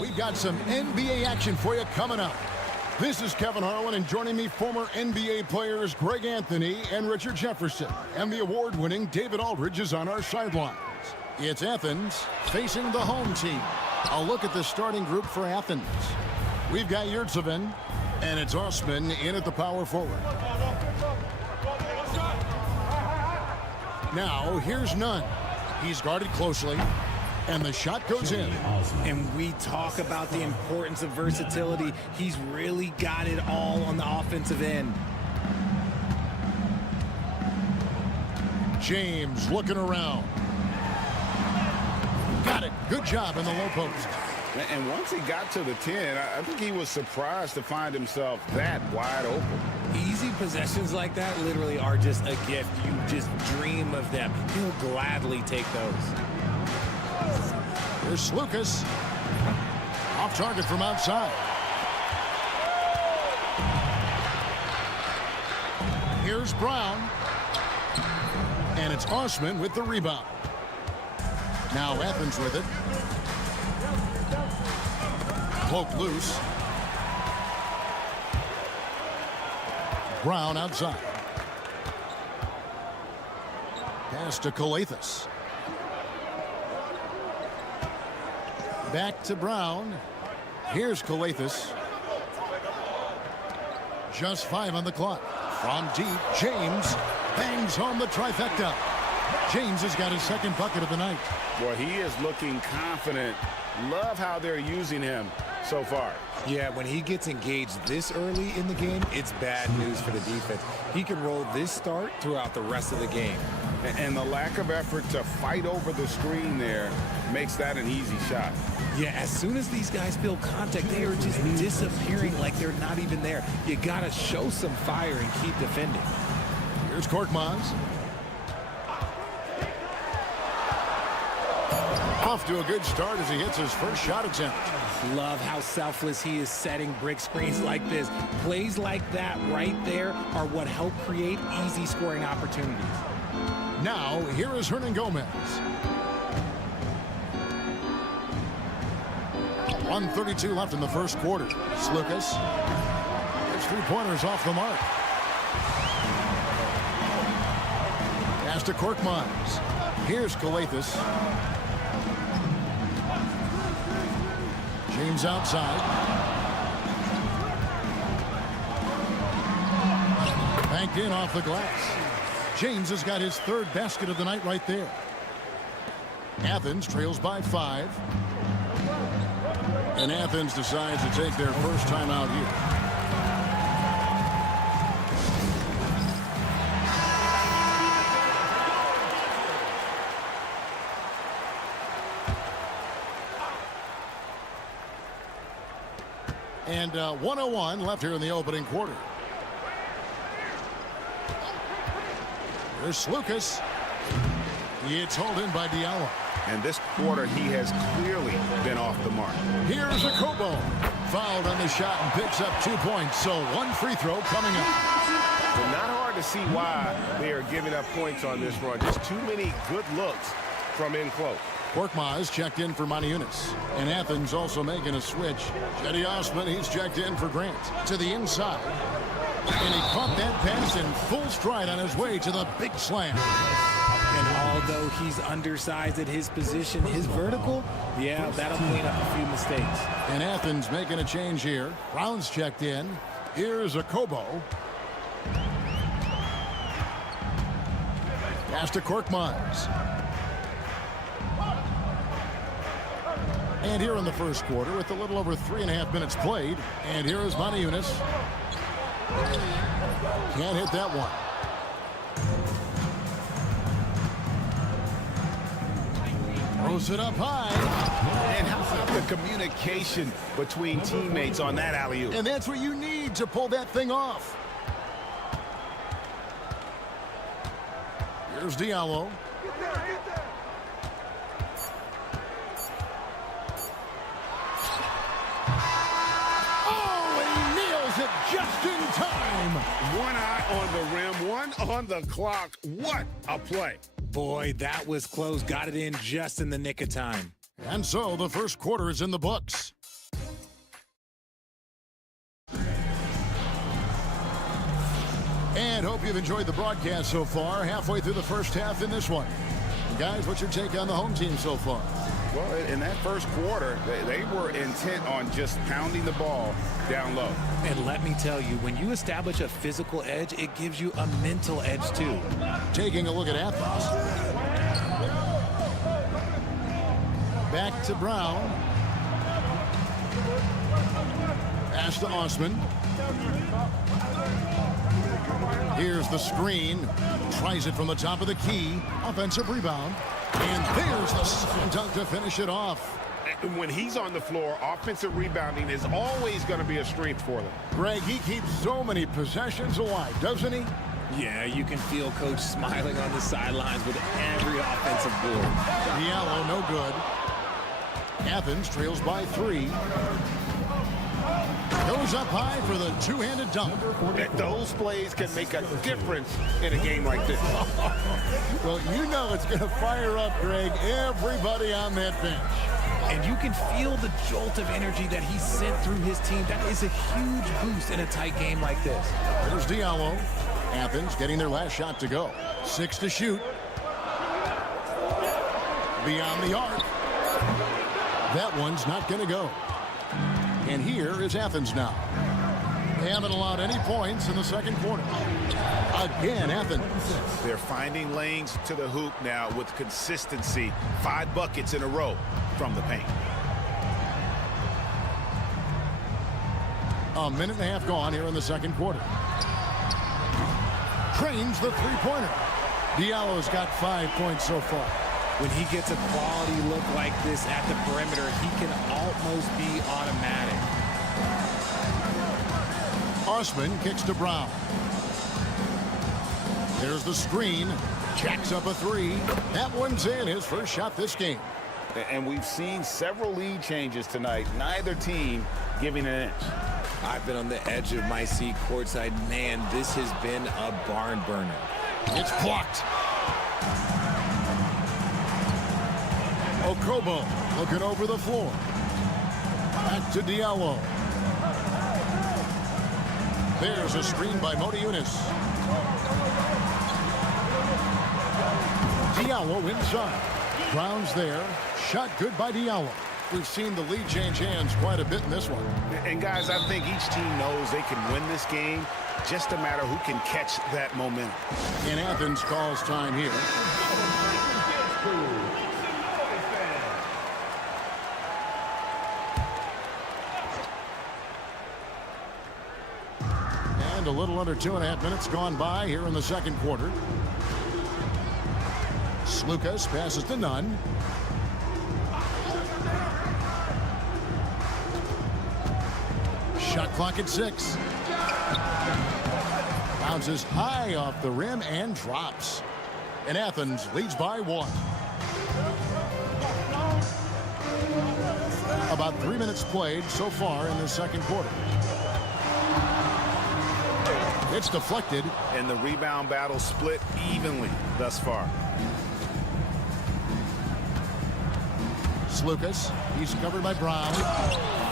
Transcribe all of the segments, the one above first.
We've got some NBA action for you coming up. This is Kevin Harlan, and joining me, former NBA players Greg Anthony and Richard Jefferson. And the award-winning David Aldridge is on our sidelines. It's Athens facing the home team. A look at the starting group for Athens. We've got Yurtseven, and it's Osman in at the power forward. Now, here's Nunn. He's guarded closely, and the shot goes in. And we talk about the importance of versatility. He's really got it all on the offensive end. James looking around. Got it. Good job in the low post. And once he got to the 10, I think he was surprised to find himself that wide open. Easy possessions like that literally are just a gift. You just dream of them. He'll gladly take those. Here's Lucas. Off target from outside. Here's Brown. And it's Osman with the rebound. Now Athens with it. Poke loose. Brown outside. Pass to Calathis. Back to Brown. Here's Calathis. Just 5 on the clock. From deep, James bangs home the trifecta. James has got his second bucket of the night. Boy, he is looking confident. Love how they're using him so far. Yeah, when he gets engaged this early in the game, it's bad news for the defense. He can roll this start throughout the rest of the game. And the lack of effort to fight over the screen there makes that an easy shot. Yeah, as soon as these guys feel contact, they are just disappearing like they're not even there. You got to show some fire and keep defending. Here's Korkmaz. Off to a good start as he hits his first shot attempt. Love how selfless he is setting brick screens like this. Plays like that right there are what help create easy scoring opportunities. Now, here is Hernan Gomez. 1:32 left in the first quarter. Lucas. His three-pointers off the mark. Pass to Korkmaz. Here's Calathis. James outside. Banked in off the glass. James has got his third basket of the night right there. Athens trails by 5. And Athens decides to take their first time out here. And 1:01 left here in the opening quarter. Here's Lucas. It's hauled in by Diallo. And this quarter, he has clearly been off the mark. Here's Akobo. Fouled on the shot and picks up 2 points. So one free throw coming up. But not hard to see why they are giving up points on this run. Just too many good looks from in close. Korkmaz checked in for Maniunas. And Athens also making a switch. Cedi Osman, he's checked in for Grant. To the inside. And he caught that pass in full stride on his way to the big slam. And although he's undersized at his position, his vertical, yeah, that'll clean up a few mistakes. And Athens making a change here. Brown's checked in. Here's Akobo. Pass to Korkmaz. And here in the first quarter with a little over 3.5 minutes played. And here is Maniunas. Can't hit that one. Throws it up high. And how about the communication between teammates on that alley-oop? And that's what you need to pull that thing off. Here's Diallo. Just in time. One eye on the rim, one on the clock. What a play. Boy, that was close. Got it in just in the nick of time. And so the first quarter is in the books. And hope you've enjoyed the broadcast so far. Halfway through the first half in this one. Guys, what's your take on the home team so far? Well, in that first quarter, they were intent on just pounding the ball down low. And let me tell you, when you establish a physical edge, it gives you a mental edge too. Taking a look at Athens. Back to Brown. Pass to Osman. Here's the screen. Tries it from the top of the key. Offensive rebound. And there's the slam dunk to finish it off. When he's on the floor, offensive rebounding is always going to be a strength for them. Greg, he keeps so many possessions alive, doesn't he? Yeah, you can feel Coach smiling on the sidelines with every offensive board. Diallo, no good. Athens trails by 3. Goes up high for the two-handed dunk. Those plays can make a difference in a game like this. Well, you know it's going to fire up, Greg, everybody on that bench. And you can feel the jolt of energy that he sent through his team. That is a huge boost in a tight game like this. There's Diallo. Athens getting their last shot to go. 6 to shoot. Beyond the arc. That one's not going to go. And here is Athens now. They haven't allowed any points in the second quarter. Again, Athens. They're finding lanes to the hoop now with consistency. 5 buckets in a row from the paint. A minute and a half gone here in the second quarter. Trains the three-pointer. Diallo's got 5 points so far. When he gets a quality look like this at the perimeter, he can almost be automatic. Osman kicks to Brown. There's the screen. Jacks up a 3. That one's in, his first shot this game. And we've seen several lead changes tonight. Neither team giving an inch. I've been on the edge of my seat courtside. Man, this has been a barn burner. It's blocked. Okobo looking over the floor. Back to Diallo. There's a screen by Modiunas. Diallo inside. Brown's there. Shot good by Diallo. We've seen the lead change hands quite a bit in this one. And guys, I think each team knows they can win this game. Just a matter who can catch that momentum. And Athens calls time here. And a little under 2.5 minutes gone by here in the second quarter. Slukas passes to Nunn. Shot clock at 6. Bounces high off the rim and drops. And Athens leads by 1. About 3 minutes played so far in the second quarter. It's deflected. And the rebound battle split evenly thus far. Slukas, he's covered by Brown.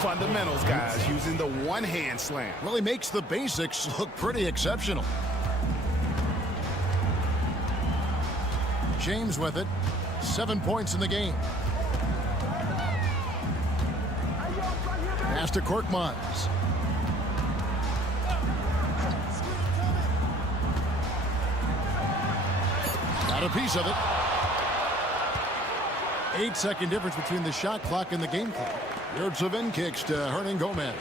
Fundamentals, guys, using the one-hand slam. Really makes the basics look pretty exceptional. James with it. 7 points in the game. Pass to Korkmaz. Got a piece of it. 8-second difference between the shot clock and the game clock. Yurtsevin kicks to Hernan Gomez.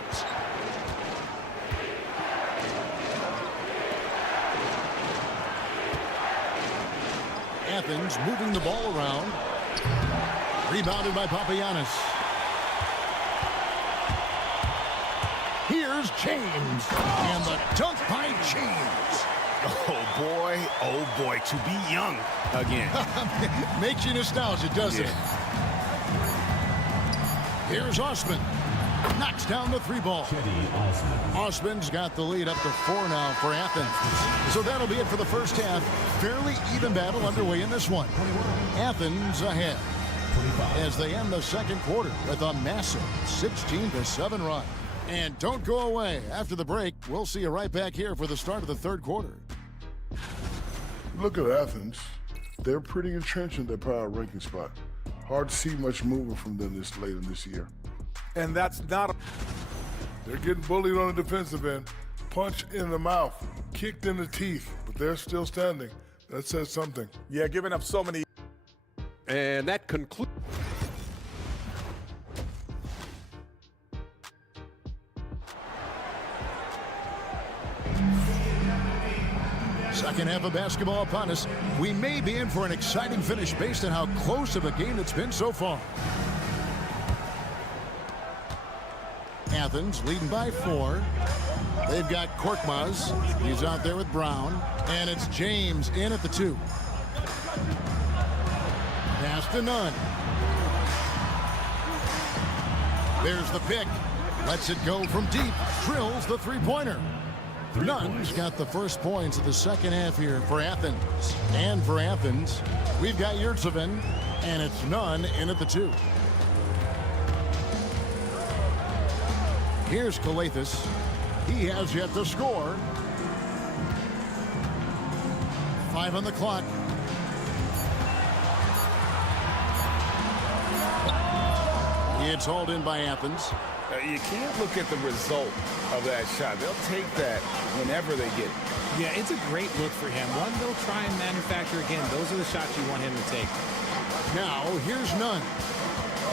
Athens moving the ball around. Rebounded by Papagiannis. Here's James. And the dunk by James. Oh boy, to be young again. Makes you nostalgic, doesn't it? Here's Osman. Knocks down the 3 ball. Osman's got the lead up to 4 now for Athens. So that'll be it for the first half. Fairly even battle underway in this one. Athens ahead. as they end the second quarter with a massive 16-7 run. And don't go away. After the break, we'll see you right back here for the start of the third quarter. Look at Athens. They're pretty entrenched in their power ranking spot. Hard to see much movement from them this late in this year. And that's not They're getting bullied on the defensive end. Punch in the mouth, kicked in the teeth, but they're still standing. That says something. Yeah, giving up so many. And that concludes. Second half of basketball upon us. We may be in for an exciting finish based on how close of a game it's been so far. Athens leading by 4. They've got Korkmaz. He's out there with Brown. And it's James in at the 2. Pass to Nunn. There's the pick. Lets it go from deep. Drills the three-pointer. Nunn's got the first points of the second half here for Athens. And for Athens, we've got Yurtsevin, and it's Nunn in at the 2. Here's Kalathis. He has yet to score. 5 on the clock. It's hauled in by Athens. You can't look at the result of that shot. They'll take that whenever they get it. Yeah, it's a great look for him. One they'll try and manufacture again. Those are the shots you want him to take. Now, here's Nunn.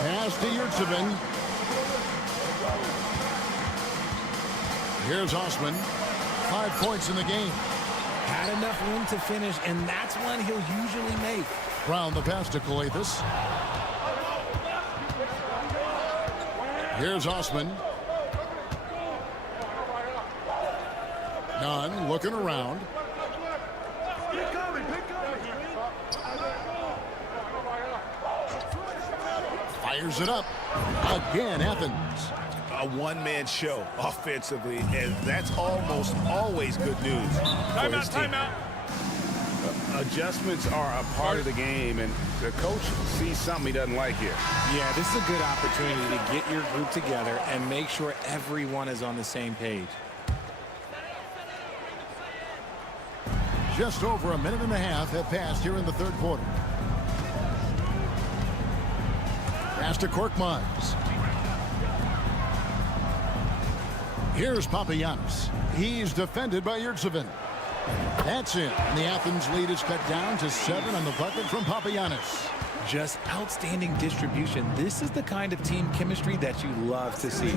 Pass to Yurtsevin. Here's Osman. 5 points in the game. Had enough room to finish, and that's one he'll usually make. Brown the pass to Kalathis. Here's Osman. Nunn looking around. Fires it up. Again, Athens. A one-man show offensively, and that's almost always good news. Timeout. Adjustments are a part of the game, and the coach sees something he doesn't like here. Yeah, this is a good opportunity to get your group together and make sure everyone is on the same page. Just over a minute and a half have passed here in the third quarter. Pass to Korkmaz. Here's Papagiannis. He's defended by Yurtsevin. That's it. And the Athens lead is cut down to 7 on the bucket from Papagiannis. Just outstanding distribution. This is the kind of team chemistry that you love to see.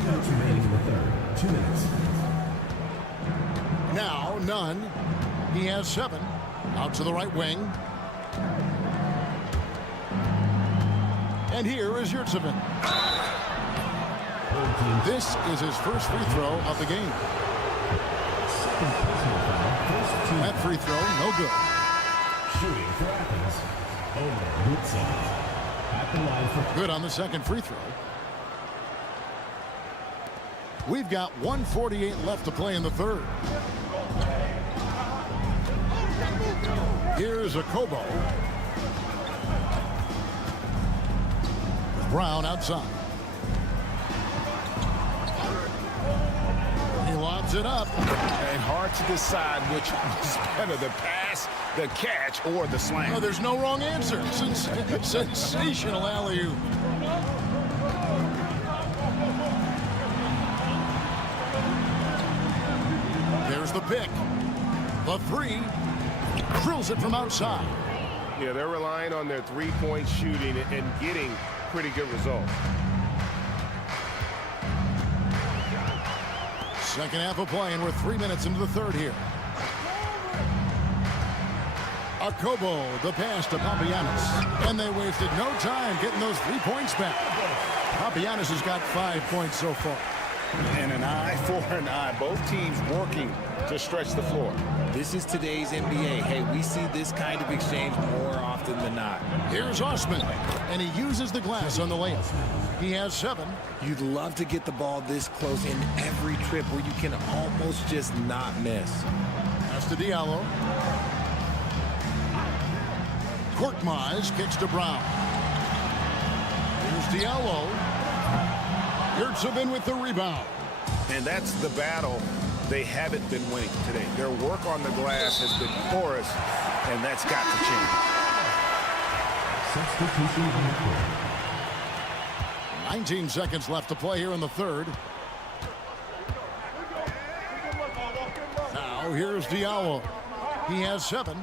Now, Nunn. He has 7. Out to the right wing. And here is Yurtsevin. This is his first free throw of the game. That free throw, no good. Shooting for Athens. Good on the second free throw. We've got 1:48 left to play in the third. Here's a Kobo. Brown outside. He lobs it up. And hard to decide which was better, the pass, the catch, or the slam. Oh, there's no wrong answer. Sensational alley-oop. There's the pick. The 3. Drills it from outside. Yeah, they're relying on their three-point shooting and getting pretty good results. Second half of play, and we're 3 minutes into the third here. Akobo, the pass to Papagiannis. And they wasted no time getting those 3 points back. Papagiannis has got 5 points so far. And an eye for an eye. Both teams working to stretch the floor. This is today's NBA. Hey, we see this kind of exchange more often than not. Here's Osman, and he uses the glass on the layup. He has 7. You'd love to get the ball this close in every trip where you can almost just not miss. Pass to Diallo. Korkmaz kicks to Brown. Here's Diallo. Yurtsevin with the rebound. And that's the battle they haven't been winning today. Their work on the glass has been porous, and that's got to change. Substitution on the court. 19 seconds left to play here in the third. Now here's Diallo. He has 7.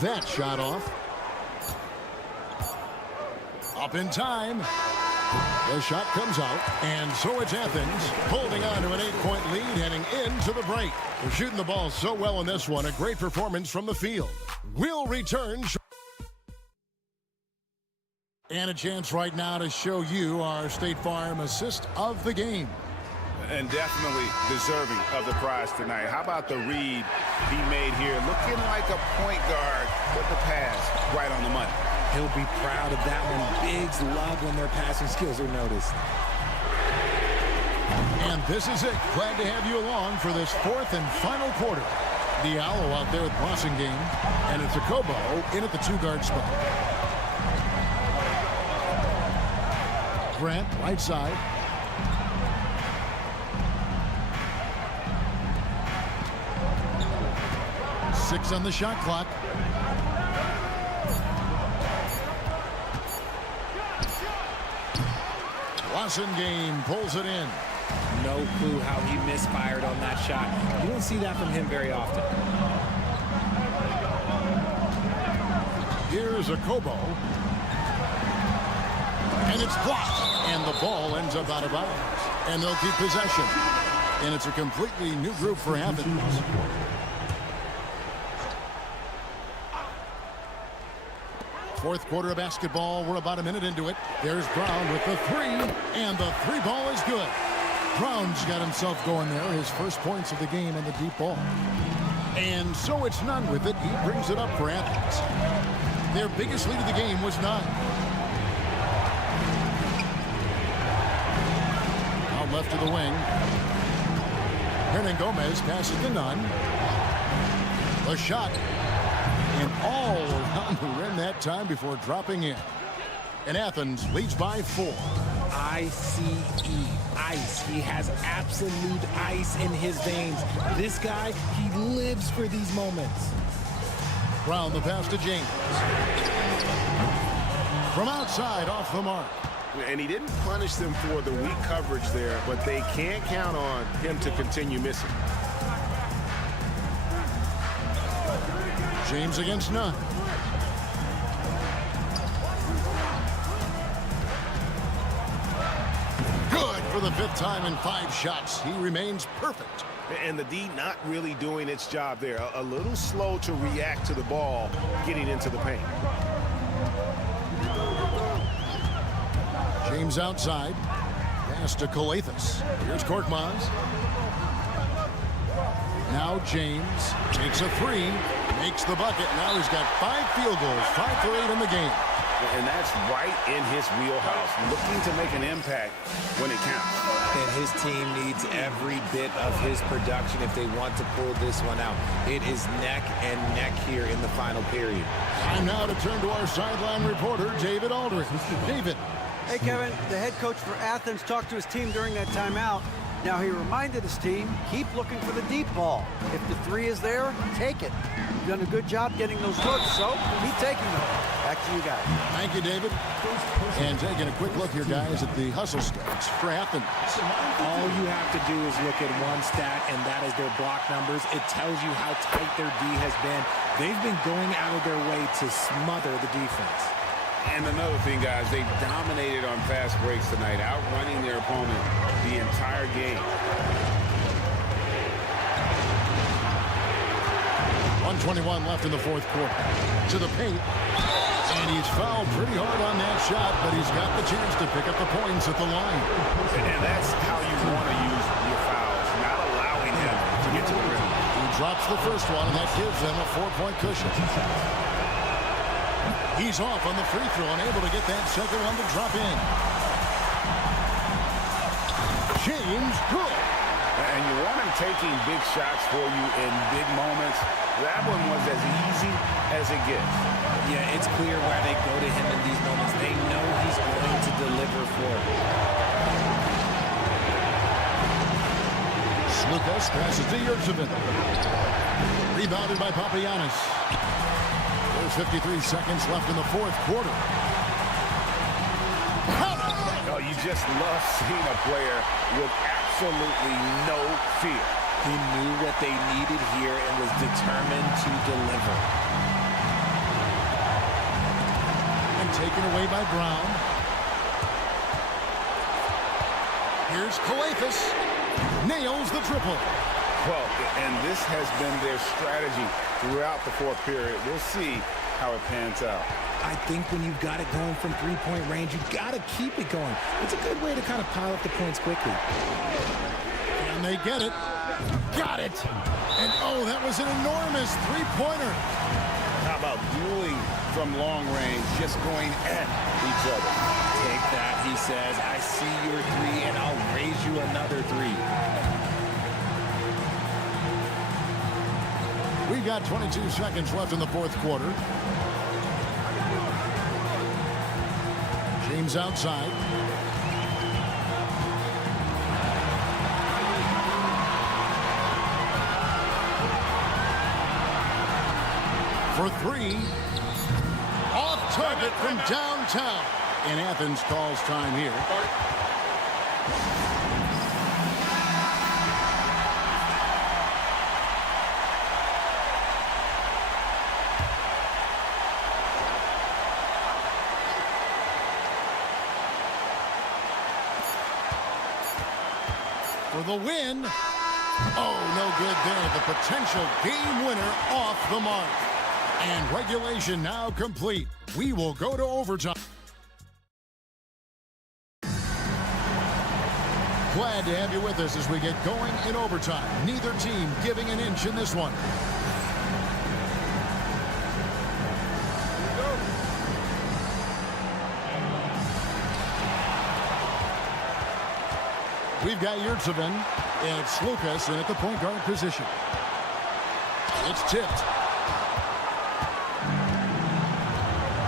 That shot off. Up in time. The shot comes out, and so it's Athens holding on to an 8-point lead heading into the break. They're shooting the ball so well in this one. A great performance from the field. We'll return. And a chance right now to show you our State Farm assist of the game. And definitely deserving of the prize tonight. How about the read he made here? Looking like a point guard with the pass right on the money. He'll be proud of that one. Bigs love when their passing skills are noticed. And this is it. Glad to have you along for this fourth and final quarter. Diallo out there with crossing game. And it's Akobo in at the 2-guard spot. Grant, right side. Six on the shot clock. Game pulls it in. No clue how he misfired on that shot. You don't see that from him very often. Here's Akobo. And it's blocked. And the ball ends up out of bounds. And they'll keep possession. And it's a completely new group for Athens. Fourth quarter of basketball. We're about a minute into it. There's Brown with the 3, and the 3 ball is good. Brown's got himself going there. His first points of the game on the deep ball. And so it's none with it. He brings it up for Athens. Their biggest lead of the game was 9. Out left to the wing. Hernan Gomez passes to Nunn. The shot. And all around the rim that time before dropping in. And Athens leads by 4. ICE, ice. He has absolute ice in his veins. This guy, he lives for these moments. Brown the pass to James. From outside, off the mark. And he didn't punish them for the weak coverage there, but they can't count on him to continue missing. James against Nunn. Good for the 5th time in 5 shots. He remains perfect. And the D not really doing its job there. A little slow to react to the ball getting into the paint. James outside. Pass to Calathis. Here's Korkmaz. Now James takes a 3. Makes the bucket. Now he's got 5 field goals. 5 for 8 in the game. And that's right in his wheelhouse. Looking to make an impact when it counts. And his team needs every bit of his production if they want to pull this one out. It is neck and neck here in the final period. Time now to turn to our sideline reporter, David Aldridge. David. Hey, Kevin, the head coach for Athens talked to his team during that timeout. Now, he reminded his team, keep looking for the deep ball. If the 3 is there, take it. You've done a good job getting those looks, so keep taking them. Back to you guys. Thank you, David. And taking a quick look here, guys, at the hustle stats for Athens. All you have to do is look at one stat, and that is their block numbers. It tells you how tight their D has been. They've been going out of their way to smother the defense. And another thing, guys, they dominated on fast breaks tonight, outrunning their opponent the entire game. 1:21 left in the 4th quarter. To the paint. And he's fouled pretty hard on that shot, but he's got the chance to pick up the points at the line. And that's how you want to use your fouls, not allowing him to get to the rim. He drops the first one, and that gives them a 4-point cushion. He's off on the free throw and able to get that second one to drop in. James, good. And you want him taking big shots for you in big moments. That one was as easy as it gets. Yeah, it's clear why they go to him in these moments. They know he's going to deliver for them. Lucas passes to Yurtsevin. Rebounded by Papagiannis. There's 53 seconds left in the fourth quarter. Oh, you just love seeing a player with absolutely no fear. He knew what they needed here and was determined to deliver. And taken away by Brown. Here's Kalafis. Nails the triple. Well, and this has been their strategy throughout the fourth period. We'll see how it pans out. I think when you've got it going from three-point range, you've got to keep it going. It's a good way to kind of pile up the points quickly. And they get it. Got it. And oh, that was an enormous three-pointer. How about dueling from long range, just going at each other? Take that, he says. I see your three, and I'll raise you another three. We've got 22 seconds left in the fourth quarter. James outside. For three. Off target from downtown. And Athens calls time here. For the win. Oh, no good there. The potential game winner off the mark. And regulation now complete. We will go to overtime. Glad to have you with us as we get going in overtime. Neither team giving an inch in this one. We've got Yurtsevin, and it's Lucas in at the point guard position. It's tipped.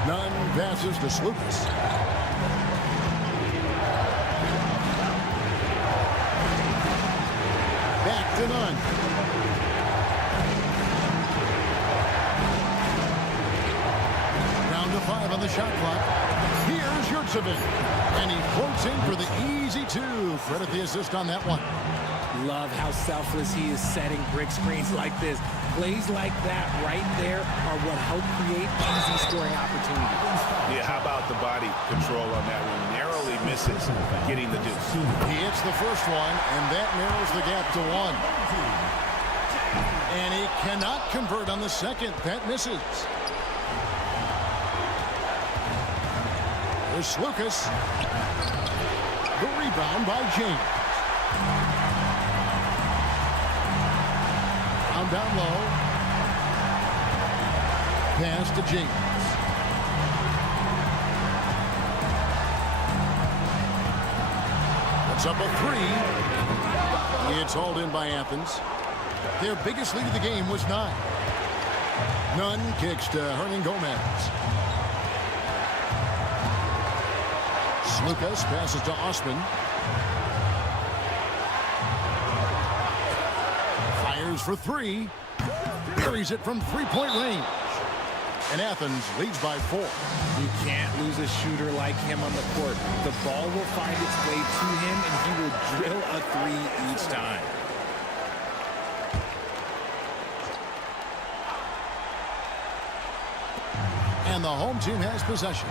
Nunn passes to Lucas. Back to Nunn. Down to 5 on the shot clock. Here's Yurtsevin. And he floats in for the easy two. Credit the assist on that one. Love how selfless he is setting brick screens like this. Plays like that right there are what help create easy scoring opportunities. Yeah, how about the body control on that one? Narrowly misses getting the deuce. He hits the first one, and that narrows the gap to 1. And he cannot convert on the second. That misses. There's Lucas. The rebound by James. Down low. Pass to James. It's up a 3. It's hauled in by Athens. Their biggest lead of the game was 9. Nunn kicks to Hernan Gomez. Lucas passes to Osman. Fires for 3. Buries it from three-point range. And Athens leads by 4. You can't lose a shooter like him on the court. The ball will find its way to him, and he will drill a 3 each time. And the home team has possession.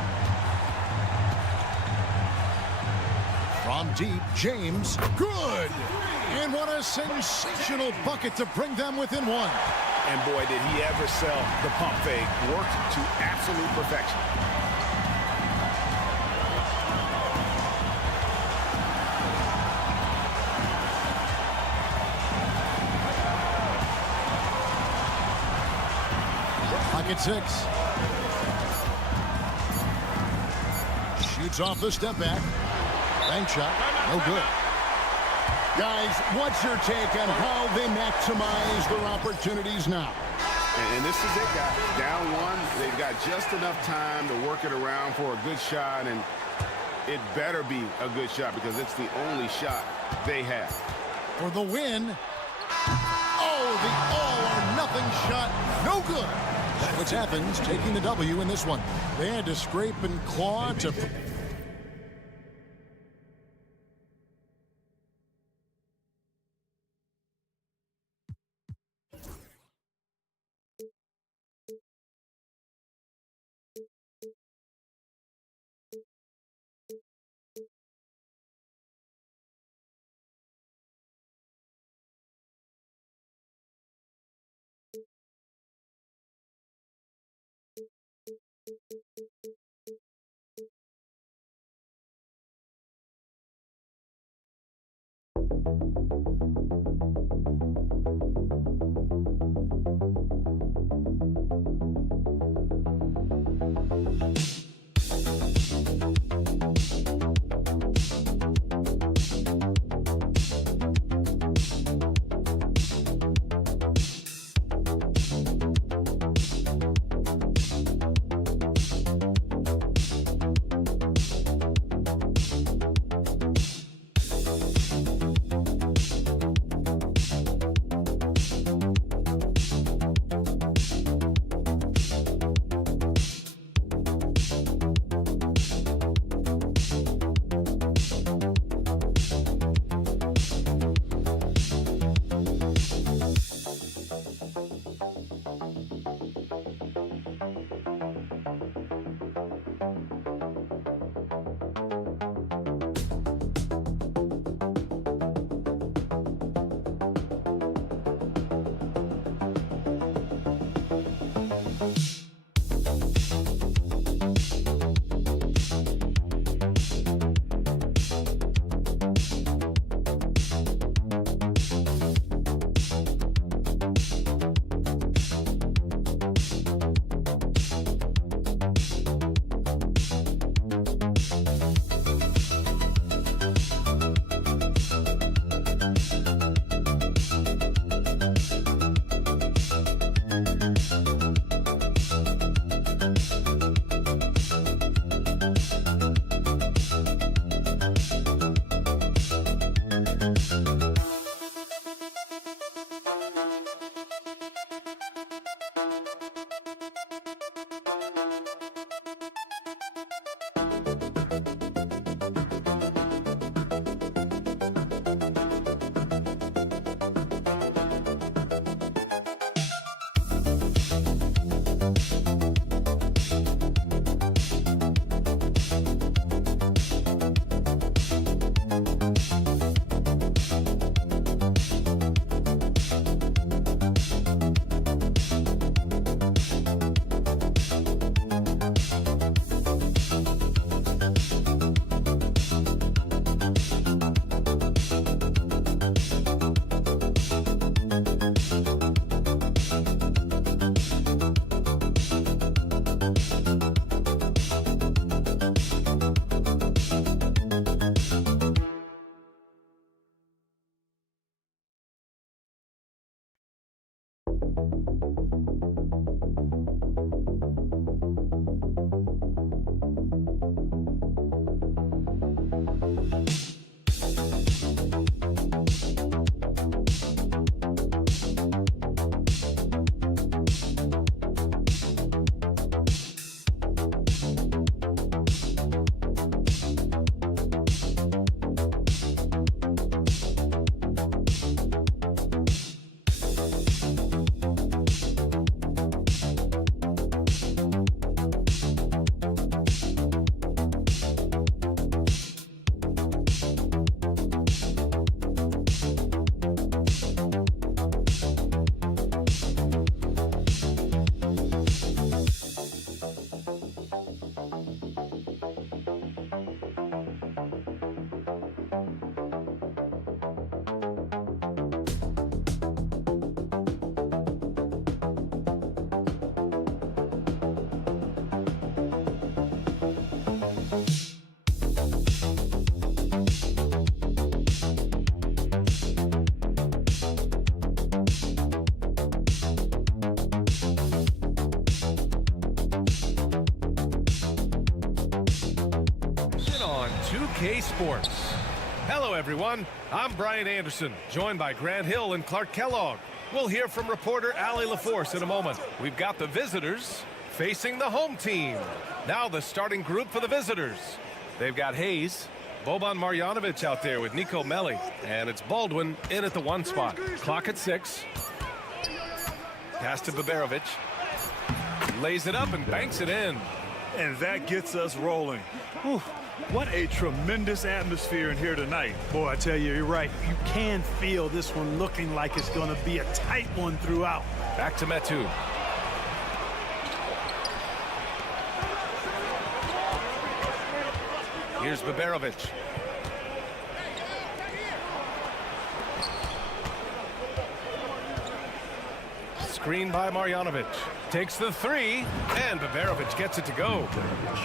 From deep, James. Good! And what a sensational bucket to bring them within 1. And boy, did he ever sell the pump fake. Worked to absolute perfection. Pocket 6. Shoots off the step back. Bank shot. No good. Guys, what's your take on how they maximize their opportunities now? And this is it, guys. Down one, they've got just enough time to work it around for a good shot, and it better be a good shot because it's the only shot they have. For the win. Oh, the all-or-nothing shot. No good. It's Athens taking the W in this one. They had to scrape and claw to... 2K Sports. Hello, everyone. I'm Brian Anderson, joined by Grant Hill and Clark Kellogg. We'll hear from reporter Allie LaForce in a moment. We've got the visitors facing the home team. Now the starting group for the visitors. They've got Hayes, Boban Marjanovic out there with Nico Melli, and it's Baldwin in at the 1 spot. Clock at 6. Pass to Baberovic. Lays it up and banks it in. And that gets us rolling. Whew. What a tremendous atmosphere in here tonight. Boy, I tell you, you're right. You can feel this one looking like it's going to be a tight one throughout. Back to Metu. Here's Baberovic. Screen by Marjanovic. Takes the 3, and Baberovic gets it to go.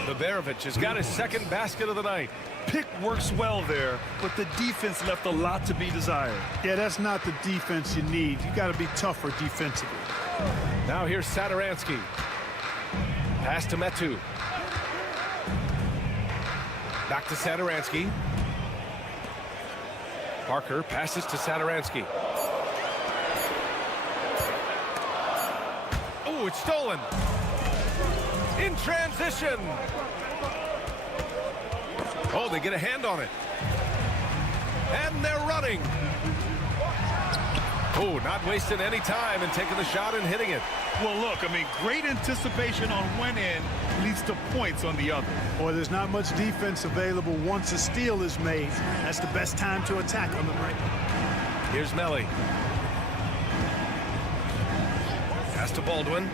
Baberovic has got his second basket of the night. Pick works well there, but the defense left a lot to be desired. Yeah, that's not the defense you need. You got to be tougher defensively. Now here's Satoransky. Pass to Metu. Back to Satoransky. Parker passes to Satoransky. Oh, it's stolen. In transition. Oh, they get a hand on it. And they're running. Oh, not wasting any time and taking the shot and hitting it. Well, look, I mean, great anticipation on one end leads to points on the other. Boy, there's not much defense available once a steal is made. That's the best time to attack on the break. Here's Melli. Pass to Baldwin.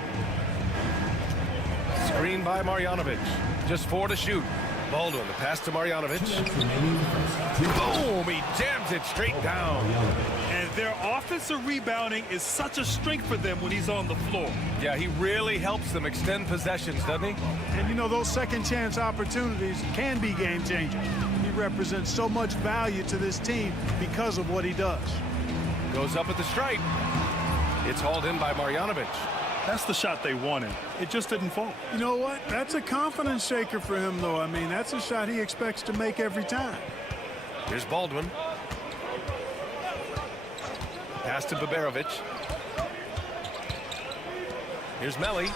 Screen by Marjanovic. Just 4 to shoot. Baldwin, the pass to Marjanovic. Boom! He jams it straight down. And their offensive rebounding is such a strength for them when he's on the floor. Yeah, he really helps them extend possessions, doesn't he? And, you know, those second chance opportunities can be game changers. He represents so much value to this team because of what he does. Goes up at the stripe. It's hauled in by Marjanovic. That's the shot they wanted. It just didn't fall. You know what? That's a confidence shaker for him, though. I mean, that's a shot he expects to make every time. Here's Baldwin. Pass to Baberovic. Here's Melli.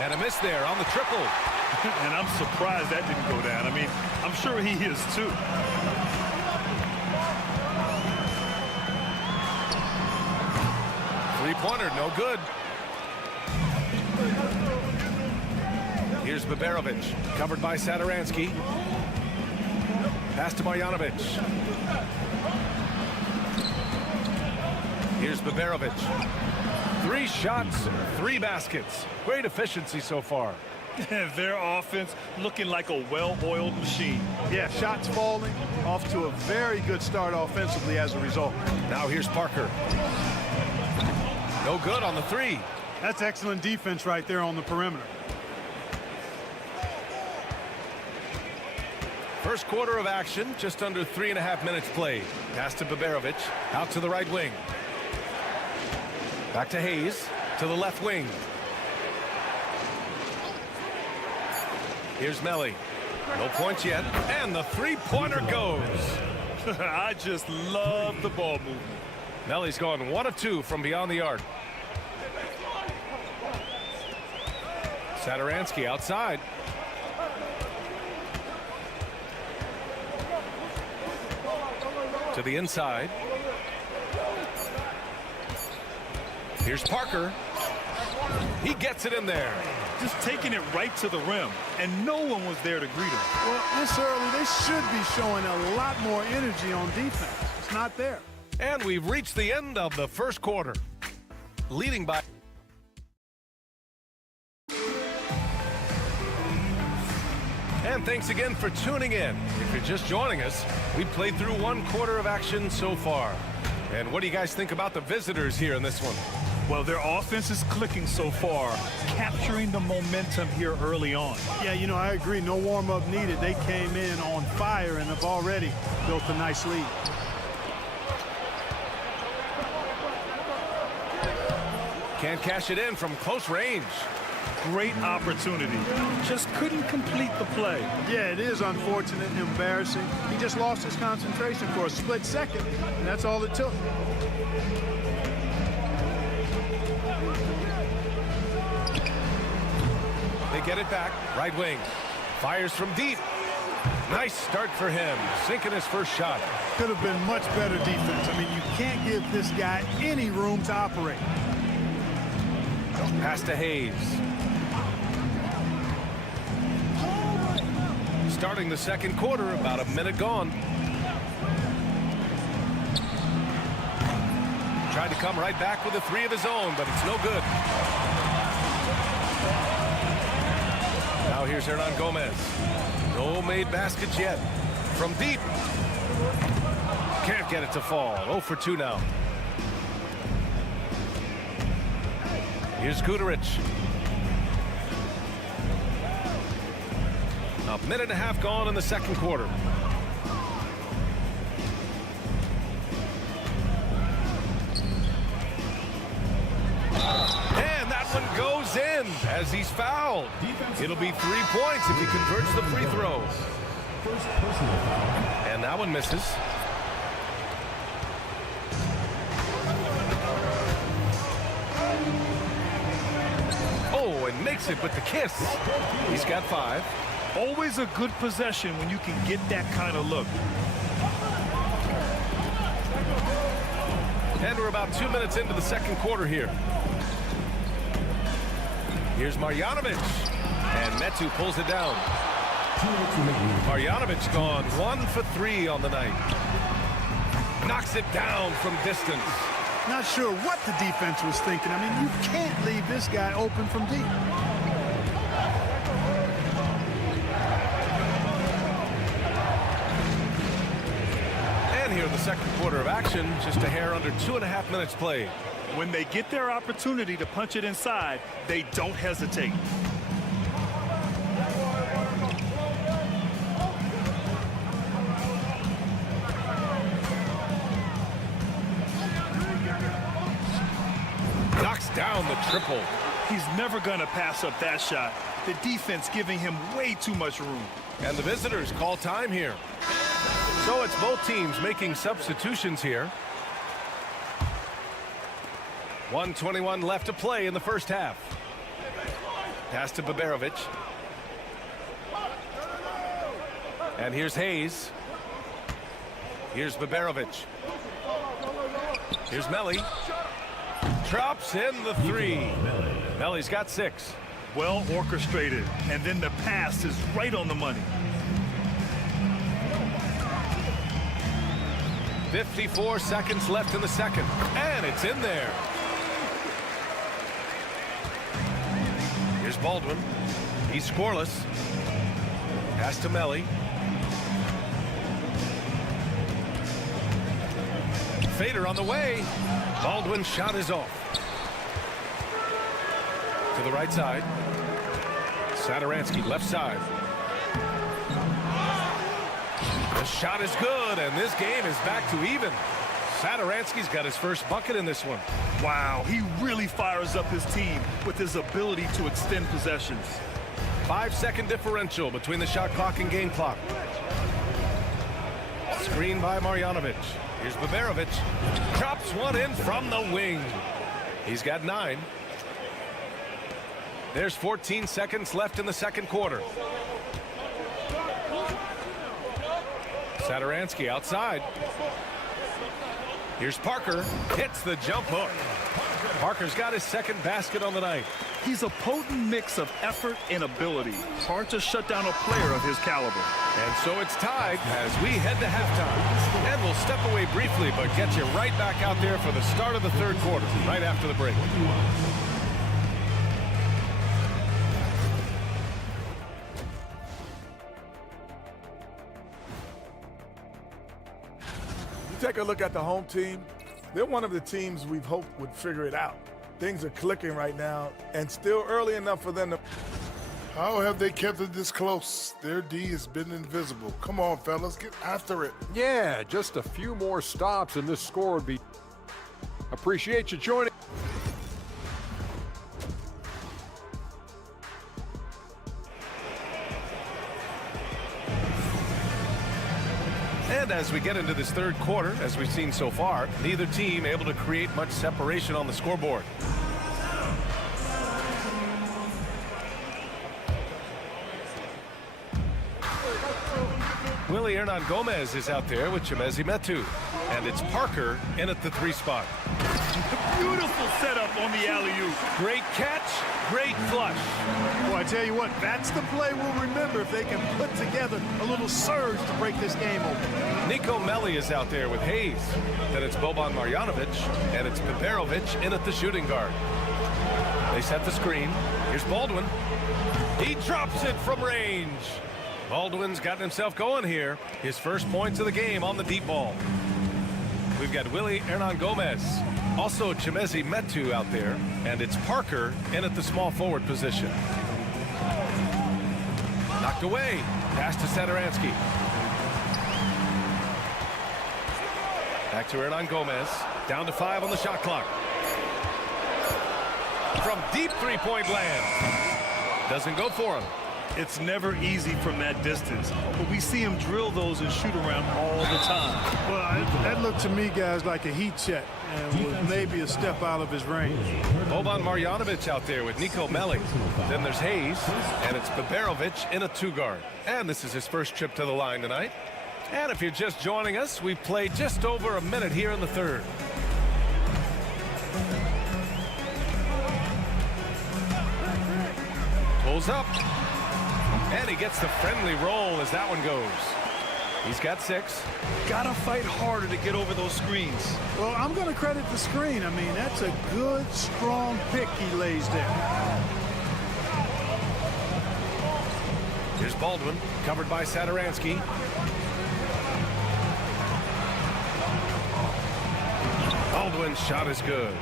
And a miss there on the triple. And I'm surprised that didn't go down. I mean, I'm sure he is too. Three-pointer, no good. Here's Baberovic, covered by Satoransky. Pass to Marjanovic. Here's Baberovic. 3 shots, 3 baskets. Great efficiency so far. Their offense looking like a well-oiled machine. Yeah, shots falling, off to a very good start offensively as a result. Now here's Parker. No good on the 3. That's excellent defense right there on the perimeter. First quarter of action, just under 3.5 minutes played. Pass to Baberovic, out to the right wing. Back to Hayes, to the left wing. Here's Melli. No points yet, and the three-pointer goes. I just love the ball movement. Melli's gone 1 of 2 from beyond the arc. Satoransky outside. To the inside. Here's Parker. He gets it in there. Just taking it right to the rim, and no one was there to greet him. Well, this early, they should be showing a lot more energy on defense. It's not there. And we've reached the end of the first quarter. Leading by... And thanks again for tuning in. If you're just joining us, we've played through 1 quarter of action so far. And what do you guys think about the visitors here in this one? Well, their offense is clicking so far, capturing the momentum here early on. Yeah, you know, I agree. No warm-up needed. They came in on fire and have already built a nice lead. Can't cash it in from close range. great opportunity. Just couldn't complete the play. Yeah, it is unfortunate and embarrassing. He just lost his concentration for a split second, and that's all it took. They get it back. Right wing. Fires from deep. Nice start for him. Sinking his first shot. Could have been much better defense. I mean, you can't give this guy any room to operate. Pass to Hayes. Starting the second quarter, about a minute gone. Tried to come right back with a three of his own, but it's no good. Now here's Hernan Gomez. No made baskets yet. From deep. Can't get it to fall. 0 for 2 now. Here's Guduric. A minute and a half gone in the second quarter. And that one goes in as he's fouled. It'll be 3 points if he converts the free throw. And that one misses. Oh, and makes it with the kiss. He's got 5. Always a good possession when you can get that kind of look. And we're about 2 minutes into the second quarter here. Here's Marjanovic. And Metu pulls it down. Marjanovic gone 1 for 3 on the night. Knocks it down from distance. Not sure what the defense was thinking. I mean, you can't leave this guy open from deep. And here in the second quarter of action, just a hair under 2.5 minutes played. When they get their opportunity to punch it inside, they don't hesitate. Knocks down the triple. He's never going to pass up that shot. The defense giving him way too much room. And the visitors call time here. So it's both teams making substitutions here. 1:21 left to play in the first half. Pass to Baberovic. And here's Hayes. Here's Baberovic. Here's Melli. Drops in the 3. Melli's got 6. Well orchestrated, and then the pass is right on the money. 54 seconds left in the second, and it's in there. Here's Baldwin. He's scoreless. Pass to Melli. Fader on the way. Baldwin's shot is off. To the right side. Satoransky left side. The shot is good, and this game is back to even. Satoransky's got his first bucket in this one. Wow, he really fires up his team with his ability to extend possessions. 5-second differential between the shot clock and game clock. Screen by Marjanovic. Here's Baberovic. Drops one in from the wing. He's got 9. There's 14 seconds left in the second quarter. Satoransky outside. Here's Parker. Hits the jump hook. Parker's got his second basket on the night. He's a potent mix of effort and ability. Hard to shut down a player of his caliber. And so it's tied as we head to halftime. And we'll step away briefly, but get you right back out there for the start of the third quarter, right after the break. Take a look at the home team. They're one of the teams we've hoped would figure it out. Things are clicking right now, and still early enough for them to... How have they kept it this close? Their D has been invisible. Come on, fellas, get after it. Yeah, just a few more stops and this score would be... Appreciate you joining. And as we get into this third quarter, as we've seen so far, neither team able to create much separation on the scoreboard. Willie Hernan Gomez is out there with Chimezi Metu. And it's Parker in at the 3 spot. Beautiful setup on the alley-oop. Great catch, great flush. Well, I tell you what, that's the play we'll remember if they can put together a little surge to break this game open. Nico Melli is out there with Hayes. Then it's Boban Marjanovic, and it's Peperovic in at the shooting guard. They set the screen. Here's Baldwin. He drops it from range. Baldwin's gotten himself going here. His first points of the game on the deep ball. We've got Willie Hernan Gomez. Also Chimezi Metu out there. And it's Parker in at the small forward position. Knocked away. Pass to Satoransky. Back to Hernan Gomez. Down to 5 on the shot clock. From deep three-point land. Doesn't go for him. It's never easy from that distance, but we see him drill those and shoot around all the time. Well, that looked to me, guys, like a heat check and was maybe a step out of his range. Boban Marjanovic out there with Nico Melli. Then there's Hayes, and it's Peperovic in a 2-guard. And this is his first trip to the line tonight. And if you're just joining us, we've played just over a minute here in the third. Pulls up. And he gets the friendly roll as that one goes. He's got 6. Gotta fight harder to get over those screens. Well, I'm going to credit the screen. I mean, that's a good, strong pick he lays there. Here's Baldwin, covered by Satoransky. Baldwin's shot is good.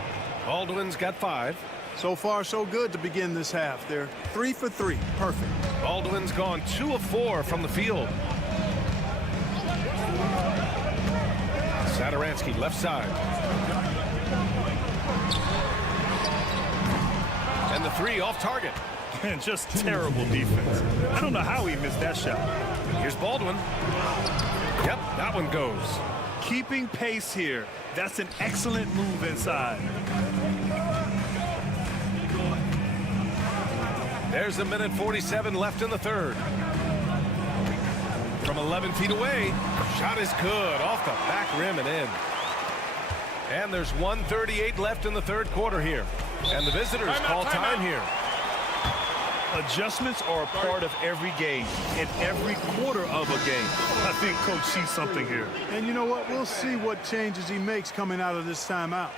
Baldwin's got 5. So far, so good to begin this half. They're 3 for 3. Perfect. Baldwin's gone 2 of 4 from the field. Satoransky left side. And the 3 off target. And just terrible defense. I don't know how he missed that shot. Here's Baldwin. Yep, that one goes. Keeping pace here. That's an excellent move inside. There's a minute 47 left in the third. From 11 feet away, shot is good off the back rim and in. And there's 1:38 left in the third quarter here. And the visitors call time here. Adjustments are a part of every game, in every quarter of a game. I think Coach sees something here. And you know what? We'll see what changes he makes coming out of this timeout.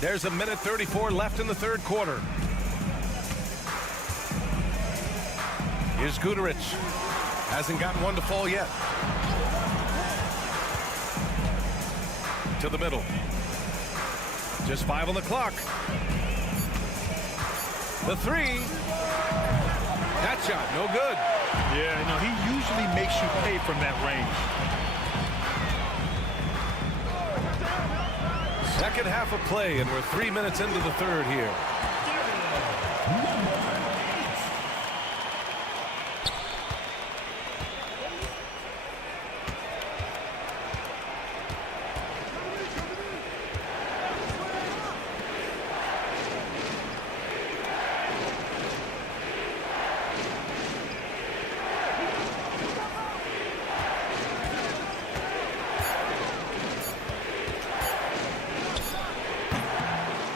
There's a minute 34 left in the third quarter. Here's Guduric. Hasn't gotten one to fall yet. To the middle. Just 5 on the clock. The 3. That shot, no good. Yeah, no, he usually makes you pay from that range. Second half of play, and we're 3 minutes into the third here.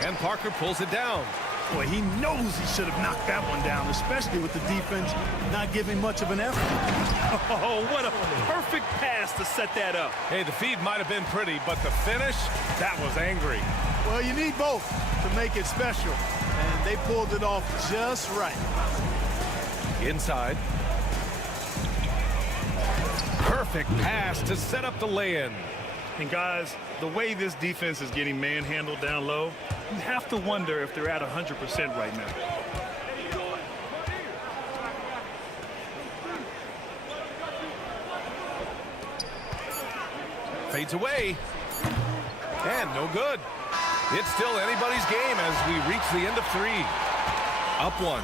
And Parker pulls it down. Boy, he knows he should have knocked that one down, especially with the defense not giving much of an effort. Oh, what a perfect pass to set that up. Hey, the feed might have been pretty, but the finish, that was angry. Well, you need both to make it special, and they pulled it off just right. Inside. Perfect pass to set up the lay-in. And guys, the way this defense is getting manhandled down low, you have to wonder if they're at 100% right now. Fades away. And no good. It's still anybody's game as we reach the end of 3. Up 1.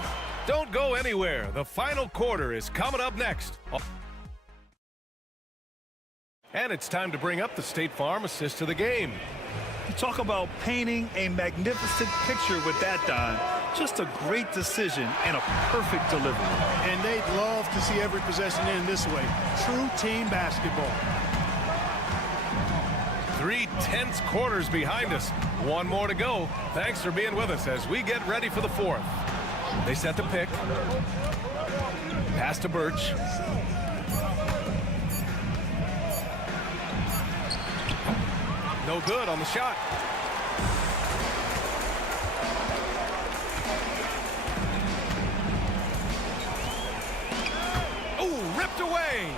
Don't go anywhere. The final quarter is coming up next. And it's time to bring up the State Farm assist to the game. You talk about painting a magnificent picture with that, Don. Just a great decision and a perfect delivery. And they'd love to see every possession end this way. True team basketball. 3 tense quarters behind us. One more to go. Thanks for being with us as we get ready for the fourth. They set the pick. Pass to Birch. No good on the shot. Oh, ripped away.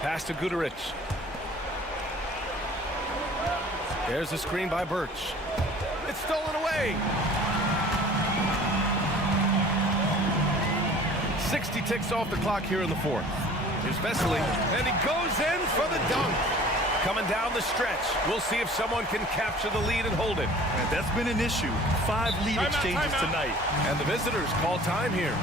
Pass to Guduric. There's a screen by Birch. It's stolen away. 60 ticks off the clock here in the fourth. Here's Vesely, and he goes in for the dunk. Coming down the stretch. We'll see if someone can capture the lead and hold it. And that's been an issue. 5 lead exchanges tonight. And the visitors call time here.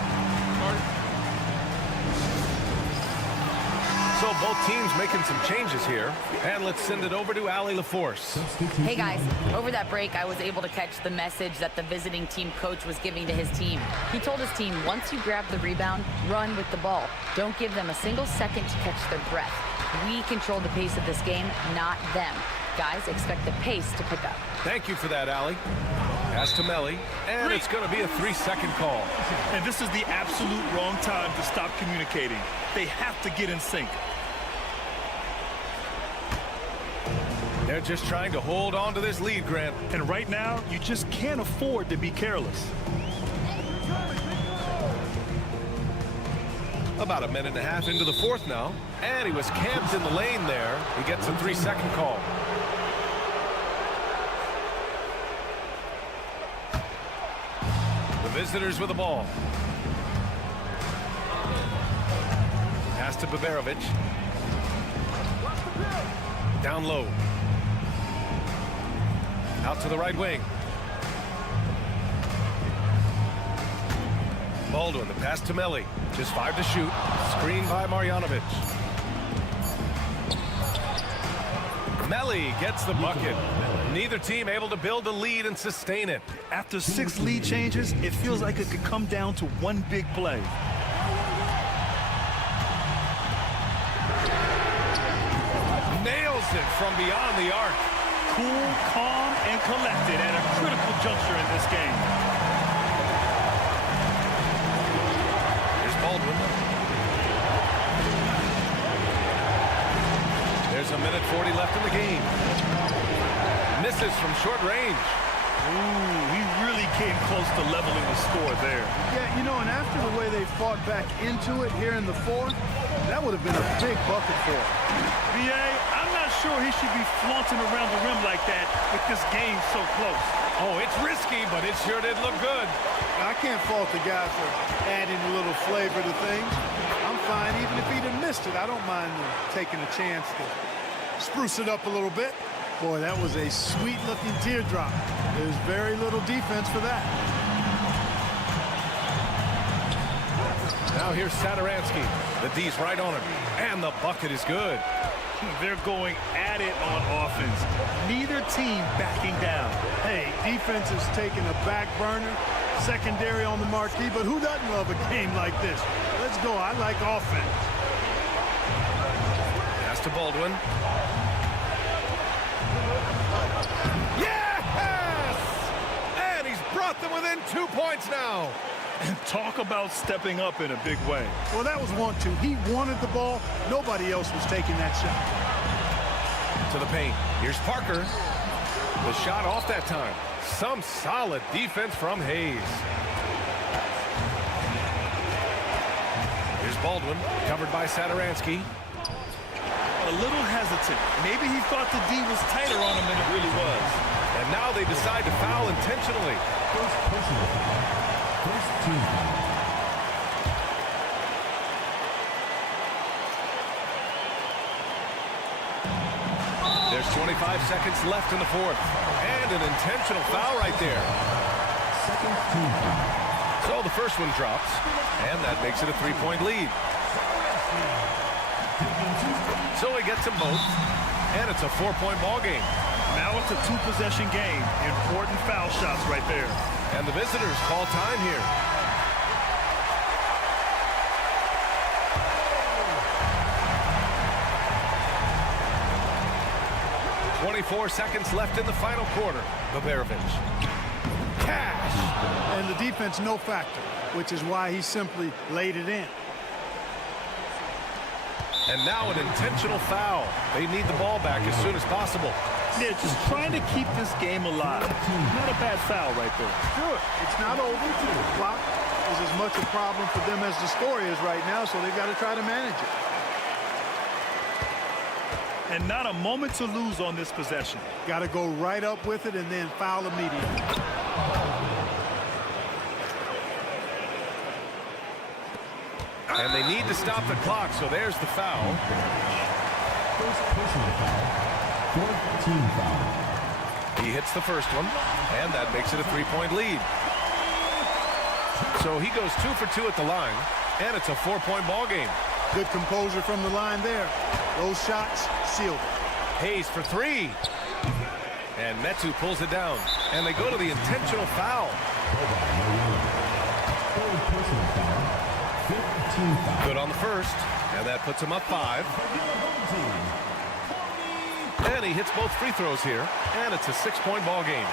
So both teams making some changes here. And let's send it over to Allie LaForce. Hey guys, over that break I was able to catch the message that the visiting team coach was giving to his team. He told his team, once you grab the rebound, run with the ball. Don't give them a single second to catch their breath. We control the pace of this game, not them. Guys, expect the pace to pick up. Thank you for that, Allie. Pass to Melly, and it's going to be a 3-second call. And this is the absolute wrong time to stop communicating. They have to get in sync. They're just trying to hold on to this lead, Grant. And right now, you just can't afford to be careless. About a minute and a half into the fourth now. And he was camped in the lane there. He gets a 3-second call. The visitors with the ball. Pass to Baberovic. Down low. Out to the right wing. Baldwin, the pass to Melly. Just 5 to shoot. Screen by Marjanovic. Melly gets the bucket. Neither team able to build a lead and sustain it. After 6 lead changes, it feels like it could come down to one big play. Nails it from beyond the arc. Cool, calm, and collected at a critical juncture in this game. Here's Baldwin. There's a minute 40 left in the game. Misses from short range. Ooh, he really came close to leveling the score there. Yeah, you know, and after the way they fought back into it here in the fourth, that would have been a big bucket for him. B.A., I'm not sure he should be flaunting around the rim like that with this game so close. Oh, it's risky, but it sure did look good. I can't fault the guy for adding a little flavor to things. I'm fine. Even if he'd have missed it, I don't mind taking a chance to spruce it up a little bit. Boy, that was a sweet-looking teardrop. There's very little defense for that. Now here's Satoransky. The D's right on him. And the bucket is good. They're going at it on offense. Neither team backing down. Hey, defense is taking a back burner. Secondary on the marquee, but who doesn't love a game like this? Let's go. I like offense. Pass to Baldwin. Yes! And he's brought them within 2 points now. And talk about stepping up in a big way. Well, that was 1-2. He wanted the ball. Nobody else was taking that shot. To the paint. Here's Parker. The shot off that time. Some solid defense from Hayes. Here's Baldwin, covered by Satoransky. A little hesitant. Maybe he thought the D was tighter on him than it really was. And now they decide to foul intentionally. First personal foul. First team foul. There's 25 seconds left in the fourth. And an intentional foul right there. Second team foul. So the first one drops, and that makes it a 3-point lead. So he gets them both, and it's a 4-point ball game. Now it's a 2-possession game. Important foul shots right there. And the visitors call time here. .24 seconds left in the final quarter. Baberovich. Cash. And the defense no factor, which is why he simply laid it in. And now an intentional foul. They need the ball back as soon as possible. They're just trying to keep this game alive. Not a bad foul right there. Sure, it's not over. The clock is as much a problem for them as the score is right now, so they've got to try to manage it. And not a moment to lose on this possession. Got to go right up with it and then foul immediately. And they need to stop the clock, so there's the foul. First personal foul. Fourth team foul. He hits the first one, and that makes it a 3-point lead. So he goes 2 for 2 at the line, and it's a 4-point ball game. Good composure from the line there. Those shots sealed it. Hayes for 3. And Metu pulls it down, and they go to the intentional foul. Third personal foul. Fifth team foul. Good on the first, and that puts him up 5. And he hits both free throws here, and it's a 6-point ball game.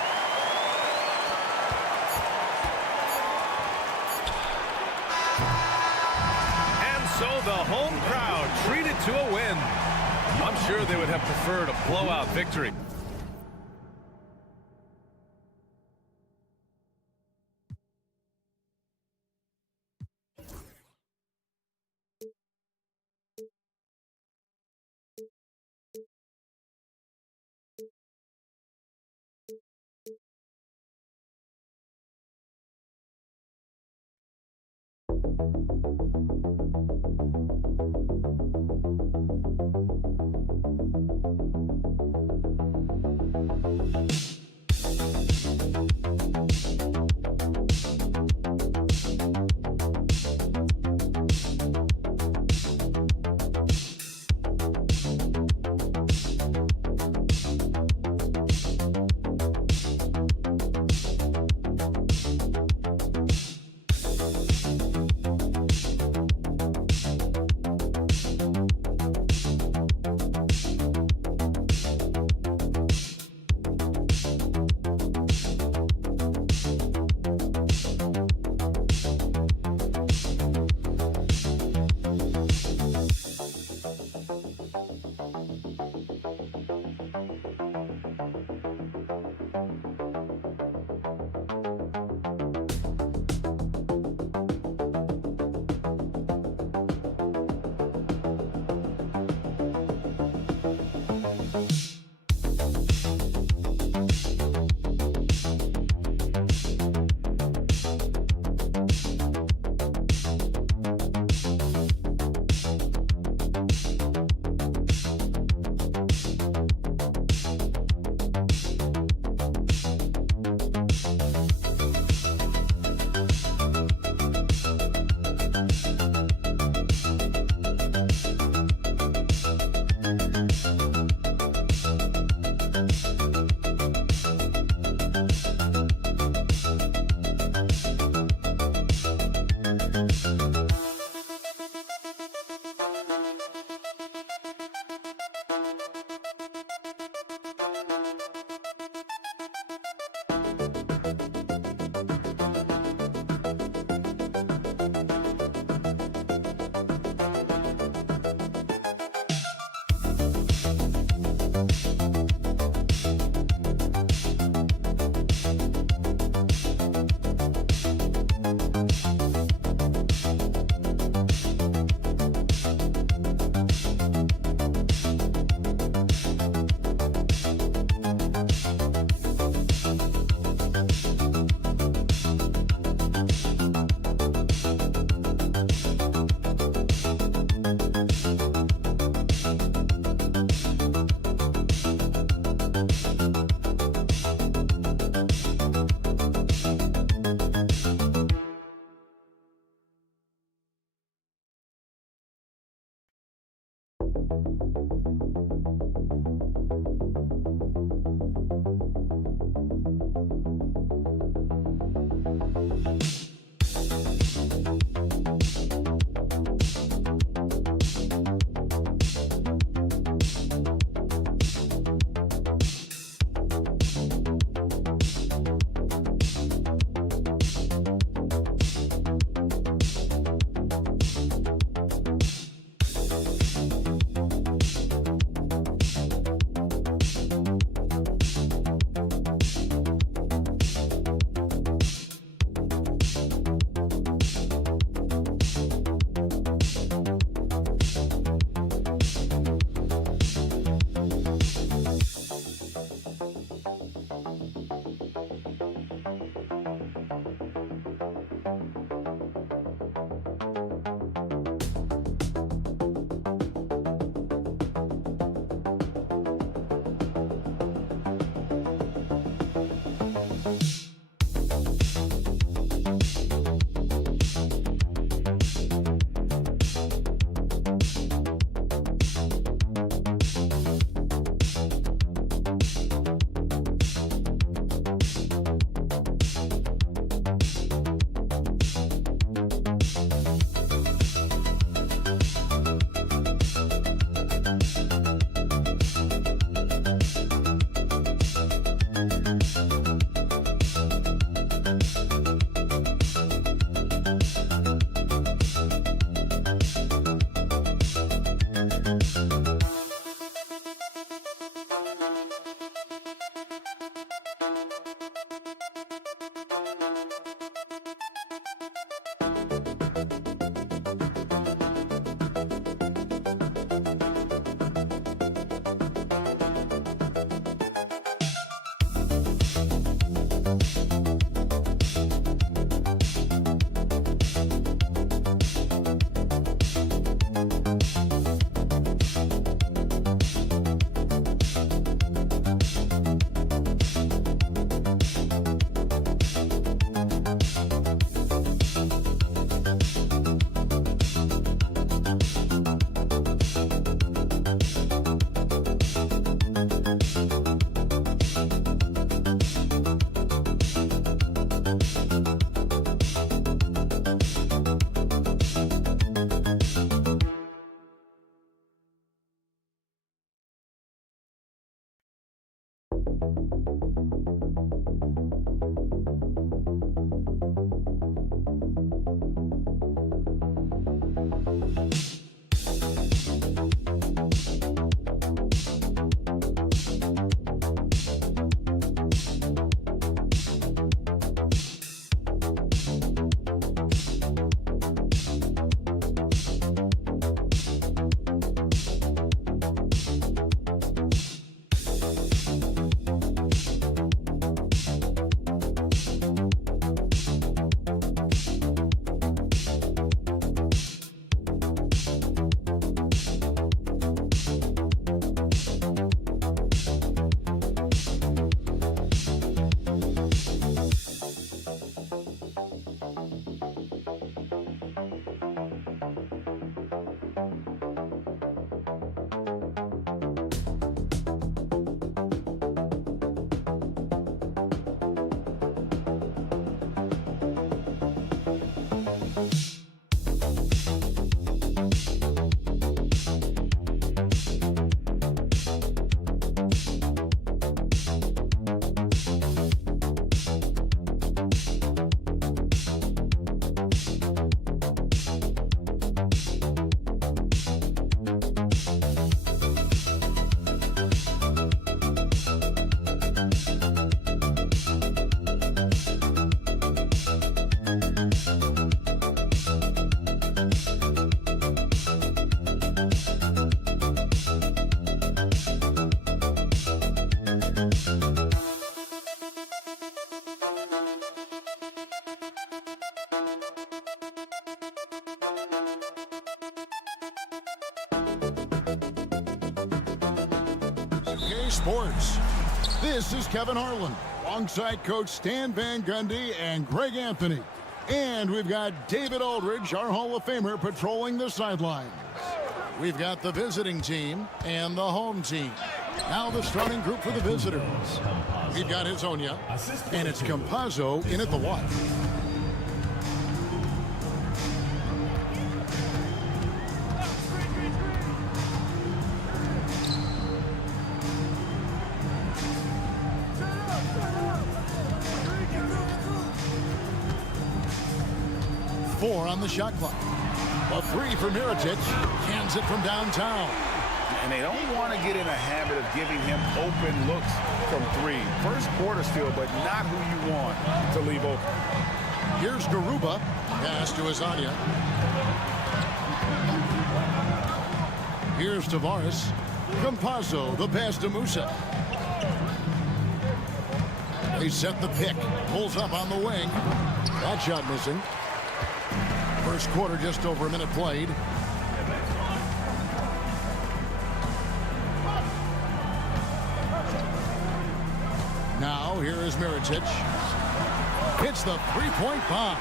And so the home crowd treated to a win. I'm sure they would have preferred a blowout victory. Sports. This is Kevin Harlan, alongside Coach Stan Van Gundy and Greg Anthony. And we've got David Aldridge, our Hall of Famer, patrolling the sidelines. We've got the visiting team and the home team. Now the starting group for the visitors. We've got Hezonja, and it's Campazzo in at the one. Four on the shot clock. A three for Mirotic. Cans it from downtown. And they don't want to get in a habit of giving him open looks from three. First quarter still, but not who you want to leave open. Here's Garuba. Pass to Hezonja. Here's Tavares. Campazzo, the pass to Musa. They set the pick. Pulls up on the wing. That shot missing. First quarter, just over a minute played. Now, here is Mirotic. Hits the three-point bomb.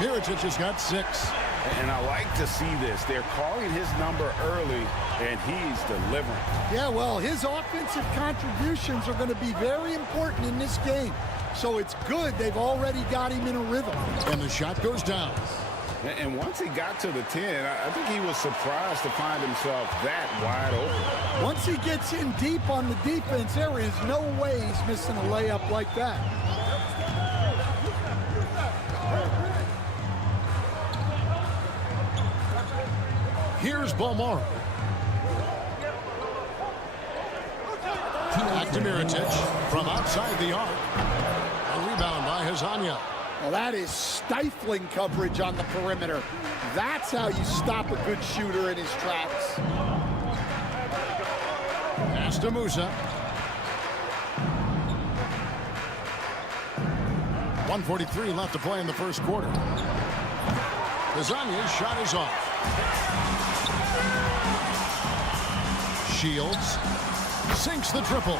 Mirotic has got 6. And I like to see this. They're calling his number early, and he's delivering. Yeah, well, his offensive contributions are going to be very important in this game. So it's good they've already got him in a rhythm. And the shot goes down. And once he got to the 10, I think he was surprised to find himself that wide open. Once he gets in deep on the defense, there is no way he's missing a layup like that. Here's Balmora. Back to Mirotic from outside the arc. A rebound by Hezonja. Well, that is stifling coverage on the perimeter. That's how you stop a good shooter in his tracks. Pass to Musa. 1:43 left to play in the first quarter. Hezonja's shot is off. Shields sinks the triple.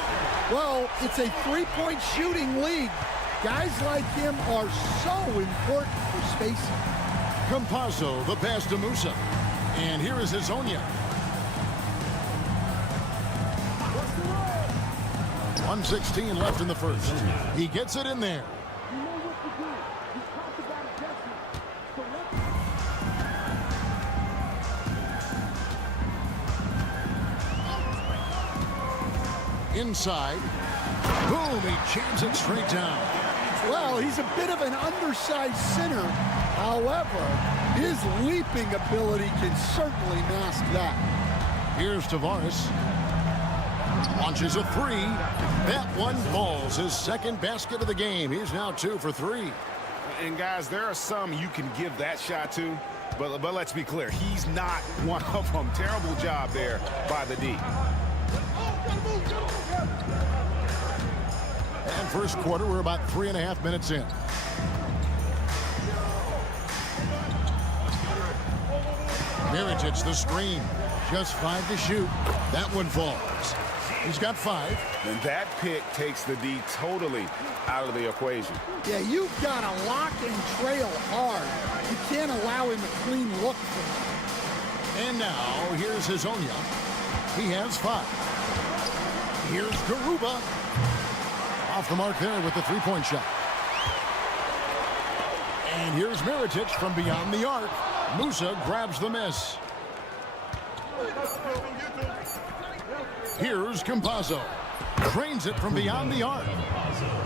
Well, it's a three-point shooting league. Guys like him are so important for spacing. Campazzo, the pass to Musa. And here is Hezonja. 1:16 left in the first. He gets it in there. Inside. Boom, he jams it straight down. Well, he's a bit of an undersized center. However, his leaping ability can certainly mask that. Here's Tavares. Launches a three. That one falls. His second basket of the game. He's now 2 for 3. And guys, there are some you can give that shot to, but let's be clear, he's not one of them. Terrible job there by the D. And first quarter, we're about 3.5 minutes in. Mirotic, the screen. Just 5 to shoot. That one falls. He's got 5. And that pick takes the D totally out of the equation. Yeah, you've got to lock and trail hard. You can't allow him a clean look from him. And now, here's Hezonja. He has 5. Here's Garuba. Off the mark there with the three-point shot. And here's Mirotic from beyond the arc. Musa grabs the miss. Here's Campazzo. Drains it from beyond the arc.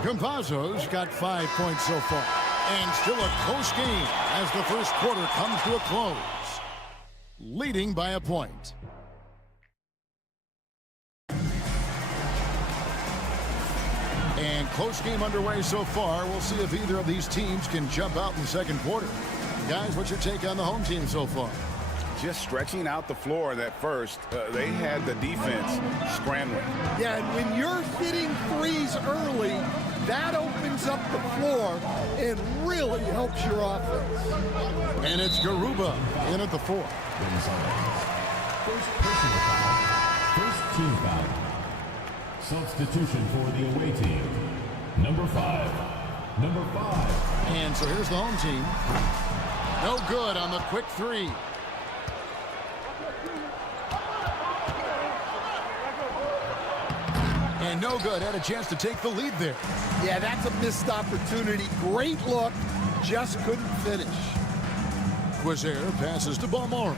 Campazzo's got 5 points so far. And still a close game as the first quarter comes to a close. Leading by a point. And close game underway so far. We'll see if either of these teams can jump out in the second quarter. Guys, what's your take on the home team so far? Just stretching out the floor in that first. They had the defense scrambling. Yeah, and when you're hitting threes early, that opens up the floor and really helps your offense. And it's Garuba in at the 4. First personal foul. First team foul. Substitution for the away team. Number 5. And so here's the home team. No good on the quick 3. And no good. Had a chance to take the lead there. Yeah, that's a missed opportunity. Great look. Just couldn't finish. Quizer passes to Balmore.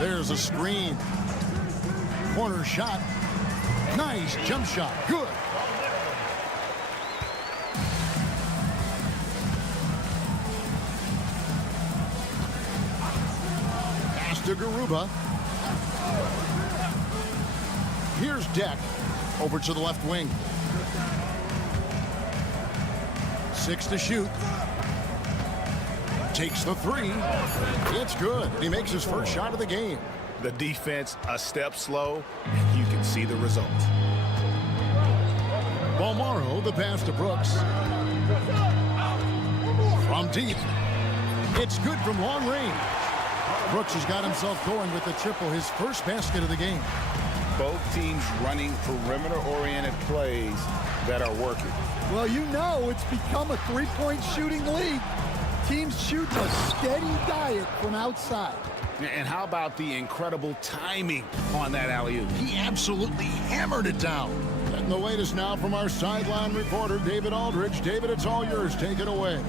There's a screen. Corner shot. Nice jump shot. Good. Pass to Garuba. Here's Deck. Over to the left wing. 6 to shoot. Takes the 3. It's good. He makes his first shot of the game. The defense a step slow, and you can see the result. Balmaro, the pass to Brooks. From deep. It's good from long range. Brooks has got himself going with the triple, his first basket of the game. Both teams running perimeter-oriented plays that are working. Well, you know it's become a three-point shooting league. Teams shoot a steady diet from outside. And how about the incredible timing on that alley-oop? He absolutely hammered it down. And the latest now from our sideline reporter, David Aldridge. David, it's all yours. Take it away.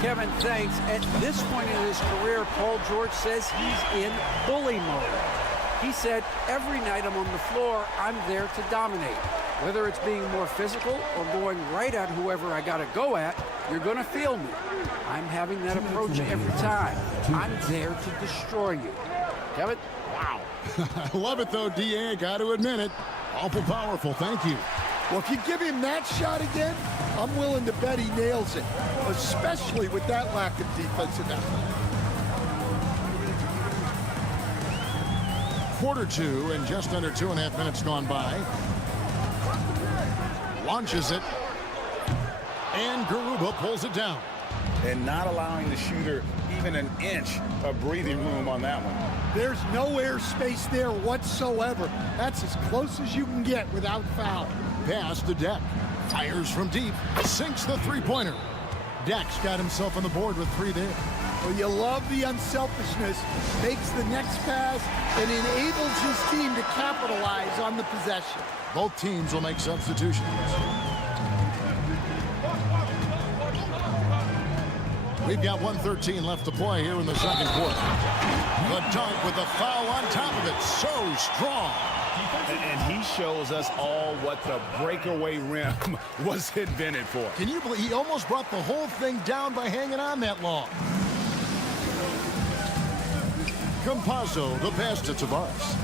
Kevin, thanks. At this point in his career, Paul George says he's in bully mode. He said, every night I'm on the floor, I'm there to dominate. Whether it's being more physical or going right at whoever I got to go at, you're going to feel me. I'm having that approach every time. I'm there to destroy you. Kevin? Wow. I love it, though, D.A. I got to admit it. Awful powerful. Thank you. Well, if you give him that shot again, I'm willing to bet he nails it, especially with that lack of defensive effort. Quarter 2 and just under 2.5 minutes gone by. Launches it. And Garuba pulls it down. And not allowing the shooter even an inch of breathing room on that one. There's no air space there whatsoever. That's as close as you can get without foul. Pass to Deck. Fires from deep. Sinks the three-pointer. Deck's got himself on the board with 3 there. Well, you love the unselfishness. Makes the next pass and enables his team to capitalize on the possession. Both teams will make substitutions. We've got 1:13 left to play here in the second quarter. The dunk with the foul on top of it. So strong. And he shows us all what the breakaway rim was invented for. Can you believe he almost brought the whole thing down by hanging on that long? Campazzo, the pass to Tavares.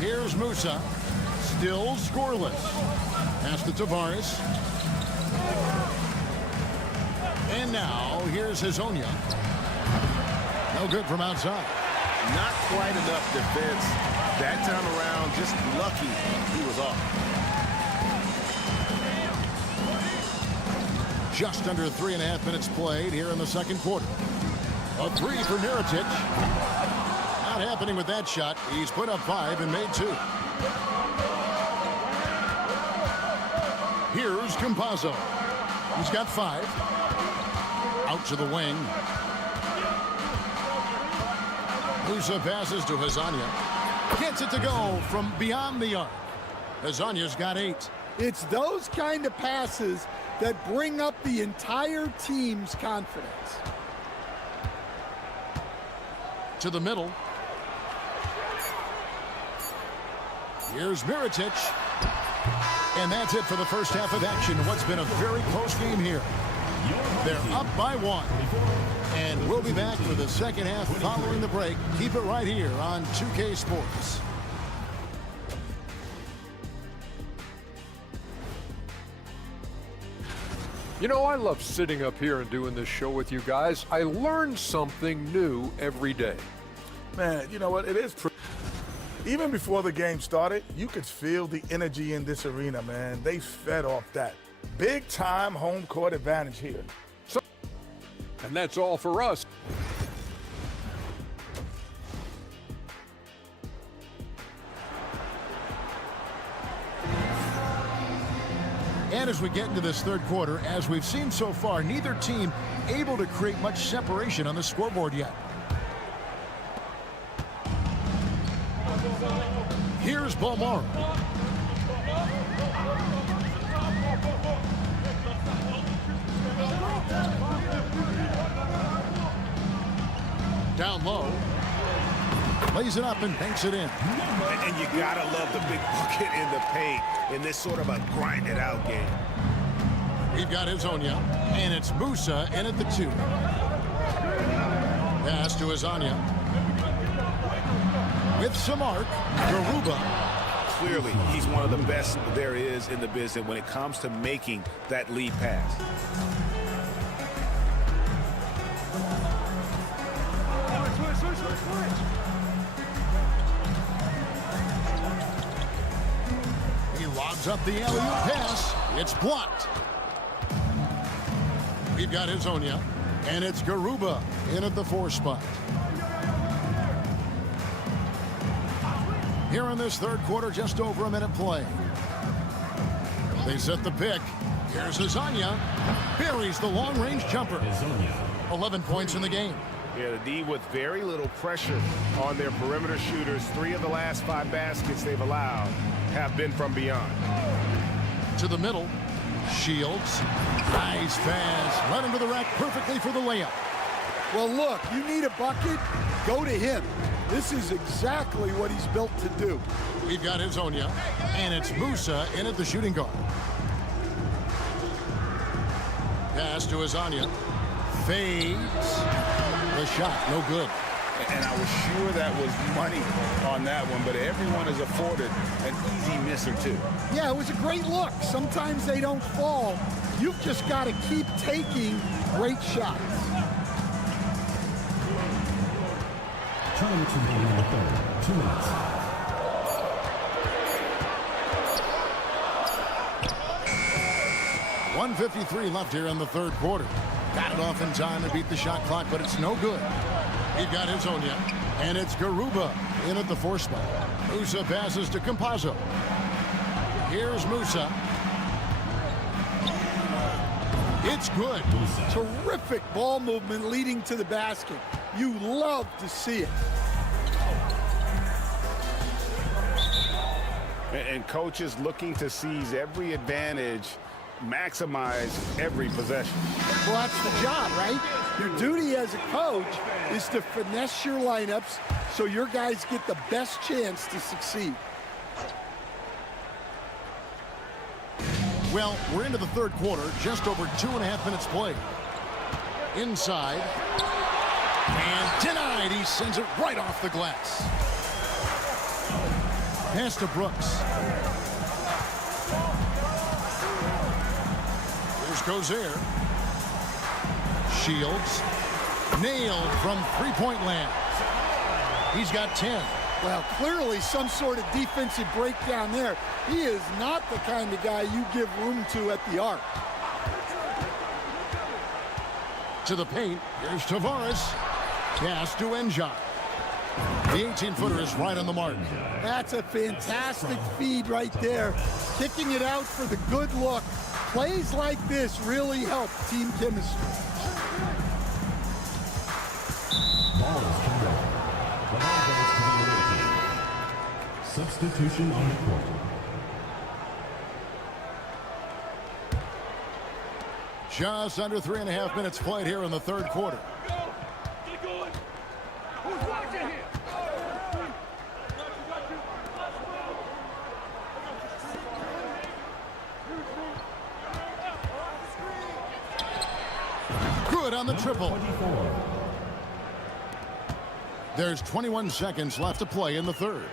Here's Musa. Still scoreless. Pass to Tavares. And now, here's Hazonia. No good from outside. Not quite enough defense. That time around, just lucky he was off. Just under 3.5 minutes played here in the second quarter. A 3 for Mirotic. Not happening with that shot. He's put up 5 and made 2. Here's Campazzo. He's got 5. Out to the wing. Musa passes to Hazonia. Gets it to go from beyond the arc. Hazonia's got 8. It's those kind of passes that bring up the entire team's confidence. To the middle. Here's Mirotic. And that's it for the first half of action. What's been a very close game here. They're up by 1. And we'll be back for the second half following the break. Keep it right here on 2K Sports. You know, I love sitting up here and doing this show with you guys. I learn something new every day. Man, you know what? It is even before the game started, you could feel the energy in this arena, man. They fed off that. Big time home court advantage here. And that's all for us. And as we get into this third quarter, as we've seen so far, neither team able to create much separation on the scoreboard yet. Here's Bomar. Down low. Lays it up and banks it in. And you gotta love the big bucket in the paint in this sort of a grind-it-out game. We've got Hezonja, and it's Musa in at the 2. Pass to Hezonja. With some arc, Garuba. Clearly, he's one of the best there is in the business when it comes to making that lead pass. He lobs up the alley-oop pass. It's blocked. We've got Hezonja, and it's Garuba in at the 4 spot. Here in this third quarter, just over a minute play. They set the pick. Here's Hezonja. Buries the long-range jumper. 11 points in the game. Yeah, the D with very little pressure on their perimeter shooters. 3 of the last 5 baskets they've allowed have been from beyond. To the middle. Shields. Nice pass. Right into the rack perfectly for the layup. Well, look, you need a bucket, go to him. This is exactly what he's built to do. We've got Hezonja, and it's Musa in at the shooting guard. Pass to Hezonja. Fades. The shot, no good. And I was sure that was money on that one, but everyone is afforded an easy miss or 2. Yeah, it was a great look. Sometimes they don't fall. You've just got to keep taking great shots. Tournament remaining in the third. 2 minutes. .153 left here in the third quarter. Got it off in time to beat the shot clock, but it's no good. We've got Hezonja, and it's Garuba in at the 4 spot. Musa passes to Campazzo. Here's Musa. It's good. Terrific ball movement leading to the basket. You love to see it. And coaches looking to seize every advantage, maximize every possession. Well, that's the job, right? Your duty as a coach is to finesse your lineups so your guys get the best chance to succeed. Well, we're into the third quarter, just over 2.5 minutes played. Inside. And denied. He sends it right off the glass. Pass to Brooks. Here's Gozer. Shields. Nailed from three-point land. He's got 10. Well, clearly some sort of defensive breakdown there. He is not the kind of guy you give room to at the arc. To the paint. Here's Tavares. Pass to Enja. The 18-footer is right on the mark. That's a fantastic feed right there. Kicking it out for the good look. Plays like this really help team chemistry. Ball is turned over. The ball goes to the away team. Substitution on the court. Just under 3.5 minutes played here in the third quarter. Good on the triple. There's 21 seconds left to play in the third.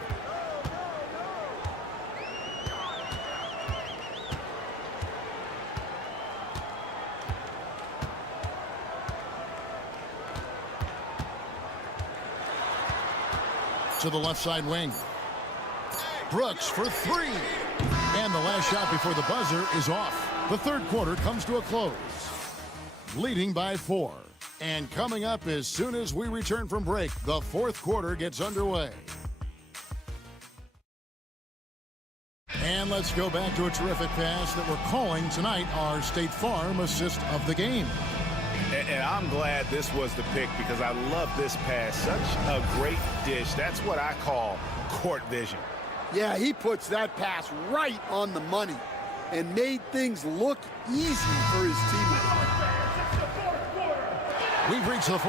To the left side wing. Brooks for three. And the last shot before the buzzer is off. The third quarter comes to a close. Leading by 4. And coming up as soon as we return from break, the fourth quarter gets underway. And let's go back to a terrific pass that we're calling tonight our State Farm assist of the game. And I'm glad this was the pick because I love this pass. Such a great dish. That's what I call court vision. Yeah, he puts that pass right on the money and made things look easy for his teammates. We've reached the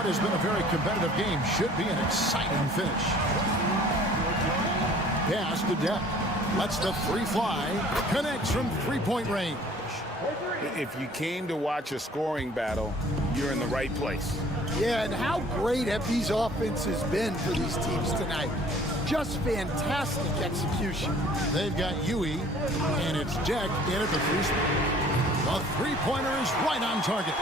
what has been a very competitive game. Should be an exciting finish. Pass to Depp. Lets the three fly. Connects from three-point range. If you came to watch a scoring battle, you're in the right place. Yeah, and how great have these offenses been for these teams tonight? Just fantastic execution. They've got Huey, and it's Jack in at the free throw. The three-pointer is right on target.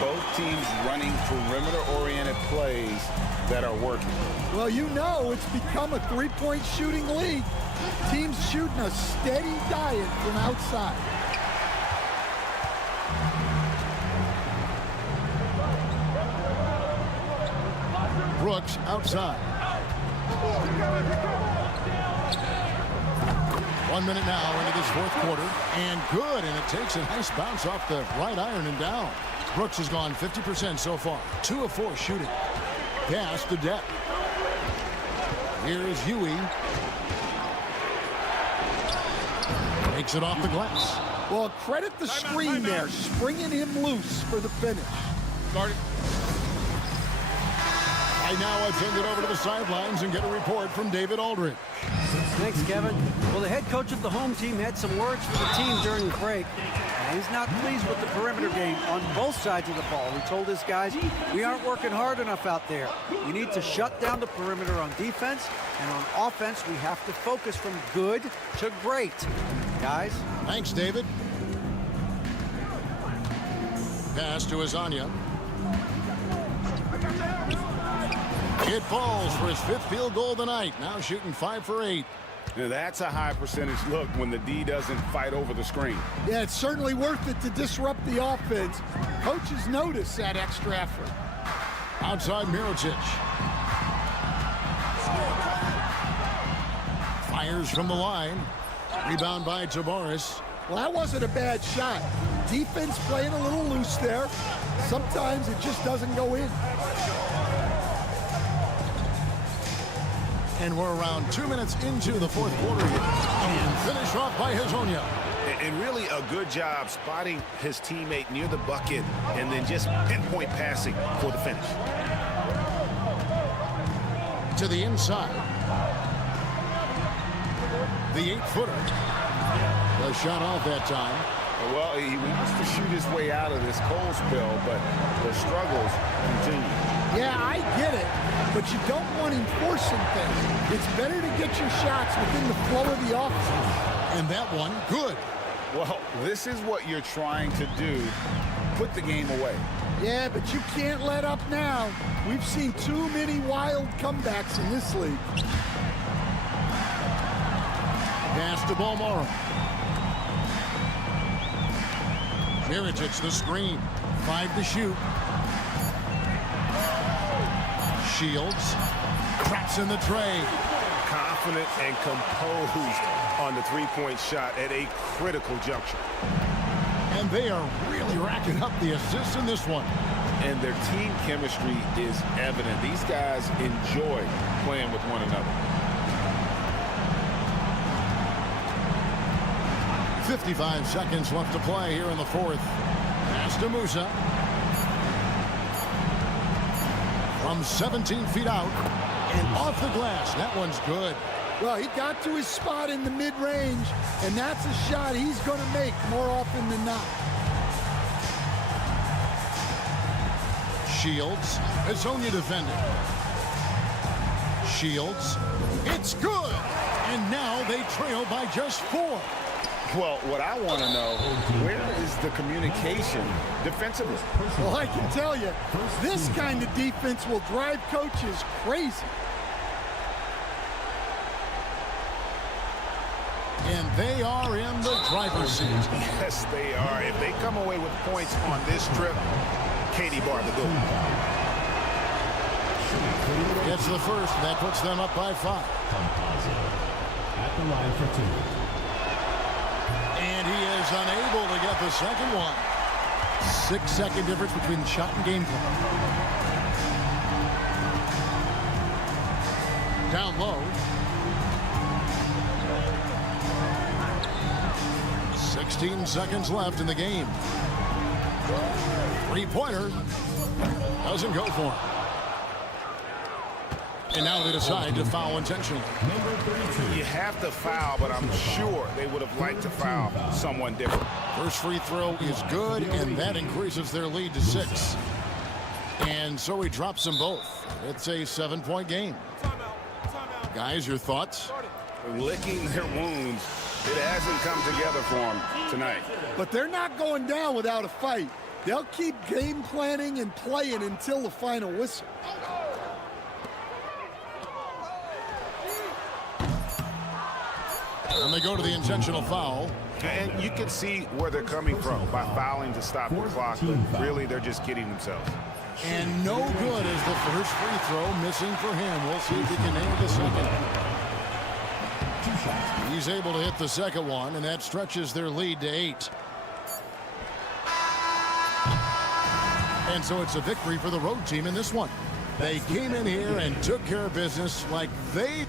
Both teams running perimeter-oriented plays that are working. Well, you know it's become a three-point shooting league. Teams shooting a steady diet from outside. Brooks outside. 1 minute now into this fourth quarter, and good, and it takes a nice bounce off the right iron and down. Brooks has gone 50% so far, 2 of 4 shooting. Pass to Depp. Here's Huey. Takes it off the glass. Well, credit the screen there, springing him loose for the finish. Guarded. I now attend it over to the sidelines and get a report from David Aldridge. Thanks, Kevin. Well, the head coach of the home team had some words for the team during the break. He's not pleased with the perimeter game on both sides of the ball. He told his guys, we aren't working hard enough out there. We need to shut down the perimeter on defense, and on offense, we have to focus from good to great. Guys? Thanks, David. Pass to Azania. It falls for his 5th field goal of the night. Now shooting 5 for 8. Now that's a high percentage look when the D doesn't fight over the screen. Yeah, it's certainly worth it to disrupt the offense. Coaches notice that extra effort. Outside Mirotic. Fires from the line. Rebound by Tabaris. Well, that wasn't a bad shot. Defense playing a little loose there. Sometimes it just doesn't go in. And we're around 2 minutes into the fourth quarter here. And finish off by Hazonia. And really a good job spotting his teammate near the bucket and then just pinpoint passing for the finish. To the inside. The 8-footer. The shot off that time. Well, he wants to shoot his way out of this cold spell, but the struggles continue. Yeah, I get it, but you don't want him forcing things. It's better to get your shots within the flow of the offense. And that one, good. Well, this is what you're trying to do. Put the game away. Yeah, but you can't let up now. We've seen too many wild comebacks in this league. Pass to Balmora. Mirotic the screen. 5 to shoot. Shields. Traps in the tray. Confident and composed on the three-point shot at a critical juncture. And they are really racking up the assists in this one. And their team chemistry is evident. These guys enjoy playing with one another. 55 seconds left to play here in the fourth. Pass to Musa. From 17 feet out and off the glass. That one's good. Well, he got to his spot in the mid-range, and that's a shot he's going to make more often than not. Shields. Hazonia defending. Shields. It's good. And now they trail by just 4. Well, what I want to know, where is the communication defensively? Well, I can tell you, this kind of defense will drive coaches crazy. They are in the driver's seat. Yes, they are. If they come away with points on this trip, Katie bar the goal. It's the first. That puts them up by 5. At the line for 2. And he is unable to get the second one. 6-second difference between the shot and game clock. Down low. 16 seconds left in the game. Three-pointer doesn't go for him. And now they decide to foul intentionally. You have to foul, but I'm sure they would have liked to foul someone different. First free throw is good, and that increases their lead to 6. And so he drops them both. It's a 7-point game. Guys, your thoughts? Licking their wounds. It hasn't come together for them tonight. But they're not going down without a fight. They'll keep game planning and playing until the final whistle. And they go to the intentional foul. And you can see where they're coming from by fouling to stop the clock, but really they're just kidding themselves. And no good as the first free throw missing for him. We'll see if he can nail the second. He's able to hit the second one, and that stretches their lead to 8. And so it's a victory for the road team in this one. They came in here and took care of business like they...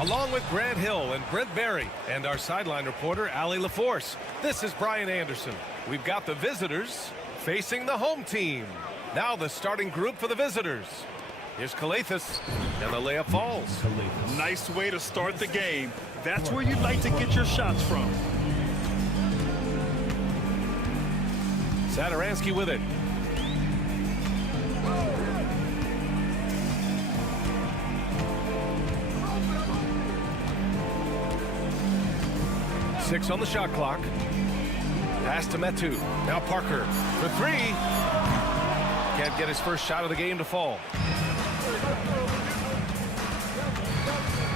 Along with Grant Hill and Brent Barry and our sideline reporter, Allie LaForce, this is Brian Anderson. We've got the visitors facing the home team. Now the starting group for the visitors. Here's Calathis, and the layup falls. Nice way to start the game. That's where you'd like to get your shots from. Satoransky with it. Six on the shot clock. Pass to Metu. Now Parker for three. Can't get his first shot of the game to fall.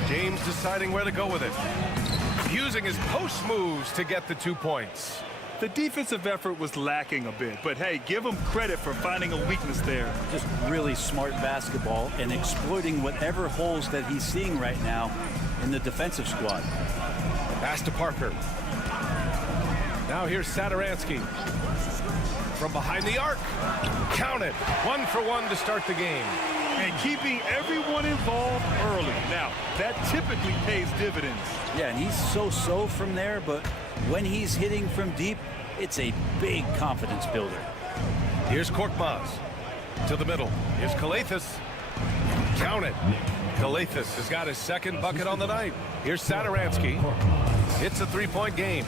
James deciding where to go with it. Using his post moves to get the 2 points. The defensive effort was lacking a bit, but hey, give him credit for finding a weakness there. Just really smart basketball and exploiting whatever holes that he's seeing right now in the defensive squad. Pass to Parker. Now here's Satoransky. From behind the arc. Count it. 1 for 1 to start the game. And keeping everyone involved early. Now, that typically pays dividends. Yeah, and he's so-so from there, but when he's hitting from deep, it's a big confidence builder. Here's Korkmaz. To the middle. Here's Calathis. Count it. Calathis has got his second bucket on the night. Here's Satoransky. It's a three-point game.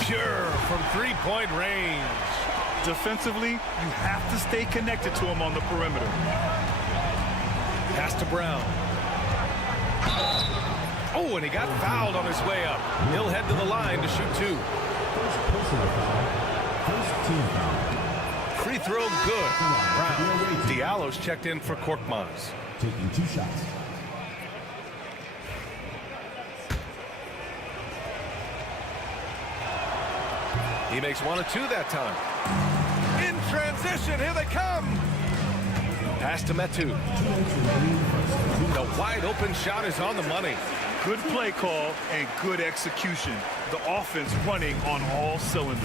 Pure from three-point range. Defensively, you have to stay connected to him on the perimeter. Pass to Brown. Oh, and he got fouled on his way up. He'll head to the line to shoot two. Free throw good. Brown. Diallo's checked in for Korkmaz. Taking 2 shots. He makes 1 of 2 that time. In transition, here they come. Pass to Metu. The wide open shot is on the money. Good play call and good execution. The offense running on all cylinders.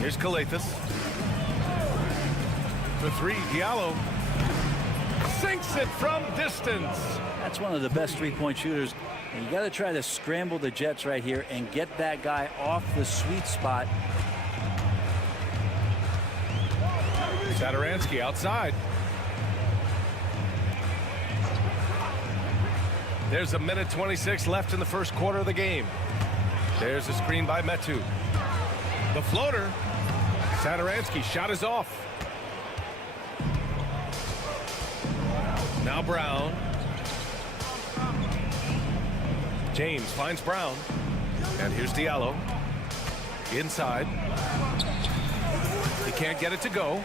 Here's Calathis. For three, Diallo sinks it from distance. That's one of the best three-point shooters. And you got to try to scramble the Jets right here and get that guy off the sweet spot. Satoransky outside. There's a minute 26 left in the first quarter of the game. There's a screen by Metu. The floater Satoransky's shot is off. Now Brown. James finds Brown. And here's Diallo. Inside. He can't get it to go.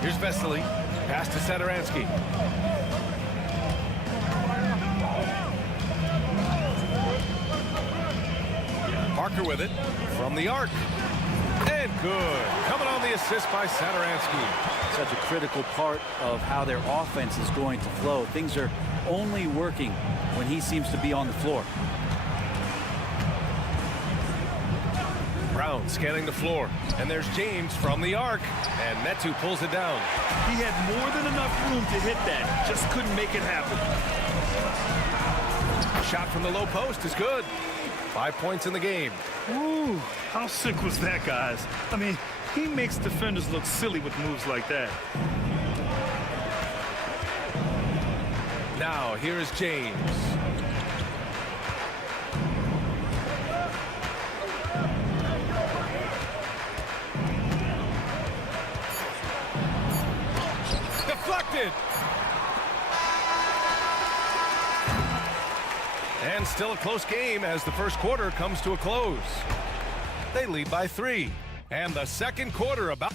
Here's Vesely. Pass to Satoransky. Parker with it from the arc. And good. Coming on the assist by Satoransky. Such a critical part of how their offense is going to flow. Things are only working when he seems to be on the floor. Brown scanning the floor. And there's James from the arc. And Metu pulls it down. He had more than enough room to hit that. Just couldn't make it happen. Shot from the low post is good. 5 points in the game. Ooh, how sick was that, guys? I mean, he makes defenders look silly with moves like that. Now, here is James. Deflected. And still a close game as the first quarter comes to a close. They lead by 3. And the second quarter about...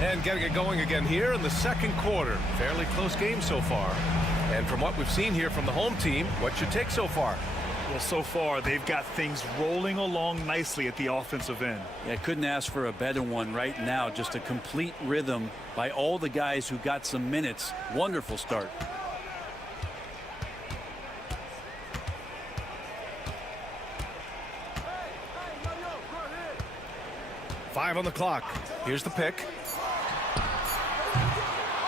And getting it going again here in the second quarter. Fairly close game so far. And from what we've seen here from the home team, what's your take so far? Well, so far, they've got things rolling along nicely at the offensive end. Yeah, couldn't ask for a better one right now. Just a complete rhythm by all the guys who got some minutes. Wonderful start. Five on the clock. Here's the pick.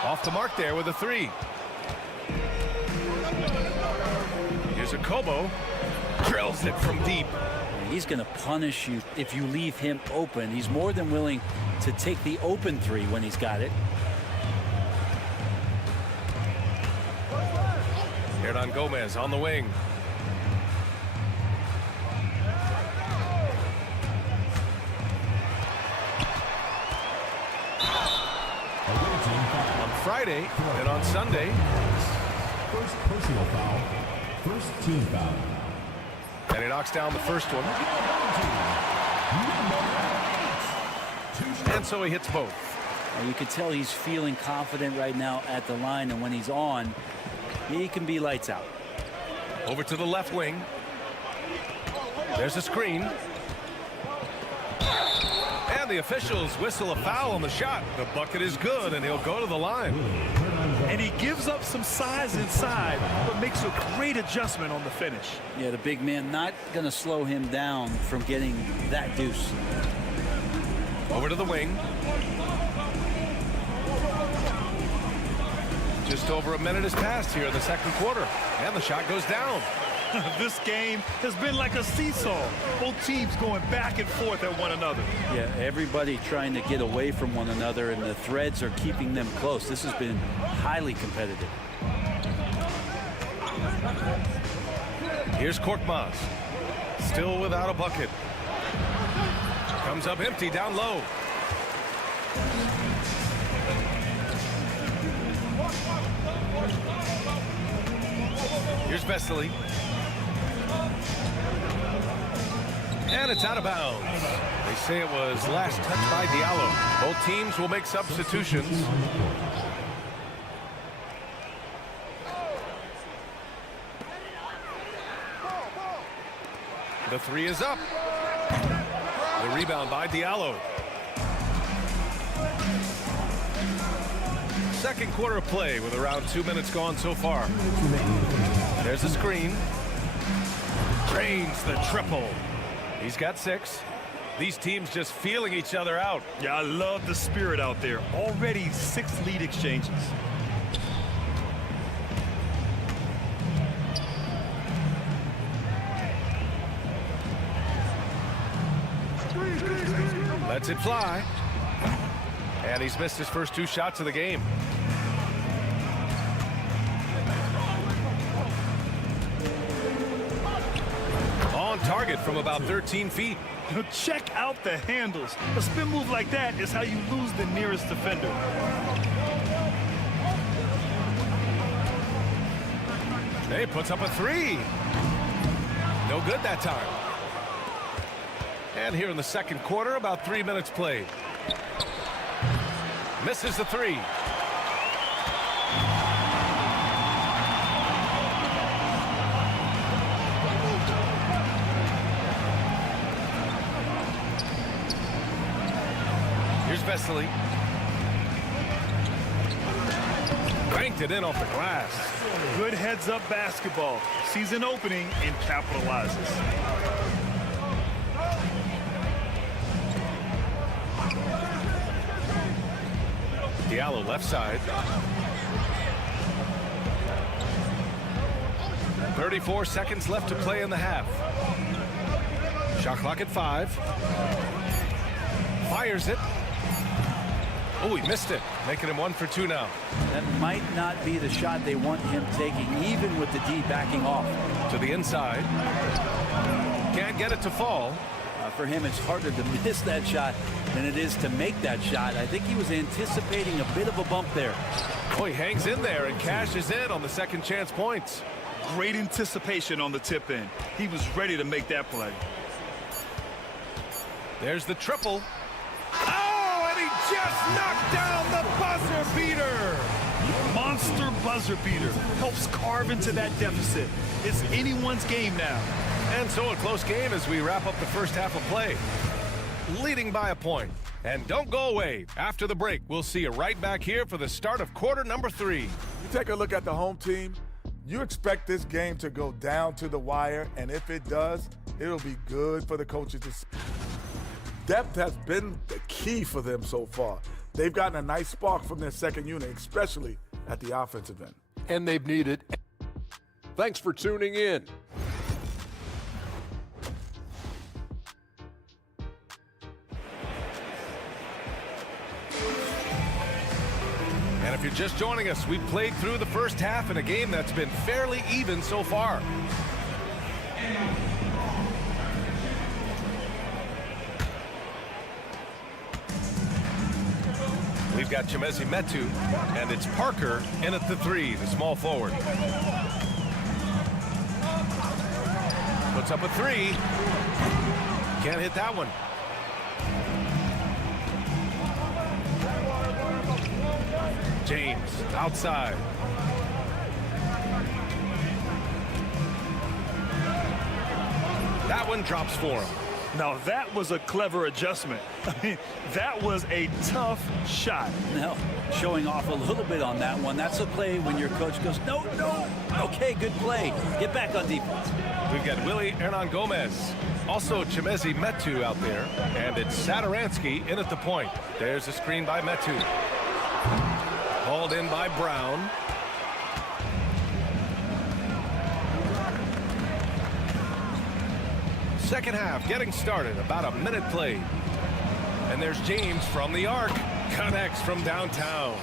Off the mark there with a 3. Here's a Kobo. Drills it from deep. He's going to punish you if you leave him open. He's more than willing to take the open 3 when he's got it. Hernan Gomez on the wing. On Friday and on Sunday. First personal foul. First team foul. And he knocks down the first one. And so he hits both. And you can tell he's feeling confident right now at the line, and when he's on, he can be lights out. Over to the left wing. There's a screen. And the officials whistle a foul on the shot. The bucket is good, and he'll go to the line. And he gives up some size inside, but makes a great adjustment on the finish. Yeah, the big man not going to slow him down from getting that deuce. Over to the wing. Just over a minute has passed here in the second quarter. And the shot goes down. This game has been like a seesaw. Both teams going back and forth at one another. Yeah, everybody trying to get away from one another, and the threads are keeping them close. This has been highly competitive. Here's Korkmaz. Still without a bucket. Comes up empty down low. Here's Vesely. And it's out of bounds. They say it was last touched by Diallo. Both teams will make substitutions. The 3 is up. The rebound by Diallo. Second quarter of play with around 2 minutes gone so far. There's a screen. Drains the triple. He's got 6. These teams just feeling each other out. Yeah, I love the spirit out there. Already 6 lead exchanges. Lets it fly. And he's missed his first 2 shots of the game. target from about 13 feet. Check out the handles. A spin move like that is how you lose the nearest defender. He puts up a three. No good that time. And here in the second quarter, about 3 minutes played. Misses the three. Here's Vesely. Banked it in off the glass. Good heads-up basketball. Sees an opening and capitalizes. Diallo left side. 34 seconds left to play in the half. Shot clock at 5. Fires it. Oh, he missed it, making him 1 for 2 now. That might not be the shot they want him taking, even with the D backing off. To the inside. Can't get it to fall. For him, it's harder to miss that shot than it is to make that shot. I think he was anticipating a bit of a bump there. Oh, he hangs in there and cashes in on the second chance points. Great anticipation on the tip in. He was ready to make that play. There's the triple. Oh, and he just knocked down the buzzer beater. Monster buzzer beater. Helps carve into that deficit. It's anyone's game now. And so a close game as we wrap up the first half of play. Leading by a point. And don't go away. After the break, we'll see you right back here for the start of quarter number 3. You take a look at the home team, you expect this game to go down to the wire, and if it does, it'll be good for the coaches to see. Depth has been the key for them so far. They've gotten a nice spark from their second unit, especially at the offensive end. And they've needed. Thanks for tuning in. And if you're just joining us, we've played through the first half in a game that's been fairly even so far. We've got Chimezi Metu, and it's Parker in at the 3, the small forward. Puts up a 3. Can't hit that one. James outside. That one drops for him. Now that was a clever adjustment. I mean, that was a tough shot. Now, showing off a little bit on that one. That's a play when your coach goes, no, no. Okay, good play. Get back on defense. We've got Willie Hernan Gomez. Also Chimezi Metu out there. And it's Satoransky in at the point. There's a screen by Metu. Hauled in by Brown. Second half getting started. About a minute played. And there's James from the arc. Connects from downtown.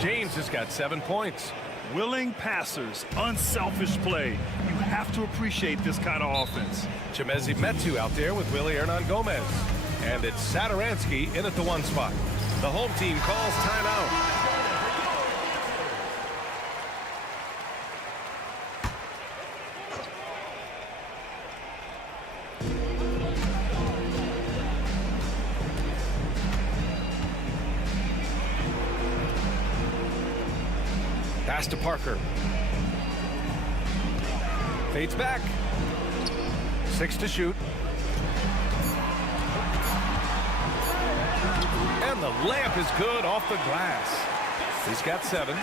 James has got 7 points. Willing passers, unselfish play. You have to appreciate this kind of offense. Chimezi Metu out there with Willie Hernan Gomez. And it's Satoransky in at the 1 spot. The home team calls timeout. Pass to Parker. Fades back. 6 to shoot. And the layup is good off the glass. He's got 7.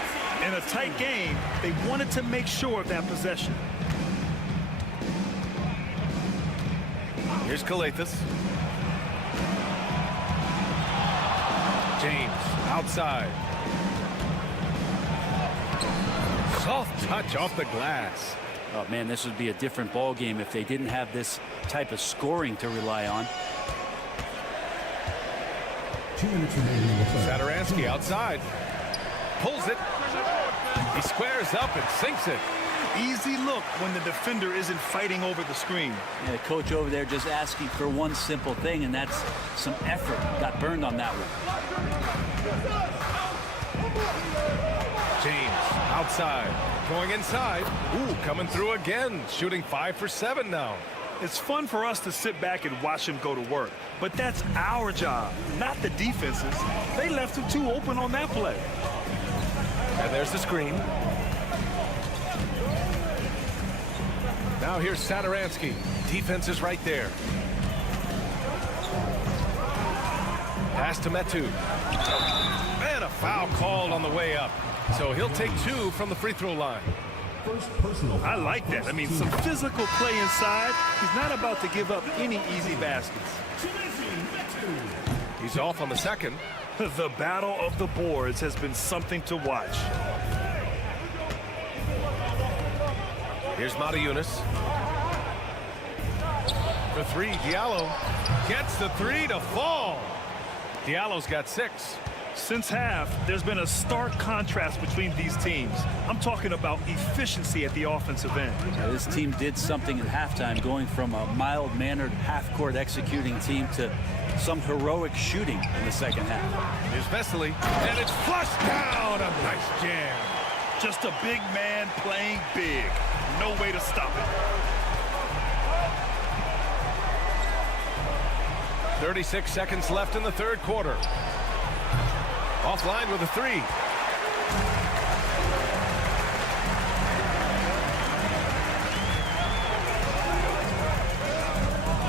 In a tight game, they wanted to make sure of that possession. Here's Kalathis. James outside. Soft touch off the glass. Oh, man, this would be a different ball game if they didn't have this type of scoring to rely on. 2 minutes remaining in the play. Satoransky outside. Pulls it. He squares up and sinks it. Easy look when the defender isn't fighting over the screen. Yeah, the coach over there just asking for one simple thing, and that's some effort. Got burned on that one. James outside, going inside. Ooh, coming through again, shooting 5 for 7 now. It's fun for us to sit back and watch him go to work, but that's our job, not the defense's. They left him too open on that play. And there's the screen. Now here's Satoransky. Defense is right there. Pass to Metu. And a foul called on the way up. So he'll take 2 from the free throw line. I like that. I mean, some physical play inside. He's not about to give up any easy baskets. He's off on the second. The battle of the boards has been something to watch. Here's Matajunas. For 3, Diallo gets the 3 to fall. Diallo's got 6. Since half, there's been a stark contrast between these teams. I'm talking about efficiency at the offensive end. Yeah, this team did something at halftime, going from a mild-mannered half-court executing team to some heroic shooting in the second half. Here's Vesely, and it's flushed down. A nice jam. Just a big man playing big. No way to stop it. 36 seconds left in the third quarter. Offline with a 3.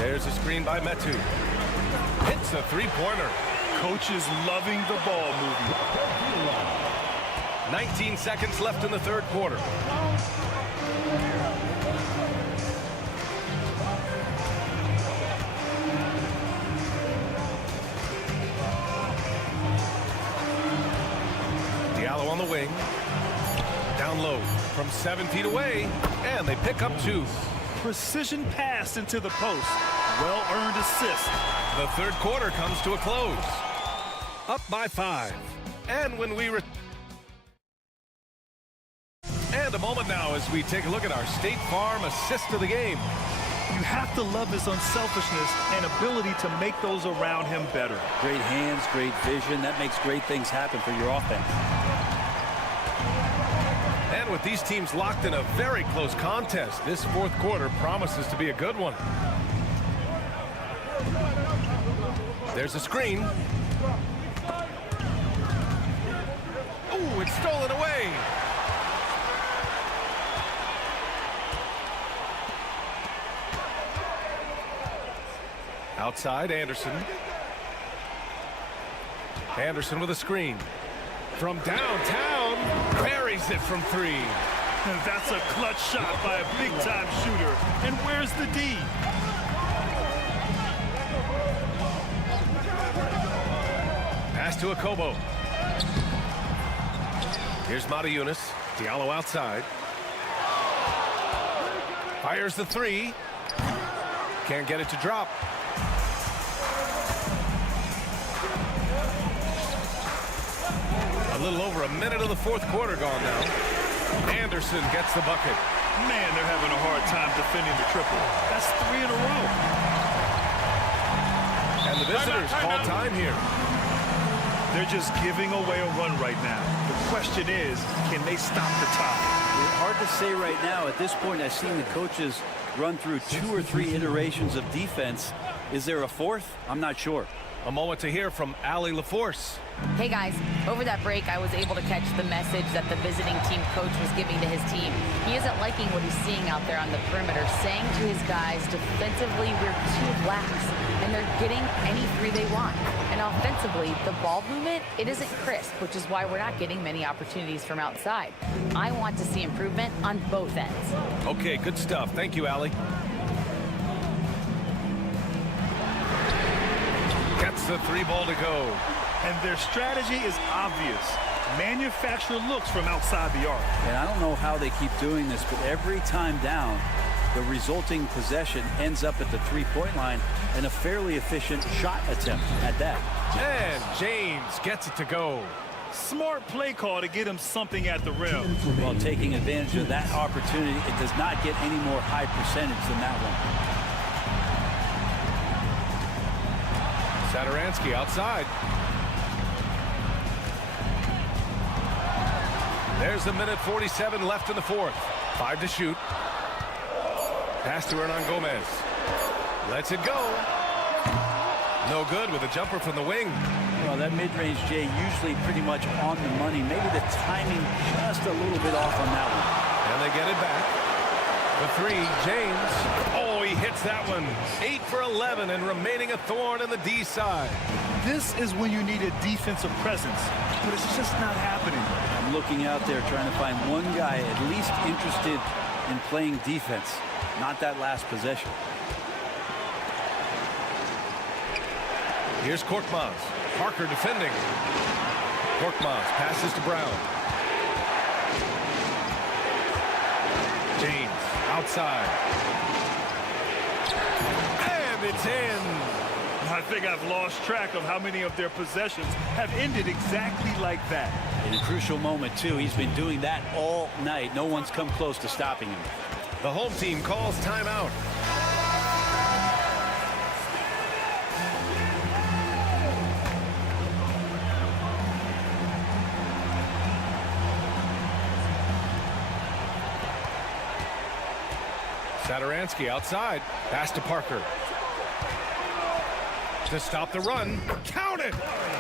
There's a screen by Metu. Hits a 3-pointer. Coach is loving the ball movement. 19 seconds left in the third quarter. Diallo on the wing. Down low from 7 feet away, and they pick up 2. Precision pass into the post. Well-earned assist. The third quarter comes to a close. Up by 5. And when we and a moment now as we take a look at our State Farm assist of the game. You have to love his unselfishness and ability to make those around him better. Great hands, great vision. That makes great things happen for your offense. And with these teams locked in a very close contest, this fourth quarter promises to be a good one. There's a screen. Ooh, it's stolen away. Outside, Anderson. Anderson with a screen. From downtown, buries it from 3. That's a clutch shot by a big-time shooter. And where's the D? Pass to Akobo. Here's Matajunas. Diallo outside. Fires the 3. Can't get it to drop. A little over a minute of the fourth quarter gone now. Anderson gets the bucket. Man, they're having a hard time defending the triple. That's 3 in a row. And the visitors call time here. They're just giving away a run right now. The question is, can they stop the tie? It's hard to say right now. At this point, I've seen the coaches run through 2 or 3 iterations of defense. Is there a fourth? I'm not sure. A moment to hear from Allie LaForce. Hey guys, over that break I was able to catch the message that the visiting team coach was giving to his team. He isn't liking what he's seeing out there on the perimeter, saying to his guys, defensively we're too lax, and they're getting any 3 they want. And offensively, the ball movement, it isn't crisp, which is why we're not getting many opportunities from outside. I want to see improvement on both ends. Okay, good stuff. Thank you, Allie. Gets the 3 ball to go. And their strategy is obvious. Manufacture looks from outside the arc. And I don't know how they keep doing this, but every time down, the resulting possession ends up at the 3-point line and a fairly efficient shot attempt at that. And James gets it to go. Smart play call to get him something at the rim. Well, taking advantage of that opportunity, it does not get any more high percentage than that one. Satoransky outside. There's a minute 47 left in the fourth. 5 to shoot. Pass to Hernan Gomez. Lets it go. No good with a jumper from the wing. Well, that mid-range, Jay, usually pretty much on the money. Maybe the timing just a little bit off on that one. And they get it back. The three, James. Oh, he hits that one. 8 for 11 and remaining a thorn in the D side. This is when you need a defensive presence, but it's just not happening. I'm looking out there trying to find one guy at least interested in playing defense, not that last possession. Here's Korkmaz. Parker defending. Korkmaz passes to Brown. James outside. And it's in. I think I've lost track of how many of their possessions have ended exactly like that. In a crucial moment, too. He's been doing that all night. No one's come close to stopping him. The home team calls timeout. Satoransky outside. Pass to Parker. To stop the run. Count it!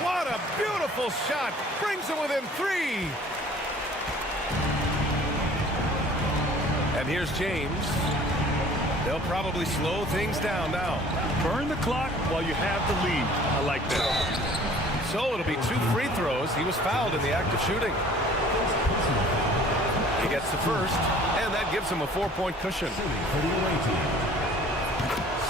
What a beautiful shot! Brings them within 3. And here's James. They'll probably slow things down now. Burn the clock while you have the lead. I like that. So it'll be 2 free throws. He was fouled in the act of shooting. He gets the first, and that gives him a 4-point cushion.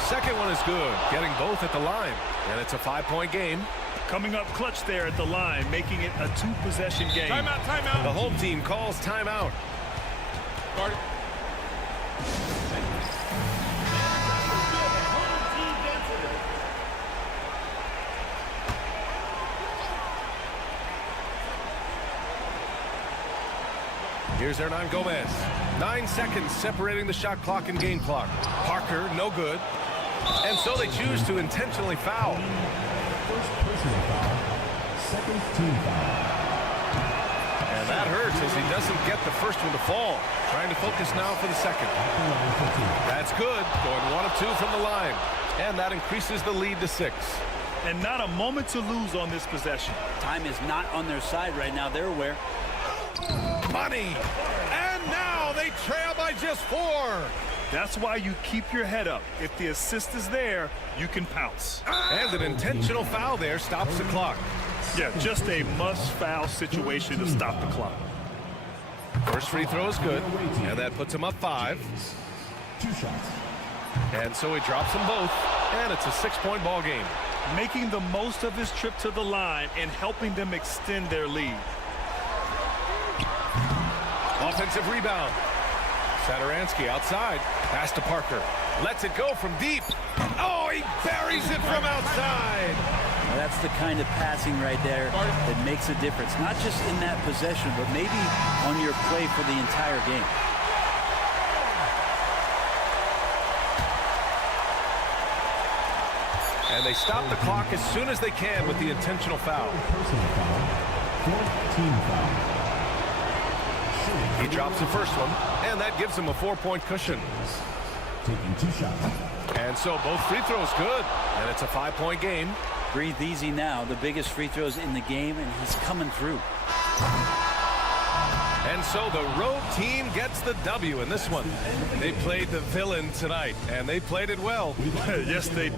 Second one is good, getting both at the line, and it's a 5-point game. Coming up clutch there at the line, making it a 2-possession game. Timeout, timeout. The home team calls timeout. Here's Hernan Gomez. 9 seconds separating the shot clock and game clock. Parker, no good. And so they choose to intentionally foul. First personal foul, second team foul. And that hurts as he doesn't get the first one to fall. Trying to focus now for the second. That's good. Going 1 of 2 from the line. And that increases the lead to 6. And not a moment to lose on this possession. Time is not on their side right now. They're aware. Money. And now they trail by just 4. That's why you keep your head up. If the assist is there, you can pounce. And an intentional foul there stops the clock. Yeah, just a must-foul situation to stop the clock. First free throw is good, and that puts him up 5. 2 shots. And so he drops them both, and it's a 6-point ball game. Making the most of his trip to the line and helping them extend their lead. Offensive rebound. Satoransky outside. Pass to Parker. Lets it go from deep. Oh, he buries it from outside. Now that's the kind of passing right there that makes a difference. Not just in that possession, but maybe on your play for the entire game. And they stop the clock as soon as they can with the intentional foul. Personal foul, 4th team foul. He drops the first one, and that gives him a 4-point cushion. Taking 2 shots. And so both free throws good, and it's a 5-point game. Breathe easy now. The biggest free throws in the game, and he's coming through. And so the road team gets the W in this one. They played the villain tonight, and they played it well. Yes, they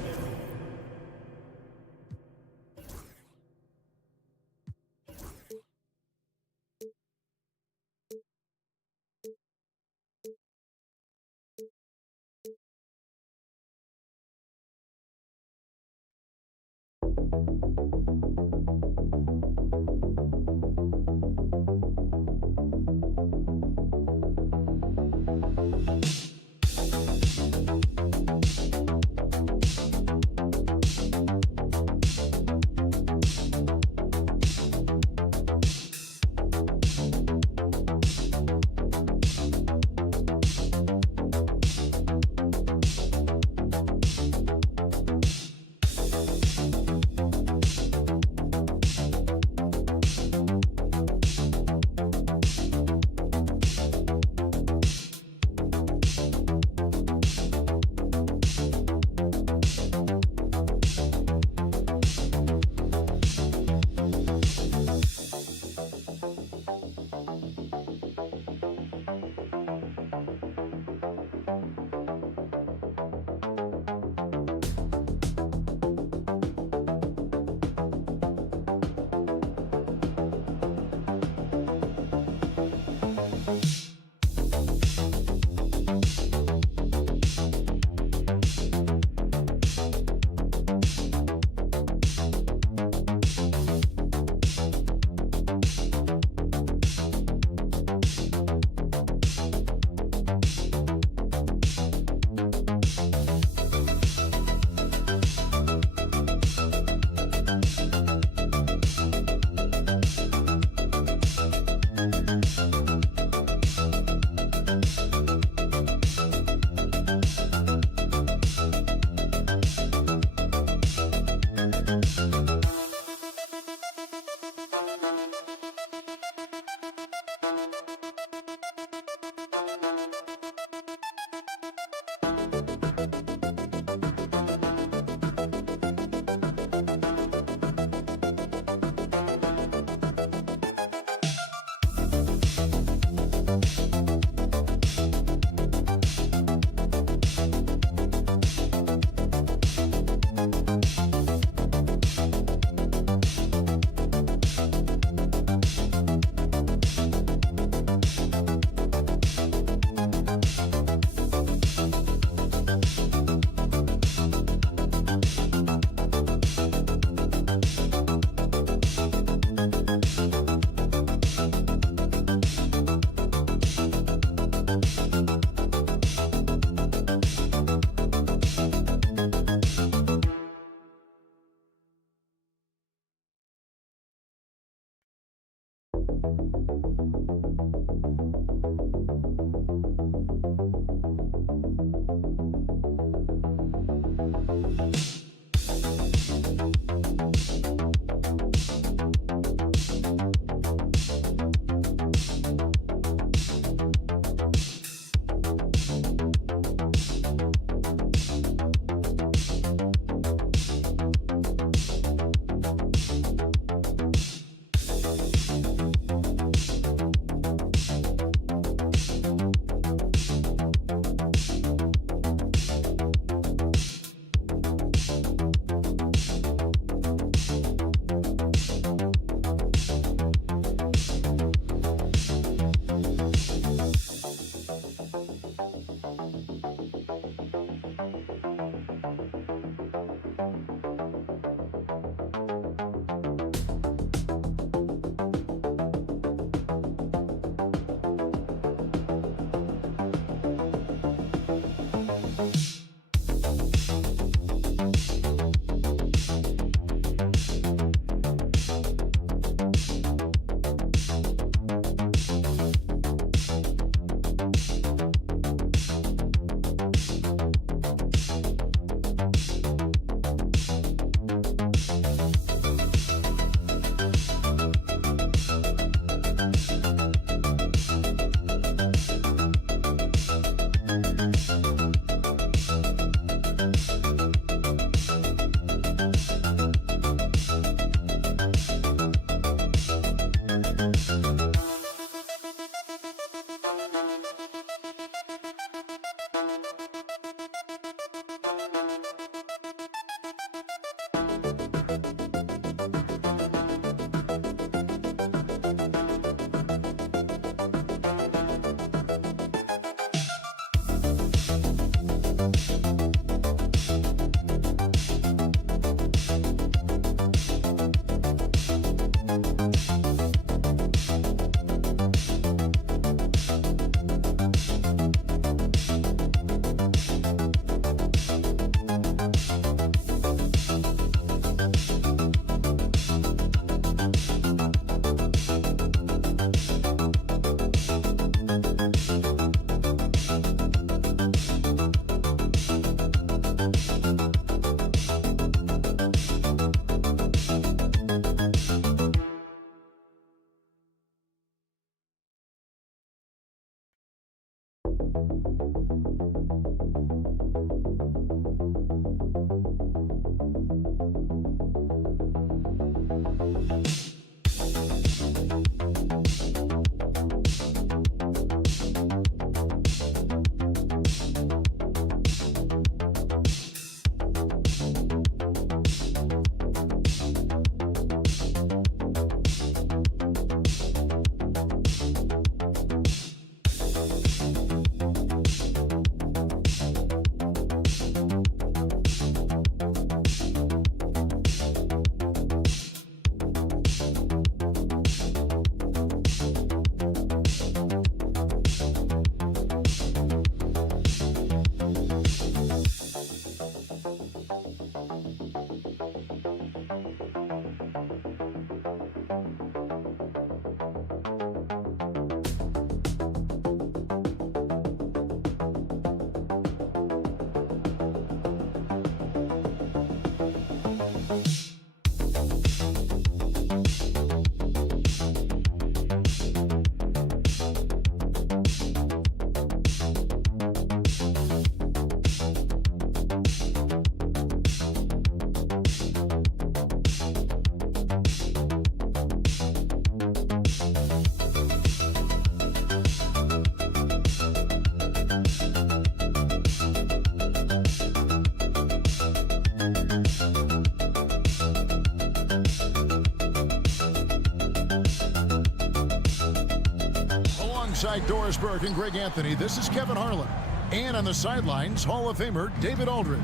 Courtside Dorisberg and Greg Anthony. This is Kevin Harlan. And on the sidelines, Hall of Famer David Aldridge.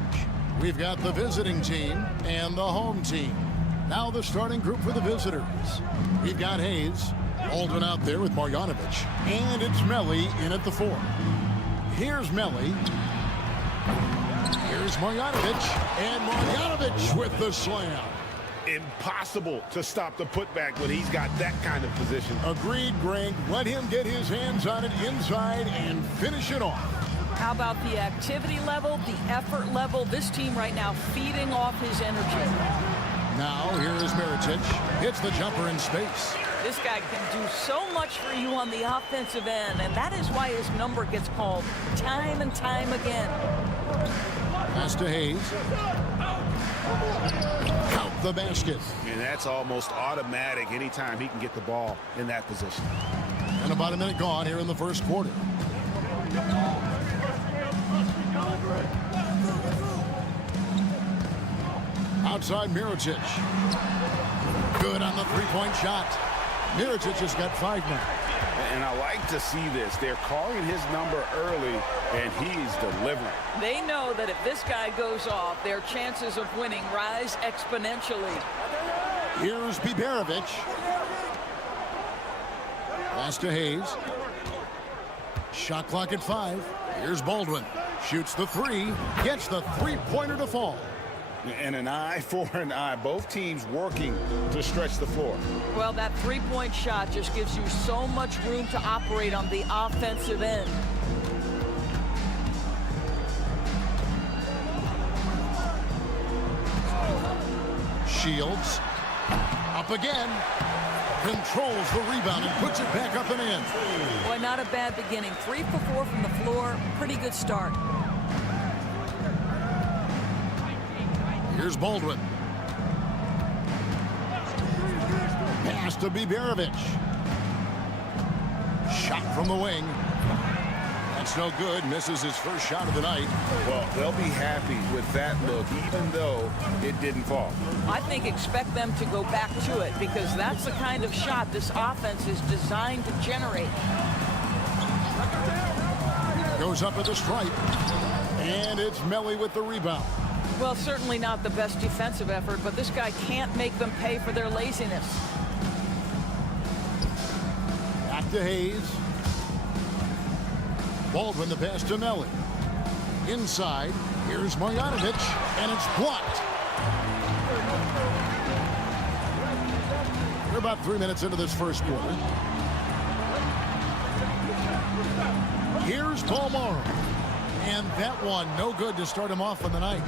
We've got the visiting team and the home team. Now the starting group for the visitors. We've got Hayes, Baldwin out there with Marjanovic. And it's Melli in at the 4. Here's Melli. Here's Marjanovic. And Marjanovic with the slam. Impossible to stop the putback when he's got that kind of position. Agreed, Greg. Let him get his hands on it inside and finish it off. How about the activity level, the effort level? This team right now feeding off his energy. Now here is Mirotic. Hits the jumper in space. This guy can do so much for you on the offensive end, and that is why his number gets called time and time again. Pass to Hayes. Count the basket. And that's almost automatic anytime he can get the ball in that position. And about a minute gone here in the first quarter. Outside Mirotic. Good on the three-point shot. Mirotic has got 5 now. And I like to see this. They're calling his number early, and he's delivering. They know that if this guy goes off, their chances of winning rise exponentially. Here's Biberovic. Pass to Hayes. Shot clock at 5. Here's Baldwin. Shoots the 3. Gets the three-pointer to fall. And an eye for an eye. Both teams working to stretch the floor. Well, that three-point shot just gives you so much room to operate on the offensive end. Shields. Up again. Controls the rebound and puts it back up and in. Boy, not a bad beginning. 3 for 4 from the floor. Pretty good start. Here's Baldwin. Pass to Biberovic. Shot from the wing. That's no good. Misses his first shot of the night. Well, they'll be happy with that look, even though it didn't fall. I think expect them to go back to it because that's the kind of shot this offense is designed to generate. Goes up at the stripe. And it's Melli with the rebound. Well, certainly not the best defensive effort, but this guy can't make them pay for their laziness. Back to Hayes. Baldwin the pass to Melli. Inside, here's Marjanovic, and it's blocked. We're about 3 minutes into this first quarter. Here's Paul Morrow. And that one, no good to start him off on the night.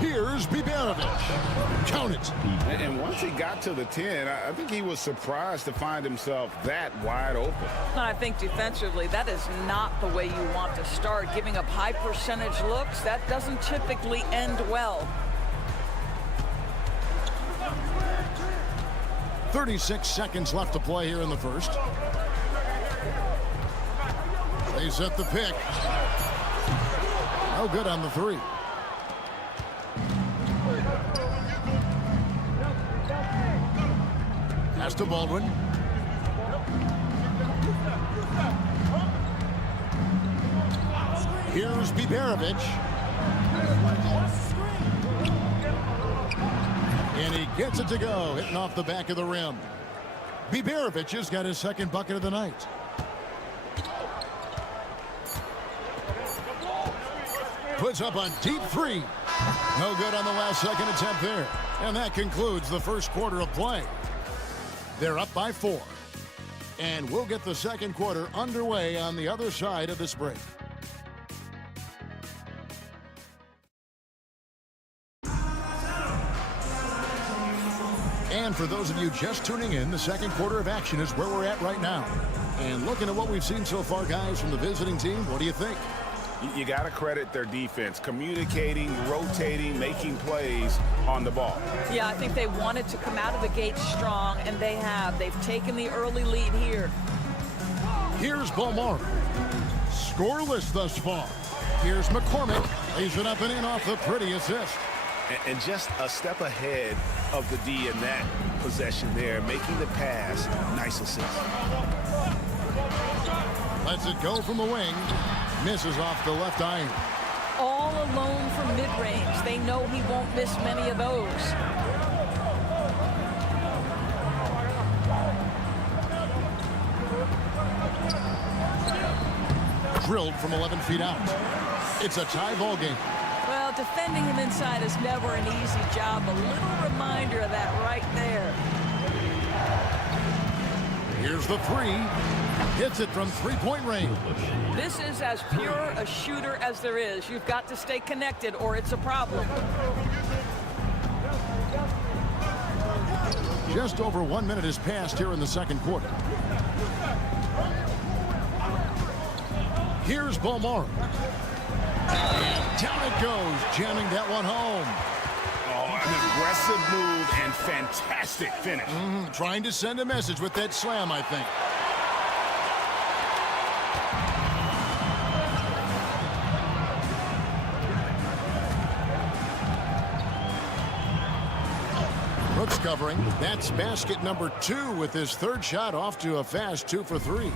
Here's Biberovic. Count it. And once he got to the 10, I think he was surprised to find himself that wide open. I think defensively, that is not the way you want to start. Giving up high percentage looks, that doesn't typically end well. 36 seconds left to play here in the first. They set the pick. No good on the 3. Pass to Baldwin. Here's Biberovic. And he gets it to go, hitting off the back of the rim. Biberovic has got his second bucket of the night. Puts up a deep 3. No good on the last second attempt there. And that concludes the first quarter of play. They're up by 4. And we'll get the second quarter underway on the other side of this break. And for those of you just tuning in, the second quarter of action is where we're at right now. And looking at what we've seen so far, guys, from the visiting team, what do you think? You got to credit their defense, communicating, rotating, making plays on the ball. Yeah, I think they wanted to come out of the gate strong, and they have. They've taken the early lead here. Here's Bolmaro. Scoreless thus far. Here's McCormick. Lays it up and in off the pretty assist. And just a step ahead of the D in that possession there, making the pass. Nice assist. Lets it go from the wing. Misses off the left iron. All alone from mid-range. They know he won't miss many of those. Drilled from 11 feet out. It's a tie ball game. Well, defending him inside is never an easy job. A little reminder of that right there. Here's the three. Hits it from three-point range. This is as pure a shooter as there is. You've got to stay connected or it's a problem. Just over 1 minute has passed here in the second quarter. Here's Balmore. And down it goes, jamming that one home. Oh, an aggressive move and fantastic finish. Trying to send a message with that slam, I think. Brooks covering. That's basket number 2 with his third shot off to a fast 2 for 3.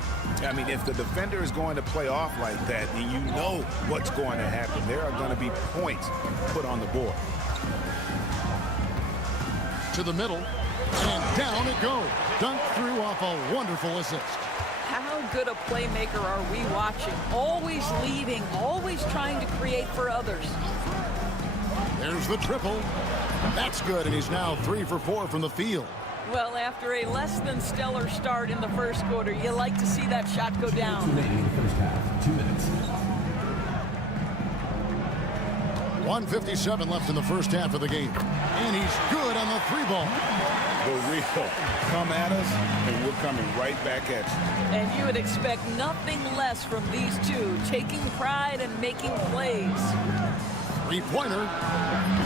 I mean, if the defender is going to play off like that, then you know what's going to happen. There are going to be points put on the board. To the middle, and down it goes. Dunked through off a wonderful assist. How good a playmaker are we watching? Always leading, always trying to create for others. There's the triple. That's good, and he's now 3 for 4 from the field. Well, after a less than stellar start in the first quarter, you like to see that shot go down. 2 minutes in the first half. 2 minutes. 1:57 left in the first half of the game. And he's good on the 3-ball. The real come at us, and we're coming right back at you. And you would expect nothing less from these two, taking pride and making plays. 3-pointer.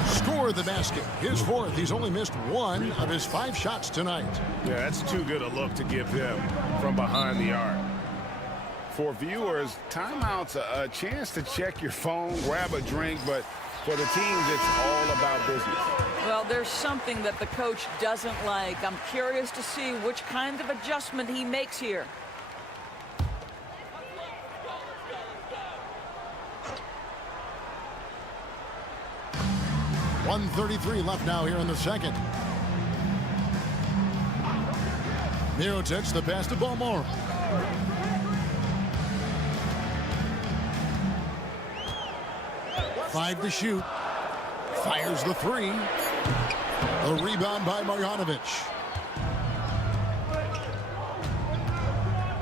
Score the basket. His 4th. He's only missed 1 of his 5 shots tonight. Yeah, that's too good a look to give him from behind the arc. For viewers, timeout's a chance to check your phone, grab a drink, but for the teams, it's all about business. Well, there's something that the coach doesn't like. I'm curious to see which kind of adjustment he makes here. .133 left now here in the second. Mirotic, the pass to Balmore. Five to shoot. Fires the 3. A rebound by Marjanovic.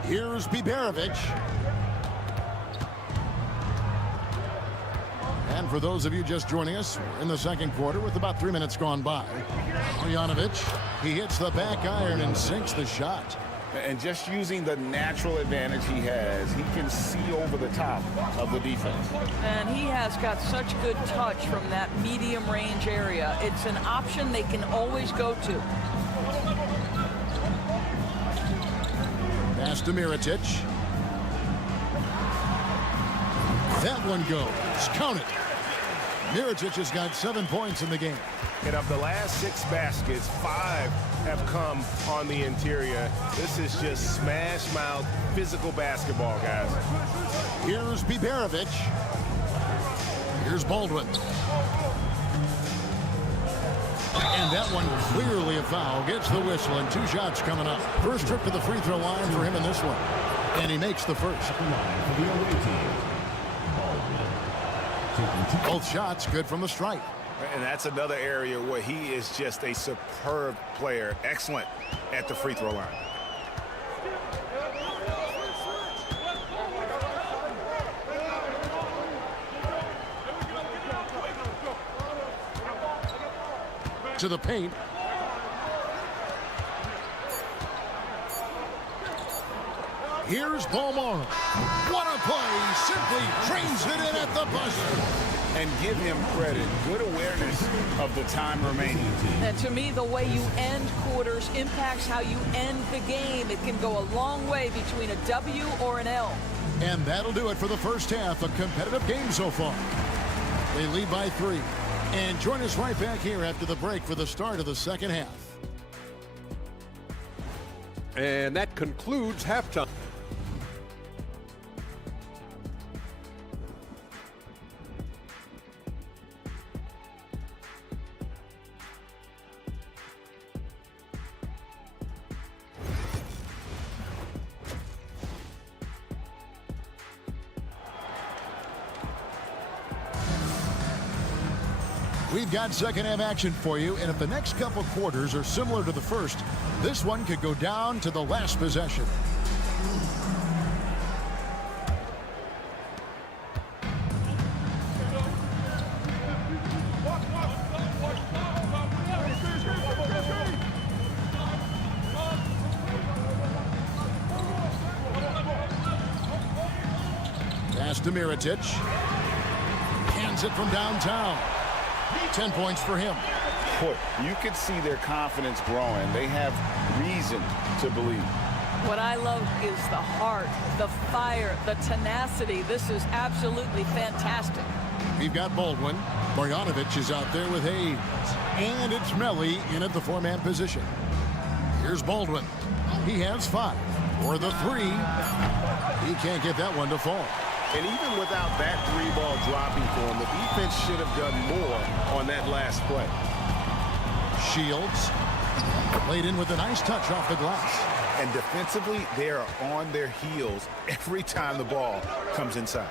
Here's Biberovic. And for those of you just joining us, we're in the second quarter with about 3 minutes gone by. Marjanovic, he hits the back iron and sinks the shot. And just using the natural advantage he has, he can see over the top of the defense. And he has got such good touch from that medium range area. It's an option they can always go to. Pass to Mirotic. That one goes. Count it. Mirotic has got 7 points in the game. And of the last 6 baskets, 5 have come on the interior. This is just smash mouth physical basketball, guys. Here's Biberovic. Here's Baldwin. And that one clearly a foul. Gets the whistle and 2 shots coming up. First trip to the free throw line for him in this one. And he makes the first. Both shots good from the stripe. And that's another area where he is just a superb player. Excellent at the free throw line. To the paint. Here's Balmore. What a play. Simply trains it in at the buzzer. And give him credit. Good awareness of the time remaining. And to me, the way you end quarters impacts how you end the game. It can go a long way between a W or an L. And that'll do it for the first half. A competitive game so far. They lead by 3. And join us right back here after the break for the start of the second half. And that concludes halftime. We've got second half action for you, and if the next couple quarters are similar to the first, this one could go down to the last possession. Pass to Mirotic. Hands it from downtown. 10 points for him. Boy, you can see their confidence growing. They have reason to believe. What I love is the heart, the fire, the tenacity. This is absolutely fantastic. We've got Baldwin. Marjanovic is out there with Hayes. And it's Melli in at the four-man position. Here's Baldwin. He has 5. For the 3. He can't get that one to fall. And even without that 3-ball dropping for him, the defense should have done more on that last play. Shields laid in with a nice touch off the glass. And defensively, they are on their heels every time the ball comes inside.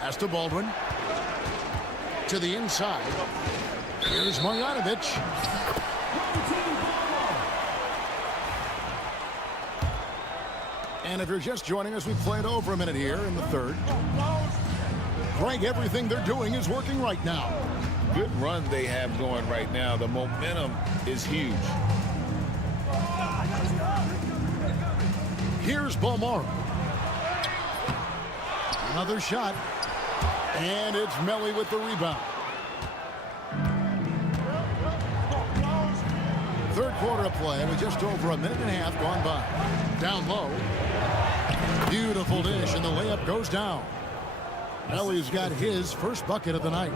Pass to Baldwin. To the inside. Here's Marjanovic. And if you're just joining us, we've played over a minute here in the third. Greg, everything they're doing is working right now. Good run they have going right now. The momentum is huge. Here's Balmora. Another shot. And it's Melli with the rebound. Third quarter of play with just over a minute and a half gone by. Down low. Beautiful dish, and the layup goes down. Melli's got his first bucket of the night.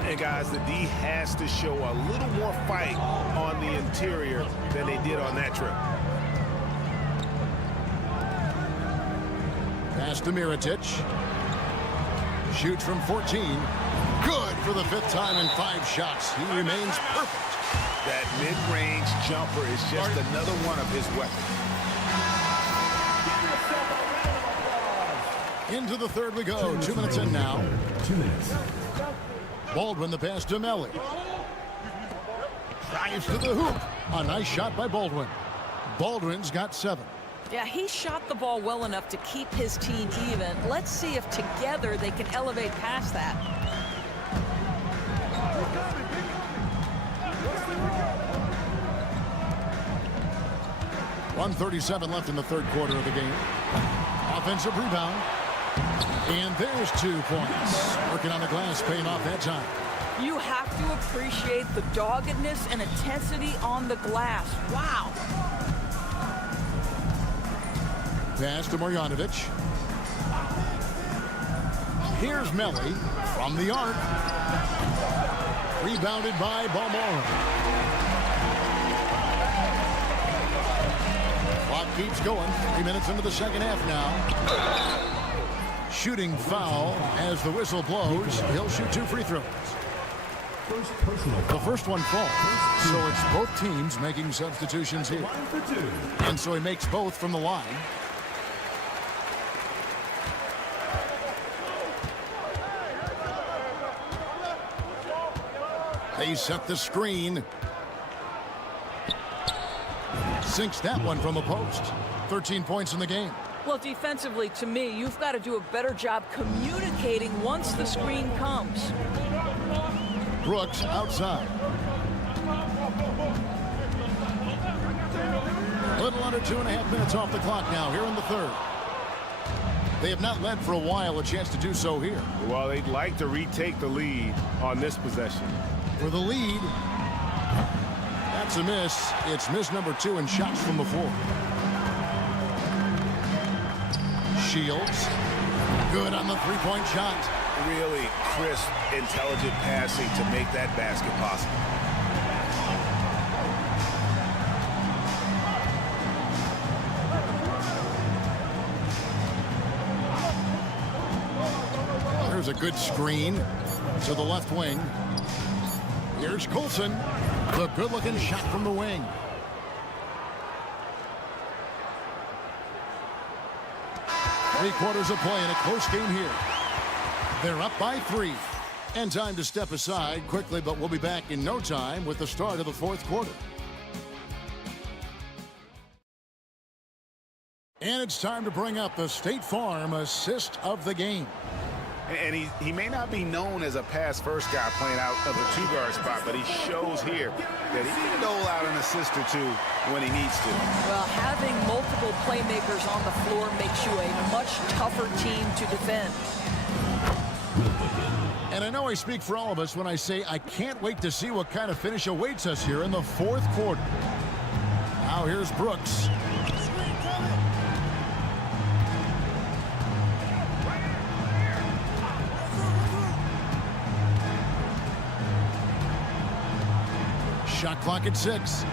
And guys, the D has to show a little more fight on the interior than they did on that trip. Pass to Mirotic. Shoots from 14. Good for the 5th time in 5 shots. He remains perfect. That mid-range jumper is just another one of his weapons. Into the third we go. 2 minutes in now. 2 minutes. Baldwin the pass to Melli. Drives to the hoop. A nice shot by Baldwin. Baldwin's got 7. Yeah, he shot the ball well enough to keep his team even. Let's see if together they can elevate past that. .137 left in the third quarter of the game. Offensive rebound. And there's 2 points. Working on the glass, paying off that time. You have to appreciate the doggedness and intensity on the glass. Wow. Pass to Marjanovic. Here's Melli from the arc. Rebounded by Balmora. Clock keeps going. 3 minutes into the second half now. Shooting foul as the whistle blows. He'll shoot 2 free throws. The first one falls. So it's both teams making substitutions here. And so he makes both from the line. They set the screen. Sinks that one from the post. 13 points in the game. Well, defensively, to me, you've got to do a better job communicating once the screen comes. Brooks outside. A little under 2.5 minutes off the clock now here in the third. They have not led for a while. A chance to do so here. Well, they'd like to retake the lead on this possession. For the lead. That's a miss. It's miss number 2 in shots from the floor. Shields. Good on the 3-point shot. really crisp, intelligent passing to make that basket possible. There's a good screen to the left wing. Here's Coulson. The good-looking shot from the wing. Three-quarters of play in a close game here. They're up by 3. And time to step aside quickly, but we'll be back in no time with the start of the fourth quarter. And it's time to bring up the State Farm assist of the game. And he may not be known as a pass-first guy playing out of the two-guard spot, but he shows here that he can dole out an assist or two when he needs to. Well, having multiple playmakers on the floor makes you a much tougher team to defend. And I know I speak for all of us when I say I can't wait to see what kind of finish awaits us here in the fourth quarter. Now here's Brooks. Shot clock at 6.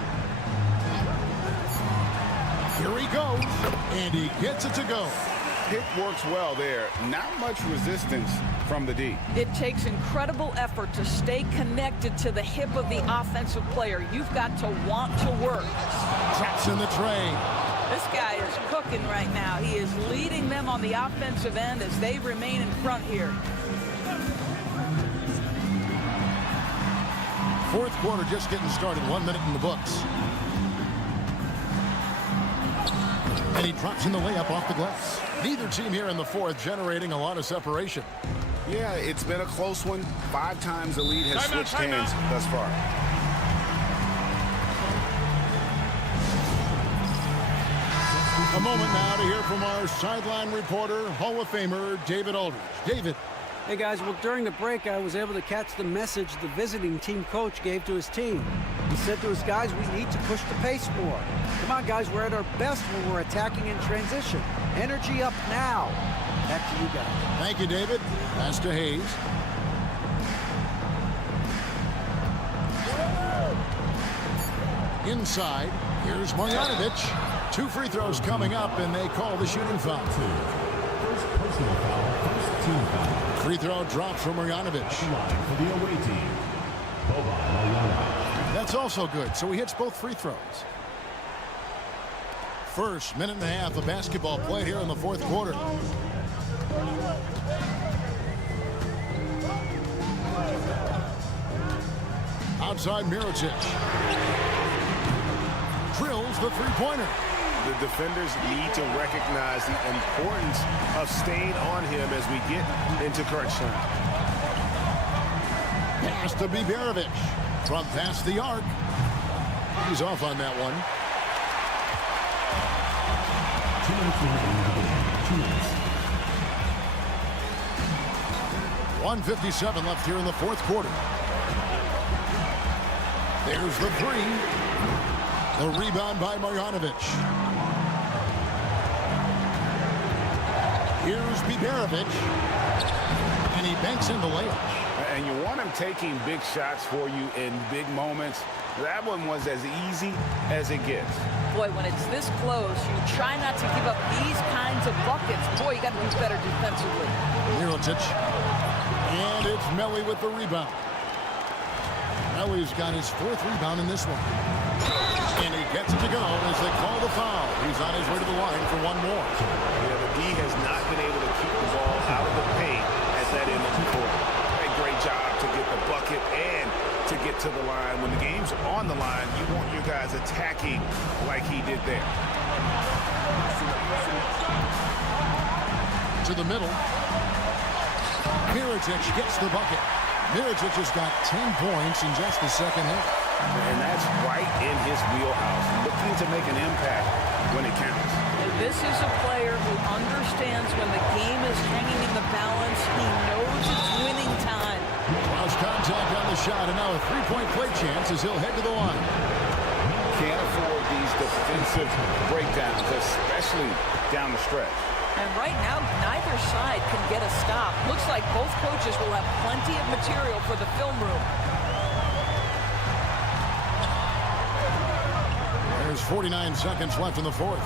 Here he goes, and he gets it to go. Pick works well there. Not much resistance from the D. It takes incredible effort to stay connected to the hip of the offensive player. You've got to want to work. Traps in the tray. This guy is cooking right now. He is leading them on the offensive end as they remain in front here. Fourth quarter just getting started. 1 minute in the books. And he drops in the layup off the glass. Neither team here in the fourth generating a lot of separation. Yeah, it's been a close one. 5 times the lead has switched hands thus far. A moment now to hear from our sideline reporter, Hall of Famer David Aldridge. David. Hey guys, well during the break I was able to catch the message the visiting team coach gave to his team. He said to his guys, we need to push the pace more. Come on guys, we're at our best when we're attacking in transition. Energy up now. Back to you guys. Thank you, David. Pass to Hayes. Inside, here's Marjanovic. 2 free throws coming up, and they call the shooting foul. First personal foul, first team foul. Free throw drops from Marjanovic. For the away team, that's also good, so he hits both free throws. First minute and a half of basketball played here in the fourth quarter. Outside Mirotic. Drills the three-pointer. The defenders need to recognize the importance of staying on him as we get into crunch time. Pass to Biberovic. From past the arc. He's off on that one. 1:57 left here in the fourth quarter. There's the 3. The rebound by Marjanovic. Here's Biberovic. And he banks in the layup. And you want him taking big shots for you in big moments. That one was as easy as it gets. Boy, when it's this close, you try not to give up these kinds of buckets. Boy, you got to do better defensively. Mirotic. And it's Melli with the rebound. Melli's got his 4th rebound in this one. And he gets it to go as they call the foul. He's on his way to the line for one more. Yeah, the D has not been able to keep the ball out of the paint at that end of the court. A great job to get the bucket and to get to the line. When the game's on the line, you want your guys attacking like he did there. To the middle. Mirotic gets the bucket. Mirotic has got 10 points in just the second half. And that's right in his wheelhouse, looking to make an impact when it counts. And this is a player who understands when the game is hanging in the balance. He knows it's winning time. Lost contact on the shot, and now a three-point play chance as he'll head to the line. Can't afford these defensive breakdowns, especially down the stretch. And right now, neither side can get a stop. Looks like both coaches will have plenty of material for the film room. There's 49 seconds left in the fourth.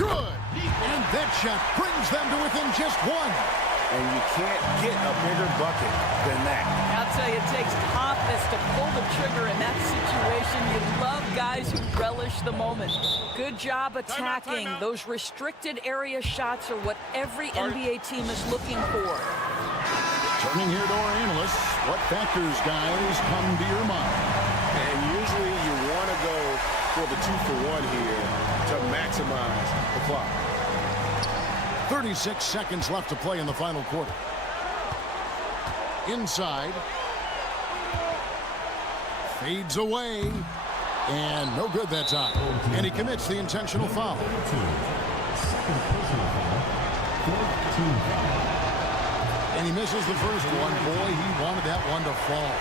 Good! And that shot brings them to within just one. And you can't get a bigger bucket than that. I'll tell you, it takes confidence to pull the trigger in that situation. You love guys who relish the moment. Good job attacking. Timeout. Those restricted area shots are what every NBA team is looking for. Turning here to our analysts, what factors, guys, come to your mind? And usually you want to go for the 2-for-1 here to maximize the clock. 36 seconds left to play in the final quarter. Inside. Fades away. And no good that time. And he commits the intentional foul. And he misses the first one. Boy, he wanted that one to fall.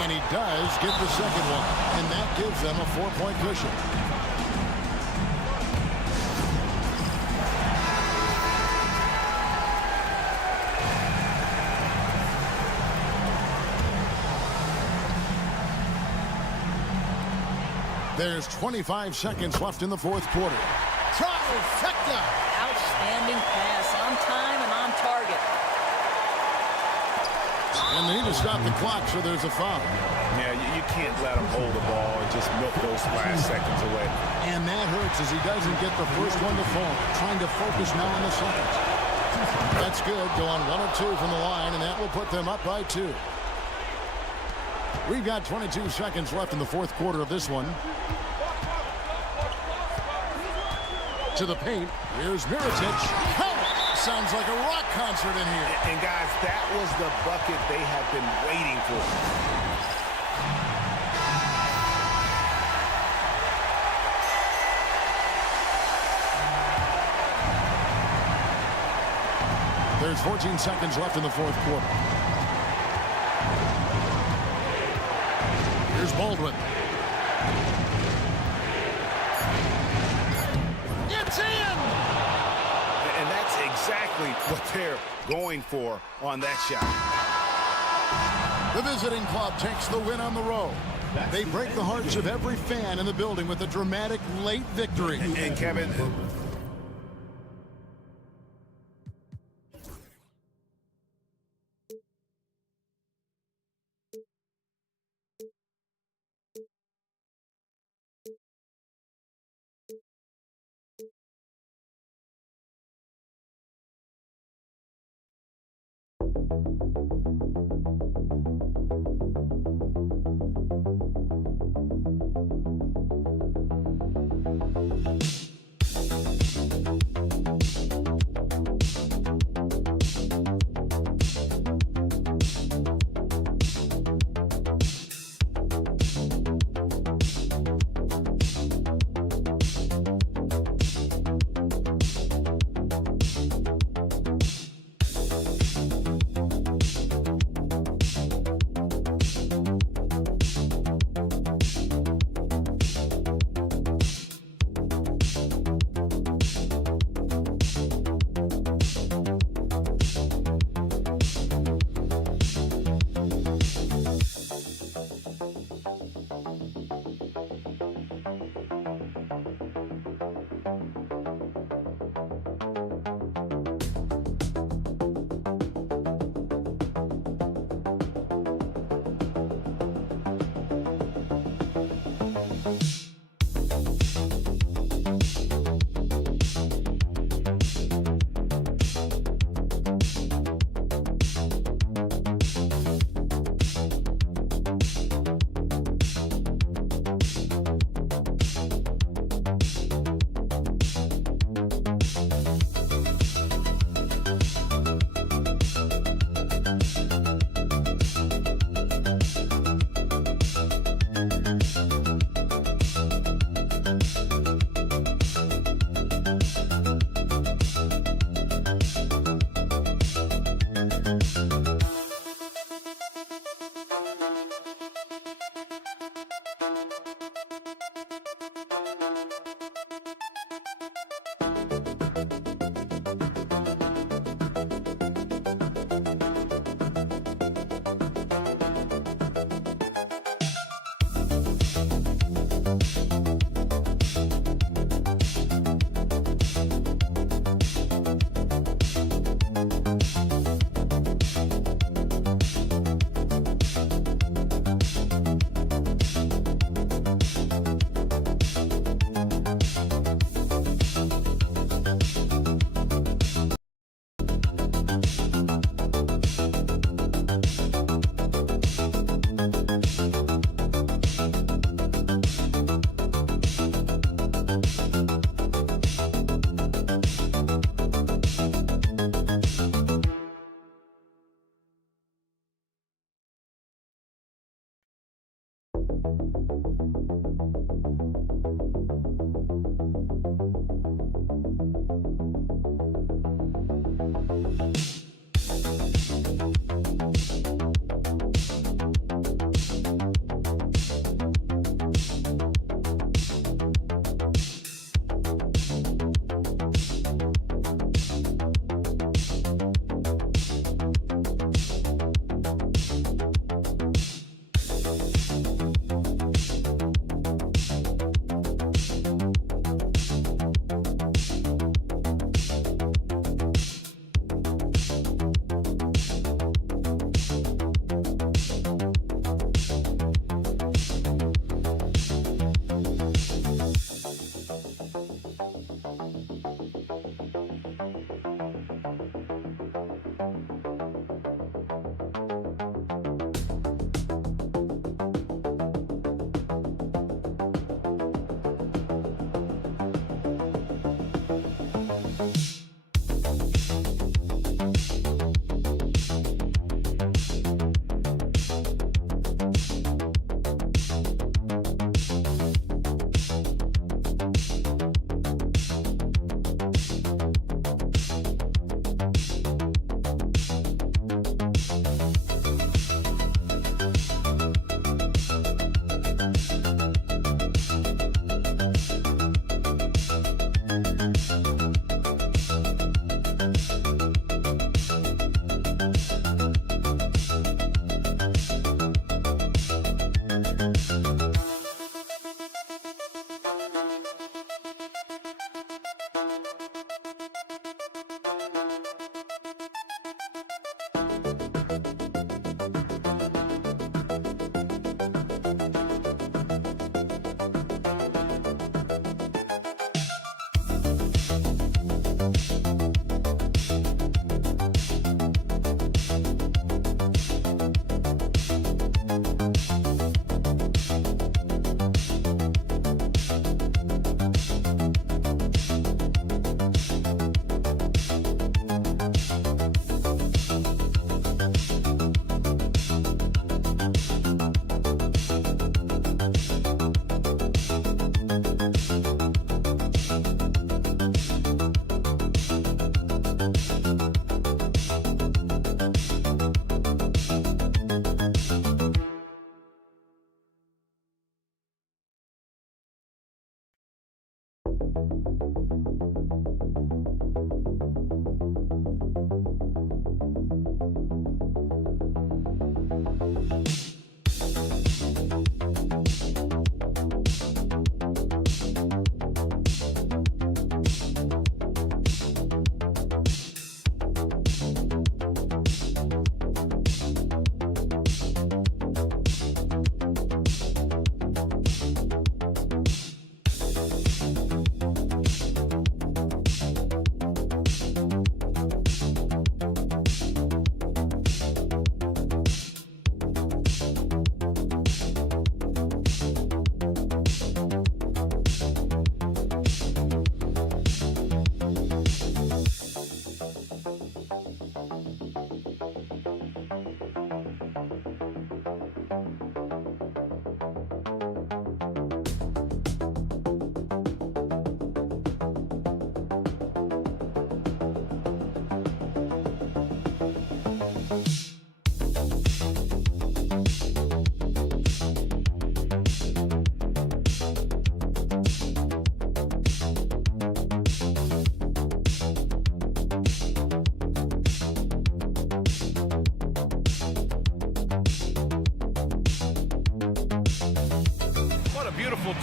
And he does get the second one. And that gives them a 4-point cushion. There's 25 seconds left in the fourth quarter. Trifecta! Outstanding pass, on time and on target. And they need to stop the clock, so there's a foul. Yeah, you can't let him hold the ball and just milk those last seconds away. And that hurts as he doesn't get the first one to fall. Trying to focus now on the second. That's good. Going 1 of 2 from the line, and that will put them up by 2. We've got 22 seconds left in the fourth quarter of this one. To the paint. Here's Mirotic. Sounds like a rock concert in here. And guys, that was the bucket they have been waiting for. There's 14 seconds left in the fourth quarter. Here's Baldwin. It's in! And that's exactly what they're going for on that shot. The visiting club takes the win on the road. They break the hearts of every fan in the building with a dramatic late victory. And Kevin...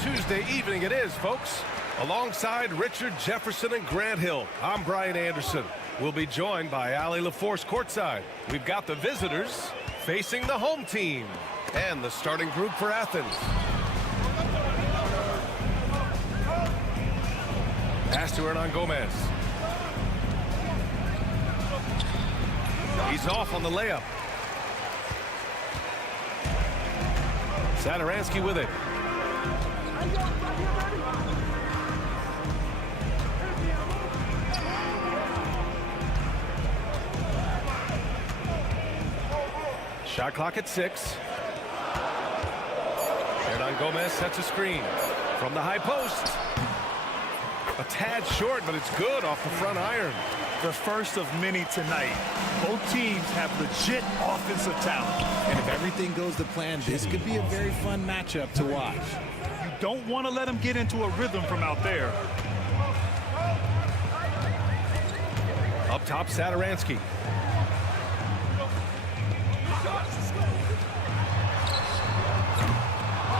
Tuesday evening it is, folks. Alongside Richard Jefferson and Grant Hill, I'm Brian Anderson. We'll be joined by Ali LaForce courtside. We've got the visitors facing the home team and the starting group for Athens. Pass to Hernan Gomez. He's off on the layup. Satoransky with it. Shot clock at 6. Hernan Gomez sets a screen from the high post. A tad short, but it's good off the front iron. The first of many tonight. Both teams have legit offensive talent. And if everything goes to plan, this could be a very fun matchup to watch. You don't want to let them get into a rhythm from out there. Up top, Satoransky.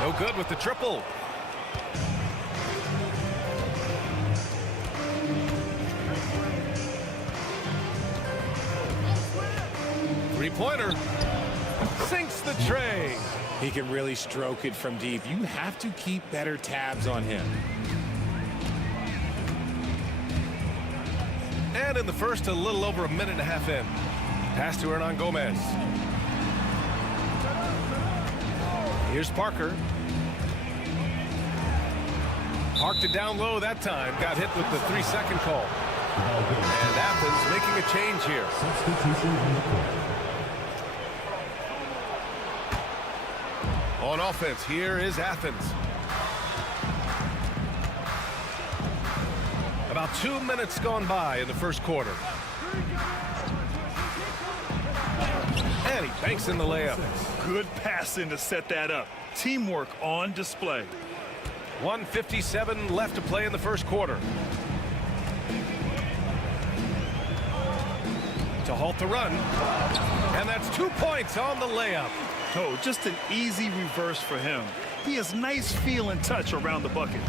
No good with the triple. Three-pointer. Sinks the tray. He can really stroke it from deep. You have to keep better tabs on him. And in the first, a little over a minute and a half in. Pass to Hernan Gomez. Here's Parker. Parked it down low that time. Got hit with the 3-second call. And Athens making a change here. Substitution on the court. On offense, here is Athens. About 2 minutes gone by in the first quarter. And he banks in the layup. Good passing to set that up. Teamwork on display. 1:57 left to play in the first quarter. To halt the run. And that's 2 points on the layup. Oh, just an easy reverse for him. He has nice feel and touch around the bucket.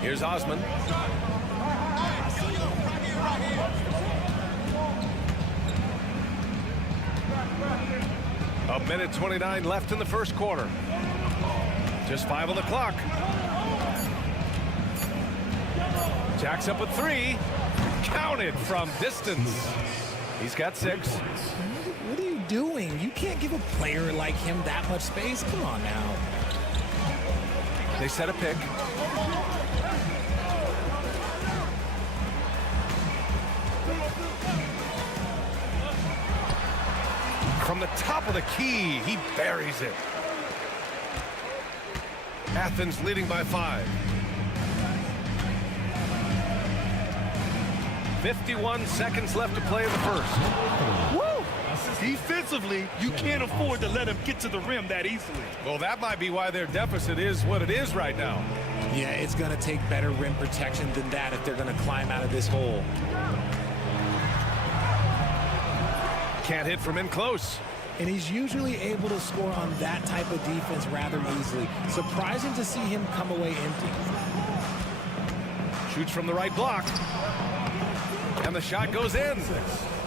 Here's Osman. A minute 29 left in the first quarter. Just 5 on the clock. Jacks up with 3. Counted from distance. He's got 6. What are you doing? You can't give a player like him that much space. Come on now. They set a pick. From the top of the key, he buries it. Athens leading by 5. 51 seconds left to play in the first. Woo! Defensively, you can't afford to let him get to the rim that easily. Well, that might be why their deficit is what it is right now. Yeah, it's going to take better rim protection than that if they're going to climb out of this hole. Can't hit from in close. And he's usually able to score on that type of defense rather easily. Surprising to see him come away empty. Shoots from the right block. And the shot goes in.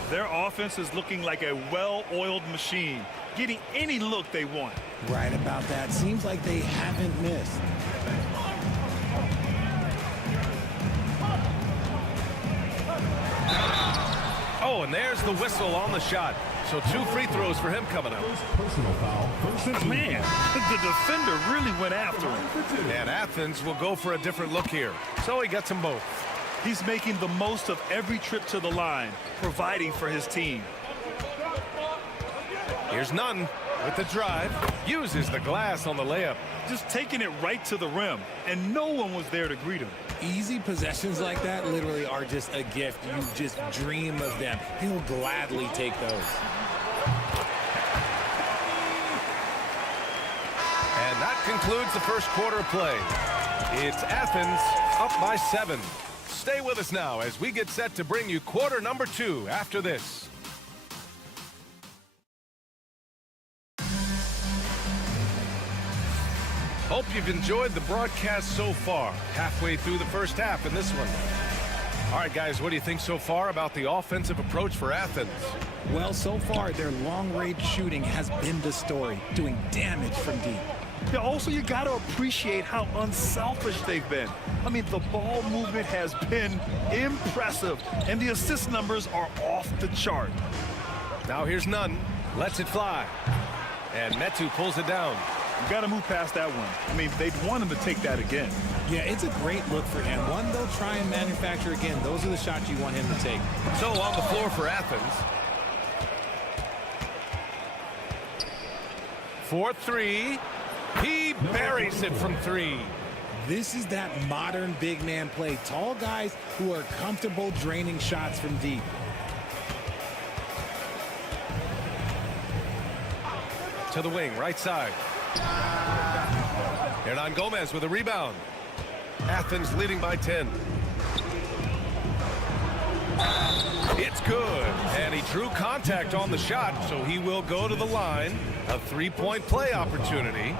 Their offense is looking like a well-oiled machine, getting any look they want. Right about that. Seems like they haven't missed. Oh, and there's the whistle on the shot. So 2 free throws for him coming up. Personal foul. Man, the defender really went after him. And Athens will go for a different look here. So he gets them both. He's making the most of every trip to the line, providing for his team. Here's Nunn with the drive. Uses the glass on the layup. Just taking it right to the rim, and no one was there to greet him. Easy possessions like that literally are just a gift. You just dream of them. He'll gladly take those. And that concludes the first quarter of play. It's Athens up by 7. Stay with us now as we get set to bring you quarter number 2 after this. Hope you've enjoyed the broadcast so far. Halfway through the first half in this one. All right, guys, what do you think so far about the offensive approach for Athens? Well, so far, their long-range shooting has been the story, doing damage from deep. Yeah, also, you got to appreciate how unselfish they've been. I mean, the ball movement has been impressive, and the assist numbers are off the chart. Now here's Nunn. Lets it fly. And Metu pulls it down. You got to move past that one. I mean, they'd want him to take that again. Yeah, it's a great look for him. One they'll try and manufacture again. Those are the shots you want him to take. So on the floor for Athens. For three. He buries it from three. This is that modern big man play. Tall guys who are comfortable draining shots from deep. To the wing, right side. Hernan Gomez with a rebound. Athens leading by 10. It's good. And he drew contact on the shot, so he will go to the line. A three-point play opportunity.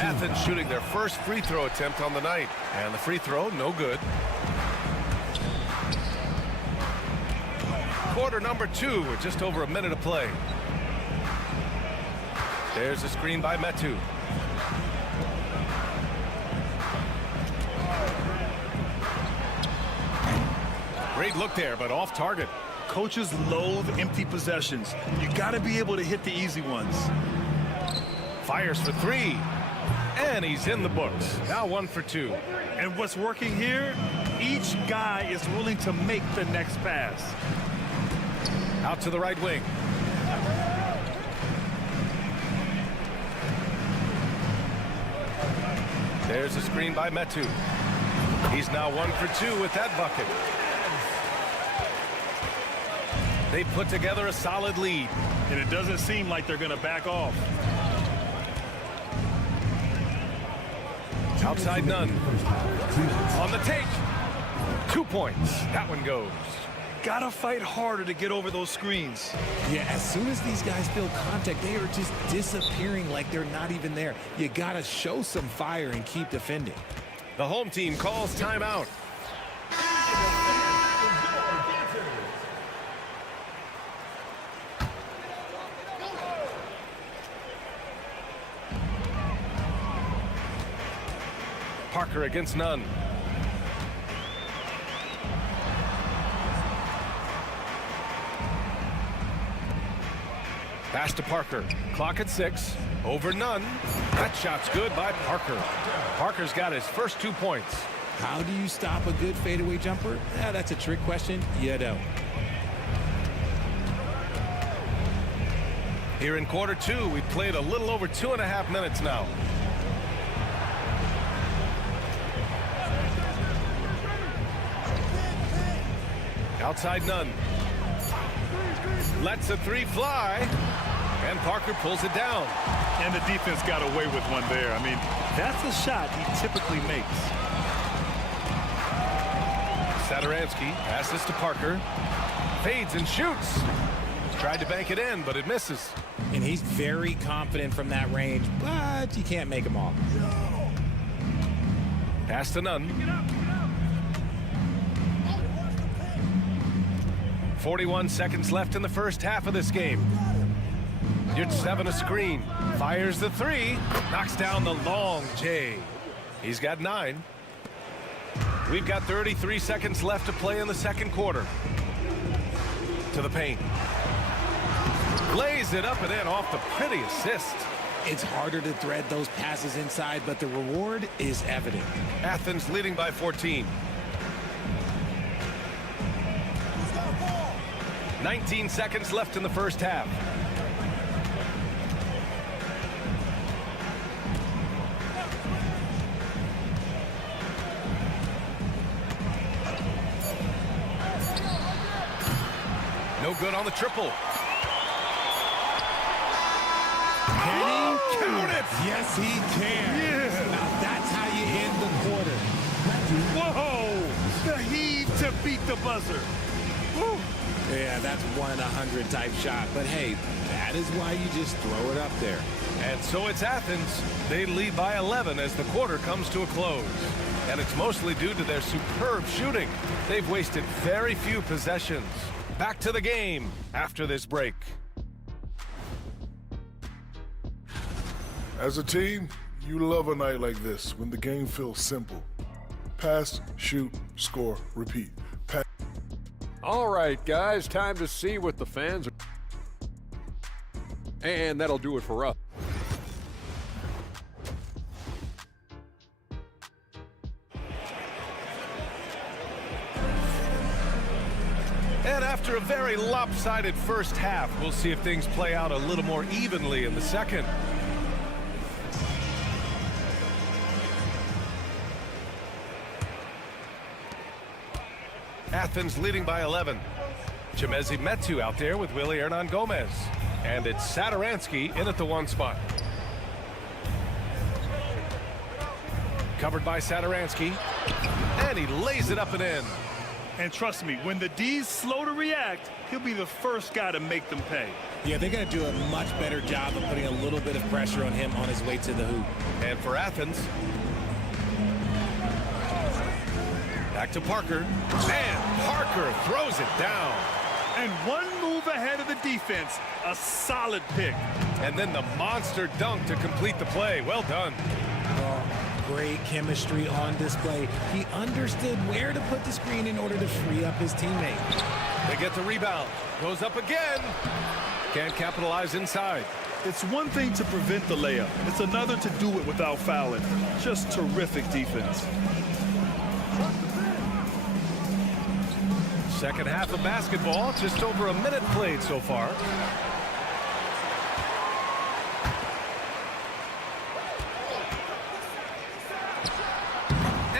Athens shooting their first free throw attempt on the night. And the free throw, no good. Quarter number 2 with just over a minute of play. There's a screen by Metu. Great look there, but off target. Coaches loathe empty possessions. You got to be able to hit the easy ones. Fires for three. And he's in the books. Now 1 for 2. And what's working here? Each guy is willing to make the next pass. Out to the right wing. There's a screen by Metu. He's now 1 for 2 with that bucket. They put together a solid lead. And it doesn't seem like they're going to back off. Outside none. On the take. 2 points. That one goes. Gotta fight harder to get over those screens. Yeah, as soon as these guys feel contact, they are just disappearing like they're not even there. You gotta show some fire and keep defending. The home team calls timeout. Parker against Nunn. Pass to Parker. Clock at 6. Over Nunn. That shot's good by Parker. Parker's got his first 2 points. How do you stop a good fadeaway jumper? That's a trick question. You don't. Here in quarter 2, we've played a little over 2.5 minutes now. Outside Nunn. Lets a three fly. And Parker pulls it down. And the defense got away with one there. I mean, that's a shot he typically makes. Satoransky passes to Parker. Fades and shoots. Tried to bank it in, but it misses. And he's very confident from that range, but you can't make him all. Pass to Nunn. 41 seconds left in the first half of this game. You're 7 a screen. Fires the three. Knocks down the long J. He's got 9. We've got 33 seconds left to play in the second quarter. To the paint. Lays it up and in off the pretty assist. It's harder to thread those passes inside, but the reward is evident. Athens leading by 14. 19 seconds left in the first half. No good on the triple. Can he count it? Yes, he can. Yeah. Now that's how you end the quarter. Whoa! The heave to beat the buzzer. Woo. Yeah, that's 1 in 100 type shot. But hey, that is why you just throw it up there. And so it's Athens. They lead by 11 as the quarter comes to a close. And it's mostly due to their superb shooting. They've wasted very few possessions. Back to the game after this break. As a team, you love a night like this when the game feels simple. Pass, shoot, score, repeat. Pass. All right, guys, time to see what the fans are. And that'll do it for us. And after a very lopsided first half, we'll see if things play out a little more evenly in the second. Athens leading by 11. Chemezi Metu out there with Willie Hernan Gomez. And it's Satoransky in at the 1 spot. Covered by Satoransky. And he lays it up and in. And trust me, when the D's slow to react, he'll be the first guy to make them pay. Yeah, they're going to do a much better job of putting a little bit of pressure on him on his way to the hoop. And for Athens, back to Parker. And Parker throws it down. And one move ahead of the defense, a solid pick. And then the monster dunk to complete the play. Well done. Great chemistry on display. He understood where to put the screen in order to free up his teammate. They get the rebound. Goes up again. Can't capitalize inside. It's one thing to prevent the layup. It's another to do it without fouling. Just terrific defense. Second half of basketball. Just over a minute played so far.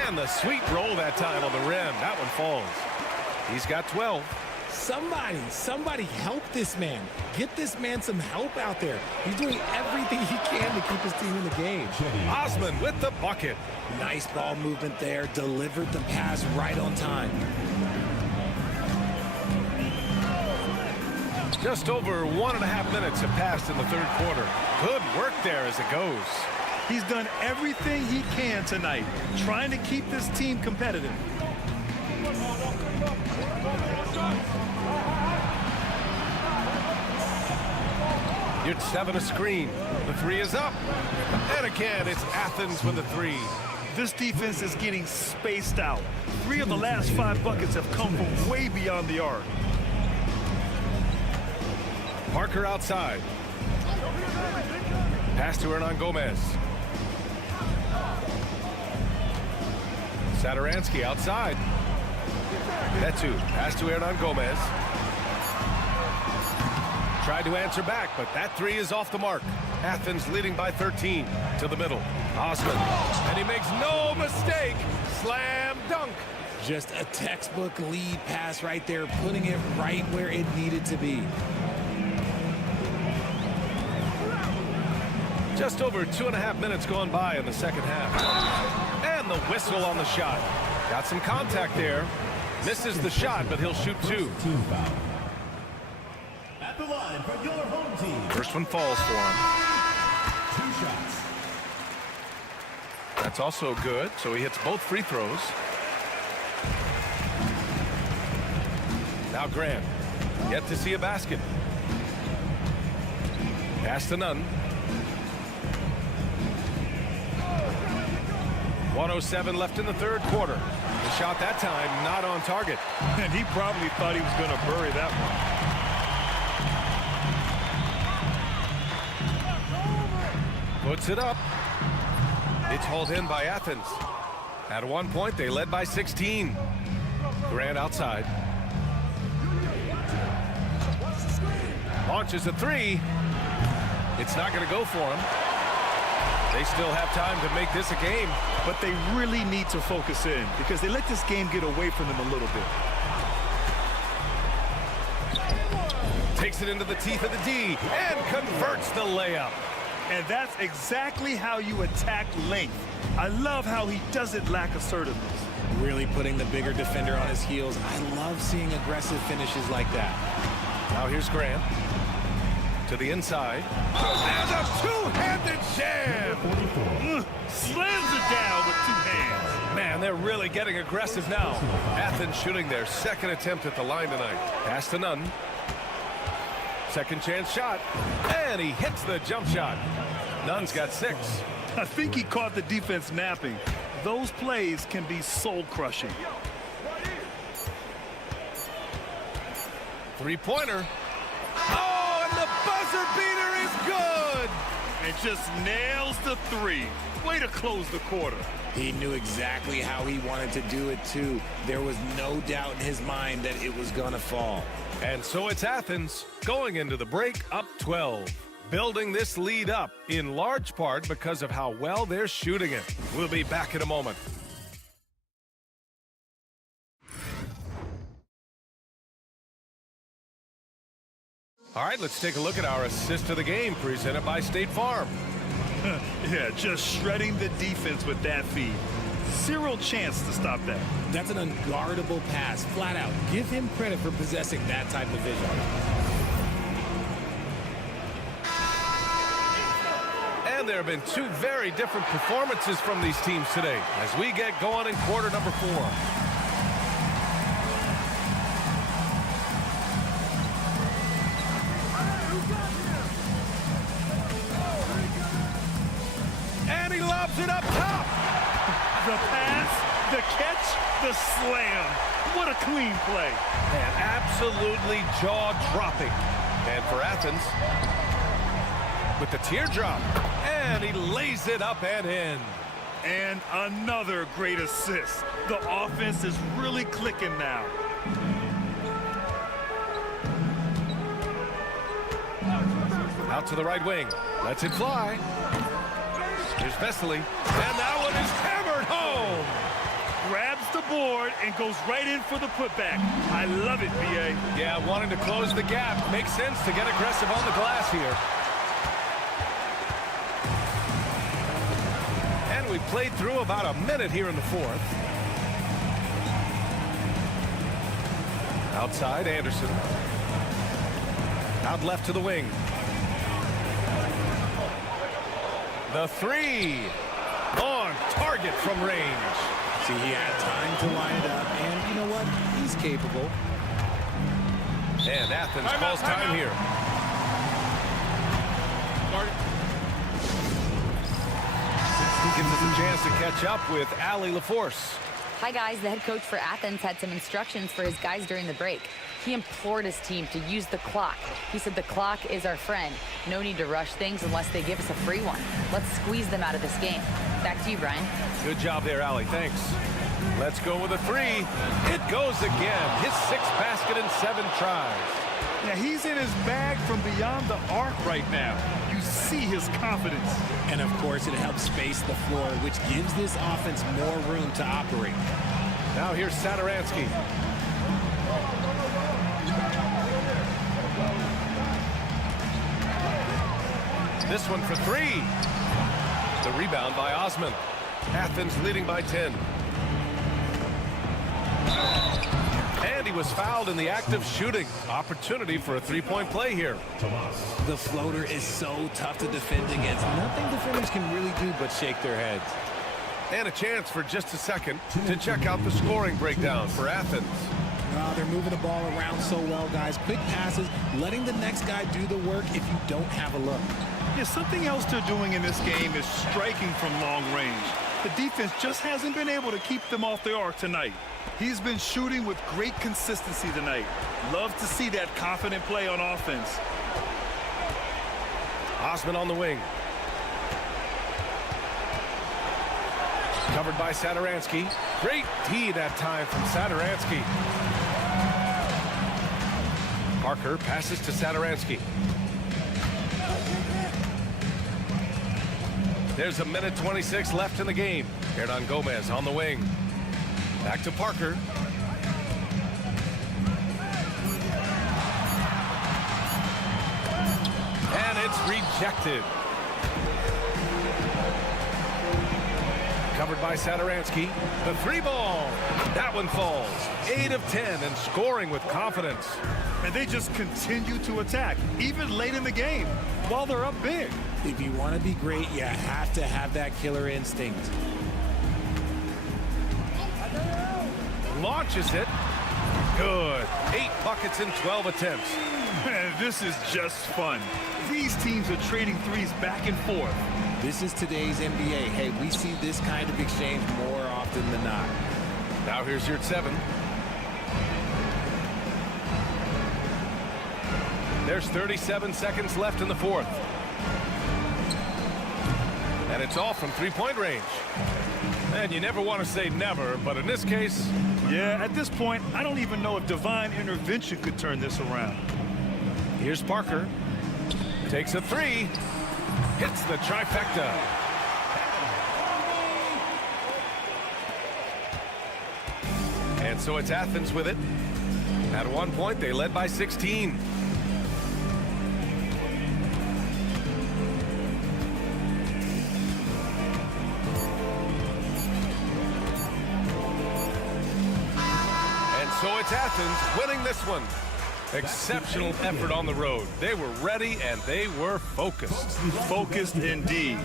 And the sweet roll that time on the rim. That one falls. He's got 12. Somebody help this man. Get this man some help out there. He's doing everything he can to keep his team in the game. Osman with the bucket. Nice ball movement there. Delivered the pass right on time. Just over 1.5 minutes have passed in the third quarter. Good work there as it goes. He's done everything he can tonight, trying to keep this team competitive. You'd 7 a screen. The 3 is up. And again, it's Athens with the 3. This defense is getting spaced out. 3 of the last 5 buckets have come from way beyond the arc. Parker outside. Pass to Hernan Gomez. Satoransky outside. Metu. Pass to Hernan Gomez. Tried to answer back, but that 3 is off the mark. Athens leading by 13 to the middle. Osman. And he makes no mistake. Slam dunk. Just a textbook lead pass right there, putting it right where it needed to be. Just over 2.5 minutes gone by in the second half. And the whistle on the shot. Got some contact there. Misses the shot, but he'll shoot 2. At the line for your home team. First one falls for him. 2 shots. That's also good, so he hits both free throws. Now Grant. Yet to see a basket. Pass to Nunn. 1:07 left in the third quarter. The shot that time not on target. And he probably thought he was going to bury that one. Puts it up. It's hauled in by Athens. At one point, they led by 16. Grant outside. Launches a 3. It's not going to go for him. They still have time to make this a game. But they really need to focus in because they let this game get away from them a little bit. Takes it into the teeth of the D and converts the layup. And that's exactly how you attack length. I love how he doesn't lack assertiveness. Really putting the bigger defender on his heels. I love seeing aggressive finishes like that. Now here's Grant. To the inside. There's a two-handed jam. Slams it down with 2 hands. Man, they're really getting aggressive now. Athens shooting their second attempt at the line tonight. Pass to Nunn. Second chance shot. And he hits the jump shot. Nunn's got 6. I think he caught the defense napping. Those plays can be soul-crushing. Three-pointer. Oh, and the buzzer beater is good. And just nails the 3. Way to close the quarter. He knew exactly how he wanted to do it, too. There was no doubt in his mind that it was going to fall. And so it's Athens going into the break up 12. Building this lead up in large part because of how well they're shooting it. We'll be back in a moment. All right, let's take a look at our assist of the game presented by State Farm. Yeah, just shredding the defense with that feed. Zero chance to stop that. That's an unguardable pass, flat out. Give him credit for possessing that type of vision. And there have been two very different performances from these teams today as we get going in quarter number 4. And he lobs it up top. The pass, the catch, the slam. What a clean play. And absolutely jaw-dropping. And for Athens, with the teardrop. And he lays it up and in. And another great assist. The offense is really clicking now. Out to the right wing. Lets it fly. Here's Vesely. And that one is hammered home. Grabs the board and goes right in for the putback. I love it, B.A. Yeah, wanting to close the gap. Makes sense to get aggressive on the glass here. And we played through about a minute here in the 4th. Outside, Anderson. Out left to the wing. The 3 on target from range. See, he had time to line it up, and you know what? He's capable. And Athens calls time here. Gives us a chance to catch up with Allie LaForce. Hi, guys. The head coach for Athens had some instructions for his guys during the break. He implored his team to use the clock. He said the clock is our friend. No need to rush things unless they give us a free one. Let's squeeze them out of this game. Back to you, Brian. Good job there, Allie. Thanks. Let's go with a 3. It goes again. His 6th basket in 7 tries. Yeah, he's in his bag from beyond the arc right now. You see his confidence. And, of course, it helps space the floor, which gives this offense more room to operate. Now here's Saturansky. This one for 3. The rebound by Osman. Athens leading by 10. And he was fouled in the act of shooting. Opportunity for a 3-point play here. The floater is so tough to defend against. Nothing defenders can really do but shake their heads. And a chance for just a second to check out the scoring breakdown for Athens. They're moving the ball around so well, guys. Quick passes, letting the next guy do the work if you don't have a look. Yeah, something else they're doing in this game is striking from long range. The defense just hasn't been able to keep them off the arc tonight. He's been shooting with great consistency tonight. Love to see that confident play on offense. Osman on the wing. Covered by Saturansky. Great D that time from Saturansky. Parker passes to Saturansky. There's 1:26 left in the game. Hernan Gomez on the wing. Back to Parker. And it's rejected. Covered by Saturansky. The 3-ball. That one falls. 8 of 10 and scoring with confidence. And they just continue to attack, even late in the game, while they're up big. If you want to be great, you have to have that killer instinct. Launches it. Good. 8 buckets in 12 attempts. Man, this is just fun. These teams are trading threes back and forth. This is today's NBA. Hey, we see this kind of exchange more often than not. Now here's your 7. There's 37 seconds left in the 4th. And it's all from 3-point range. And you never want to say never, but in this case... Yeah, at this point, I don't even know if divine intervention could turn this around. Here's Parker. Takes a 3. Hits the trifecta. And so it's Athens with it. At one point, they led by 16. It's Athens winning this one. Exceptional effort on the road. They were ready and they were focused. Focused indeed.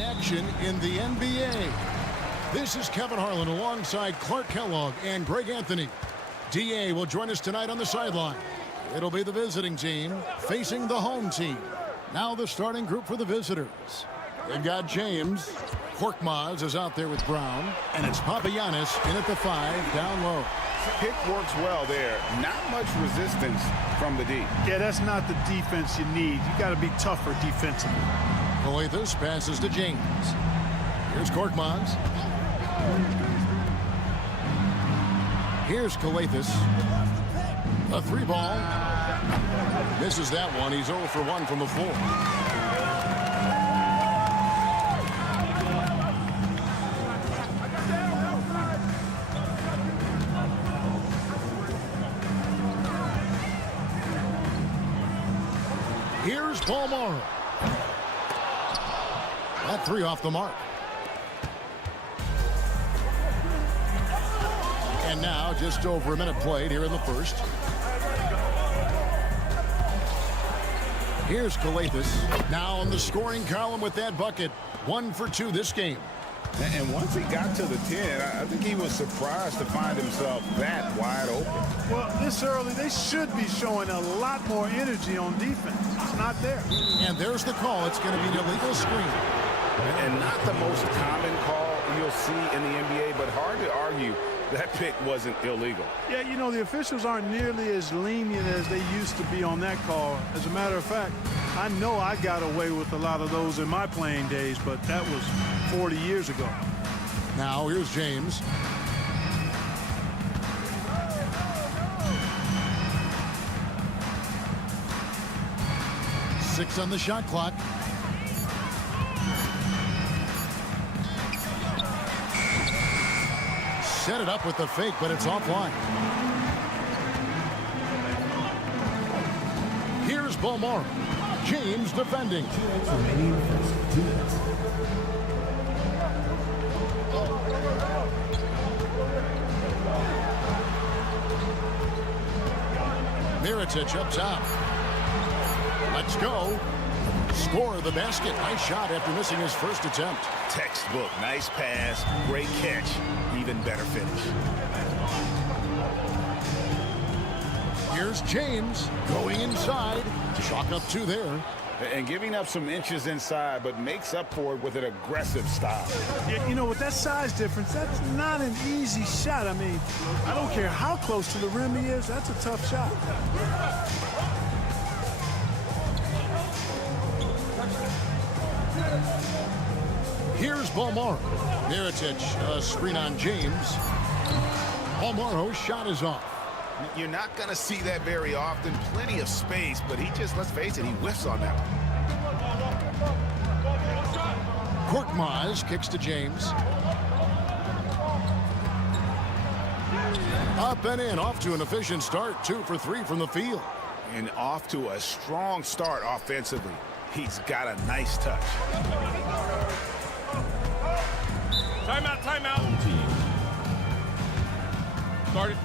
Action in the NBA. This is Kevin Harlan alongside Clark Kellogg and Greg Anthony. DA will join us tonight on the sideline. It'll be the visiting team facing the home team. Now the starting group for the visitors. They've got James. Korkmaz is out there with Brown. And it's Papagiannis in at the 5 down low. Pick works well there. Not much resistance from the D. Yeah, that's not the defense you need. You got to be tougher defensively. Coletas passes to James. Here's Korkmaz. Here's Coletas. A 3-ball. Misses that one. He's 0 for 1 from the floor. Here's Paul Morrow. That 3 off the mark. And now just over a minute played here in the first. Here's Coletas. Now on the scoring column with that bucket. 1 for 2 this game. And once he got to the 10, I think he was surprised to find himself that wide open. Well, this early, they should be showing a lot more energy on defense. It's not there. And there's the call. It's going to be an illegal screen. And not the most common call you'll see in the NBA, but hard to argue that pick wasn't illegal. Yeah, you know, the officials aren't nearly as lenient as they used to be on that call. As a matter of fact, I know I got away with a lot of those in my playing days, but that was 40 years ago. Now here's James. Six on the shot clock. Set it up with the fake, but it's offline. Here's Bomar. James defending. Mirotic up top. Let's go. Score the basket. Nice shot after missing his first attempt. Textbook. Nice pass. Great catch. Even better finish. Here's James going inside. Chalk up 2 there. And giving up some inches inside, but makes up for it with an aggressive style. Yeah, you know, with that size difference, that's not an easy shot. I mean, I don't care how close to the rim he is. That's a tough shot. Here's Balmaro. Mirotic, screen on James. Balmaro's shot is off. You're not going to see that very often. Plenty of space, but he just, let's face it, he whiffs on that one. Korkmaz kicks to James. Up and in, off to an efficient start. 2 for 3 from the field. And off to a strong start offensively. He's got a nice touch. Timeout, timeout. Started.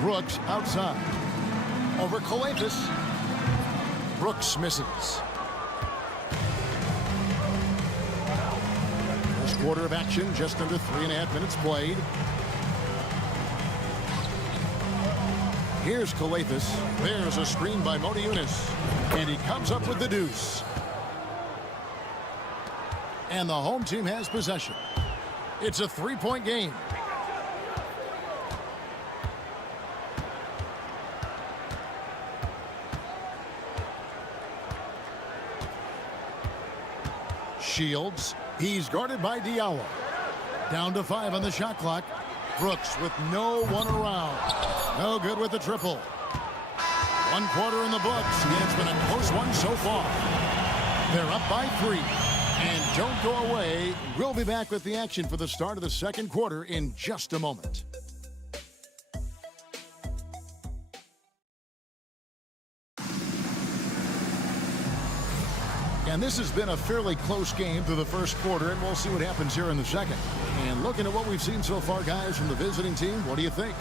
Brooks outside. Over Coletas. Brooks misses. First quarter of action, just under 3.5 minutes played. Here's Coletas. There's a screen by Modiunas. And he comes up with the deuce. And the home team has possession. It's a 3-point game. Shields. He's guarded by Diallo. Down to 5 on the shot clock. Brooks with no one around. No good with the triple. 1 quarter in the books, and it's been a close one so far. They're up by 3. And don't go away. We'll be back with the action for the start of the second quarter in just a moment. And this has been a fairly close game through the first quarter, and we'll see what happens here in the second. And looking at what we've seen so far, guys, from the visiting team, what do you think?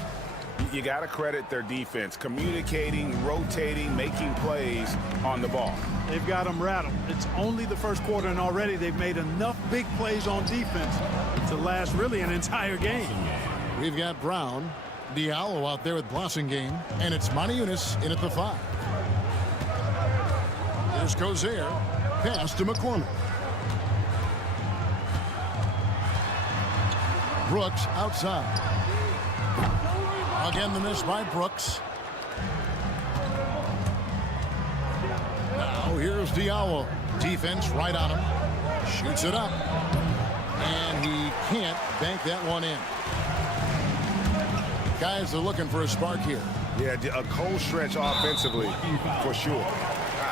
You got to credit their defense, communicating, rotating, making plays on the ball. They've got them rattled. It's only the first quarter, and already they've made enough big plays on defense to last really an entire game. We've got Brown, Diallo out there with Blossingame, and it's Moniunas in at the 5. Here's Cozier, pass to McCormick. Brooks outside. Again, the miss by Brooks. Now here's Diallo. Defense right on him. Shoots it up. And he can't bank that one in. Guys are looking for a spark here. Yeah, a cold stretch offensively, for sure.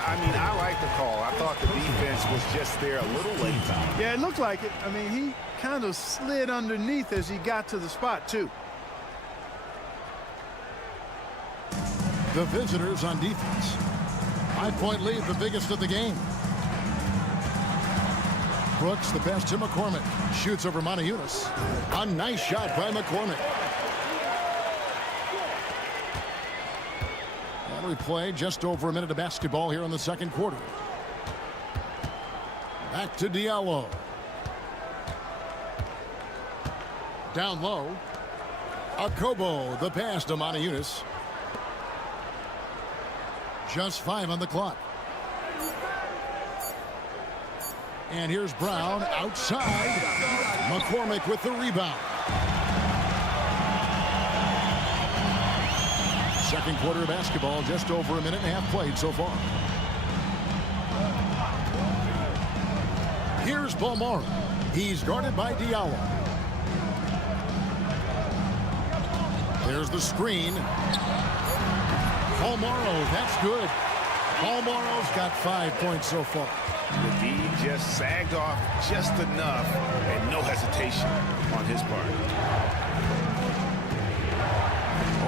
I mean, I like the call. I thought the defense was just there a little late. Yeah, it looked like it. I mean, he kind of slid underneath as he got to the spot, too. The visitors on defense. 5-point lead, the biggest of the game. Brooks, the pass to McCormick. Shoots over Moniunas. A nice shot by McCormick. And we play just over a minute of basketball here in the second quarter. Back to Diallo. Down low. Akobo, the pass to Moniunas. Just 5 on the clock. And here's Brown outside. McCormick with the rebound. Second quarter of basketball, just over a minute and a half played so far. Here's Balmora. He's guarded by Diallo. There's the screen. Balmora, that's good. Balmora's got 5 points so far. The D just sagged off just enough, and no hesitation on his part.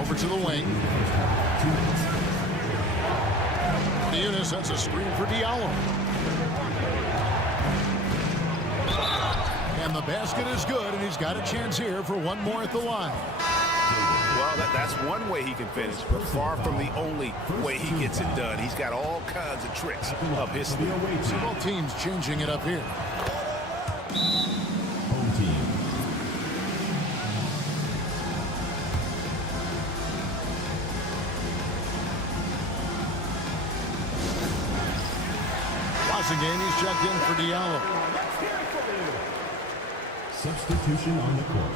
Over to the wing. Moniunas sets a screen for Diallo. And the basket is good, and he's got a chance here for one more at the line. Well, that's one way he can finish, but far from the only way he gets it done. He's got all kinds of tricks up his sleeve. Both teams changing it up here. Home team. Blossingame, he's checked in for Diallo. Substitution on the court.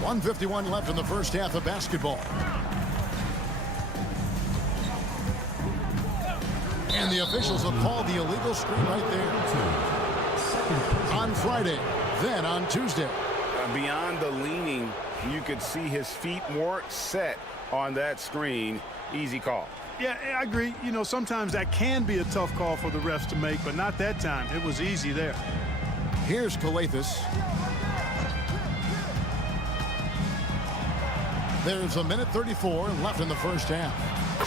1:51 left in the first half of basketball. And the officials have called the illegal screen right there. On Friday, then on Tuesday. Beyond the leaning, you could see his feet more set on that screen. Easy call. Yeah, I agree. You know, sometimes that can be a tough call for the refs to make, but not that time. It was easy there. Here's Kalathis. There's a minute 34 left in the first half.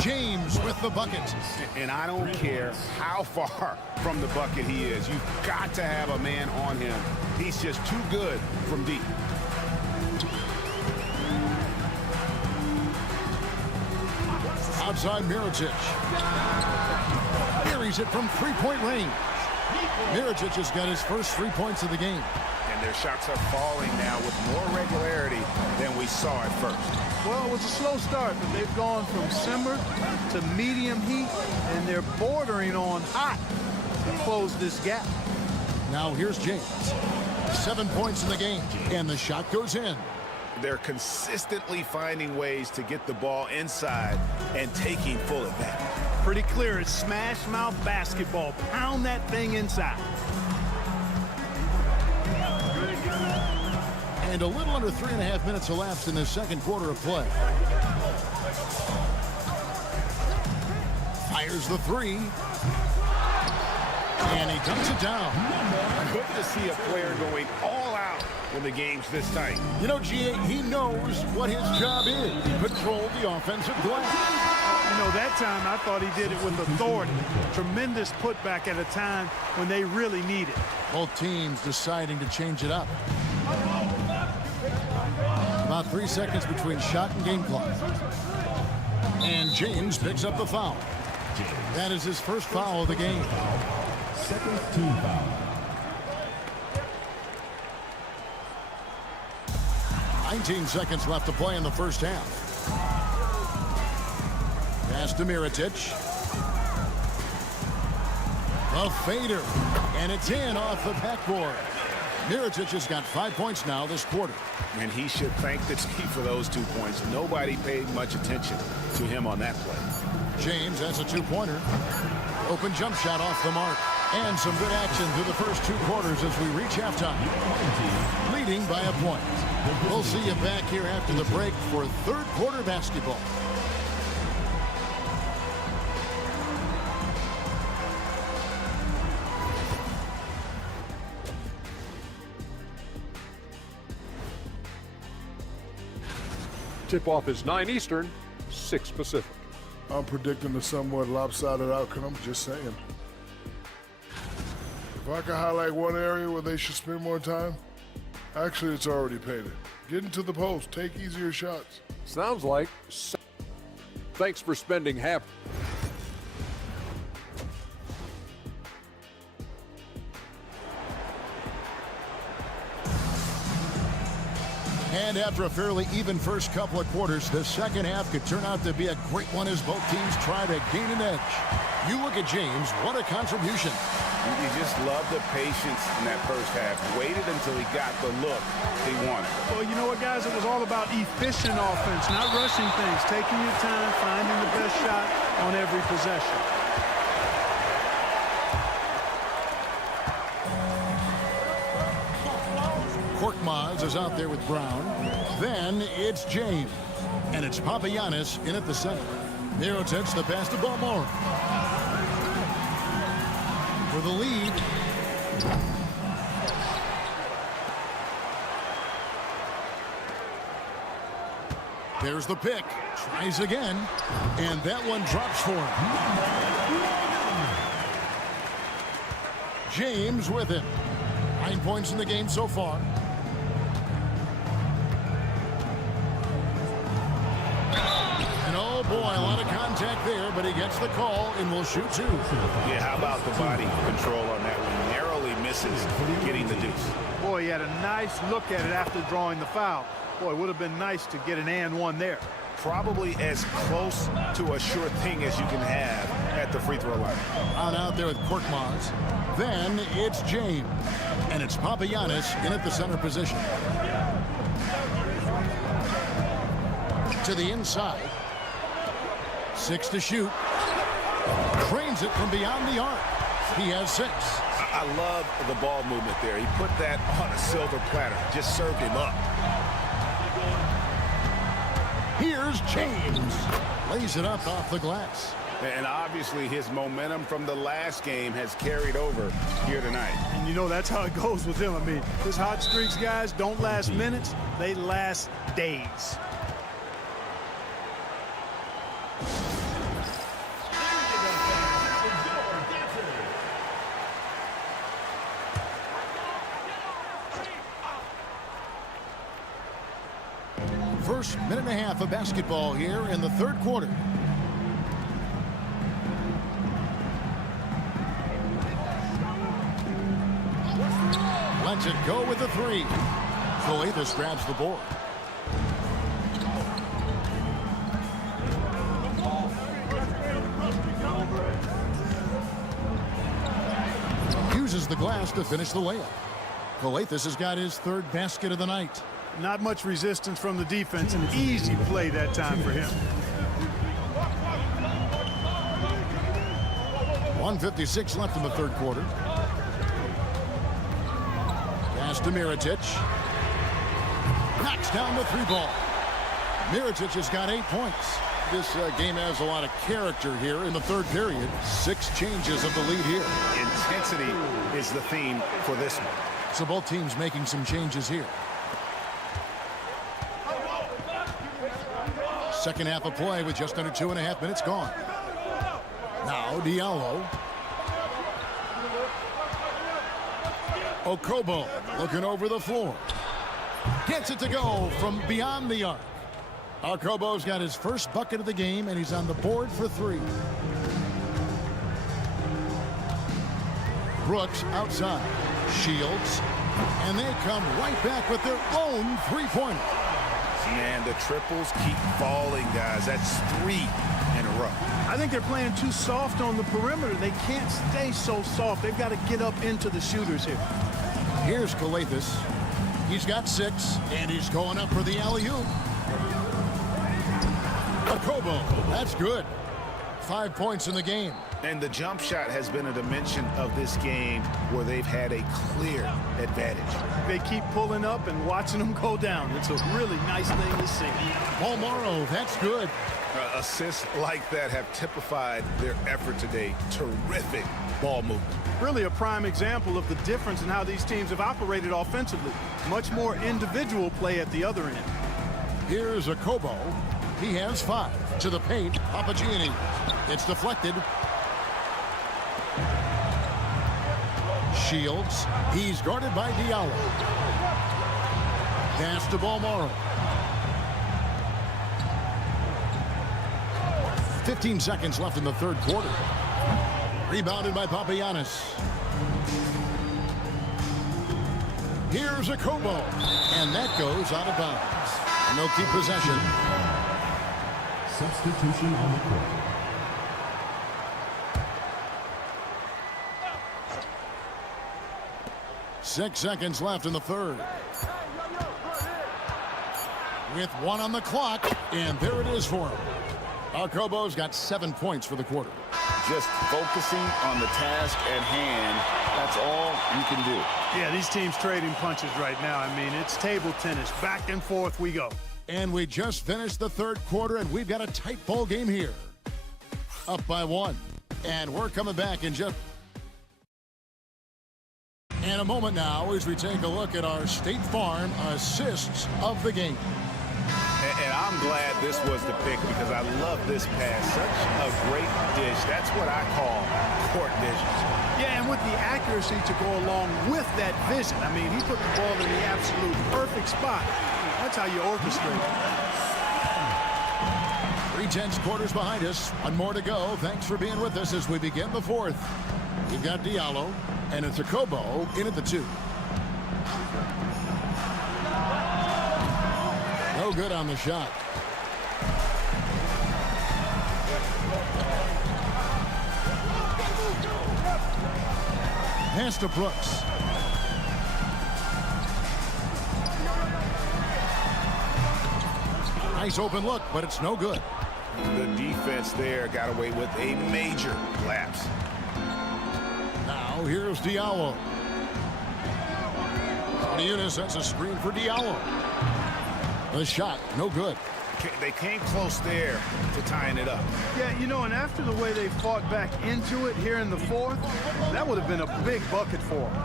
James with the bucket. And I don't care how far from the bucket he is. You've got to have a man on him. He's just too good from deep. Outside Mirotic. Carries it from three-point range. Mirotic has got his first 3 points of the game. And their shots are falling now with more regularity than we saw at first. Well, it was a slow start, but they've gone from simmer to medium heat, and they're bordering on hot to close this gap. Now here's James. 7 points in the game, and the shot goes in. They're consistently finding ways to get the ball inside and taking full advantage. Pretty clear, it's smash mouth basketball. Pound that thing inside. And a little under 3.5 minutes elapsed in the second quarter of play. Fires the three. And he dumps it down. Good to see a player going all out when the game's this tight. You know, G.A., he knows what his job is. Control the offensive glass. You know, that time I thought he did it with authority. Tremendous putback at a time when they really need it. Both teams deciding to change it up. About 3 seconds between shot and game clock. And James picks up the foul. That is his first foul of the game. Second team foul. 19 seconds left to play in the first half. Pass to Mirotic. A fader. And it's in off the backboard. Mirotic has got 5 points now this quarter. And he should thank the team for those 2 points. Nobody paid much attention to him on that play. James has a two-pointer. Open jump shot off the mark. And some good action through the first 2 quarters as we reach halftime. Leading by a point. We'll see you back here after the break for third quarter basketball. Tip-off is 9 Eastern, 6 Pacific. I'm predicting a somewhat lopsided outcome, just saying. If I could highlight one area where they should spend more time, actually it's already painted. Get into the post, take easier shots. Sounds like. Thanks for spending half. And after a fairly even first couple of quarters, the second half could turn out to be a great one as both teams try to gain an edge. You look at James, what a contribution. You just love the patience in that first half. Waited until he got the look he wanted. Well, you know what, guys? It was all about efficient offense, not rushing things, taking your time, finding the best shot on every possession. Korkmaz is out there with Brown. Then it's James. And it's Papagiannis in at the center. Mirotic the pass to Balmore. For the lead. There's the pick. Tries again. And that one drops for him. James with it. 9 points in the game so far. And oh boy, a lot of contact there, but he gets the call and will shoot 2. Yeah, how about the body control on that one? Narrowly misses getting the deuce. Boy, he had a nice look at it after drawing the foul. Boy, it would have been nice to get an and one there. Probably as close to a sure thing as you can have at the free throw line. Out there with Korkmaz. Then it's James. And it's Papagiannis in at the center position. To the inside. 6 to shoot. Trains it from beyond the arc. He has 6. I love the ball movement there. He put that on a silver platter. Just served him up. Here's James. Lays it up off the glass. And obviously his momentum from the last game has carried over here tonight. And you know that's how it goes with him. I mean, his hot streaks, guys, don't last minutes. They last days. First minute and a half of basketball here in the third quarter. Lets it go with the 3. Coathis grabs the board. Uses the glass to finish the layup. Coathis has got his 3rd basket of the night. Not much resistance from the defense. An easy play that time for him. 1:56 left in the third quarter. Pass to Mirotic. Knocks down the 3 ball. Mirotic has got 8 points. This game has a lot of character here in the third period. 6 changes of the lead here. Intensity is the theme for this one. So both teams making some changes here. Second half of play with just under 2.5 minutes gone. Now Diallo. Okobo looking over the floor. Gets it to go from beyond the arc. Okobo's got his first bucket of the game, and he's on the board for 3. Brooks outside. Shields. And they come right back with their own three-pointer. Man, the triples keep falling, guys. That's 3 in a row. I think they're playing too soft on the perimeter. They can't stay so soft. They've got to get up into the shooters here. Here's Kalathis. He's got 6, and he's going up for the alley-oop. Okobo, that's good. 5 points in the game. And the jump shot has been a dimension of this game where they've had a clear advantage. They keep pulling up and watching them go down. It's a really nice thing to see. Paul Morrow, that's good. Assists like that have typified their effort today. Terrific ball movement. Really a prime example of the difference in how these teams have operated offensively. Much more individual play at the other end. Here's Okobo. He has 5 to the paint. Papagianni. It's deflected. Shields. He's guarded by Diallo. Pass to Balmoro. 15 seconds left in the third quarter. Rebounded by Papagiannis. Here's Okobo. And that goes out of bounds. And they'll keep possession. Substitution on the court. Six seconds left in the third. With 1 on the clock, and there it is for him. Okobo's got 7 points for the quarter. Just focusing on the task at hand, that's all you can do. Yeah, these teams trading punches right now. I mean, it's table tennis. Back and forth we go. And we just finished the third quarter, and we've got a tight ball game here. Up by 1. And we're coming back in just in a moment now as we take a look at our State Farm assists of the game. And I'm glad this was the pick because I love this pass. Such a great dish. That's what I call court vision. Yeah, and with the accuracy to go along with that vision. I mean, he put the ball in the absolute perfect spot. That's how you orchestrate it. 3/10 quarters behind us. 1 more to go. Thanks for being with us as we begin the fourth. We've got Diallo, and it's Okobo in at the 2. No good on the shot. Pass to Brooks. Nice open look, but it's no good. The defense there got away with a major lapse. Now here's Diallo. Eunice, that's a screen for Diallo. The shot, no good. They came close there to tying it up. Yeah, you know, and after the way they fought back into it here in the fourth, that would have been a big bucket for them.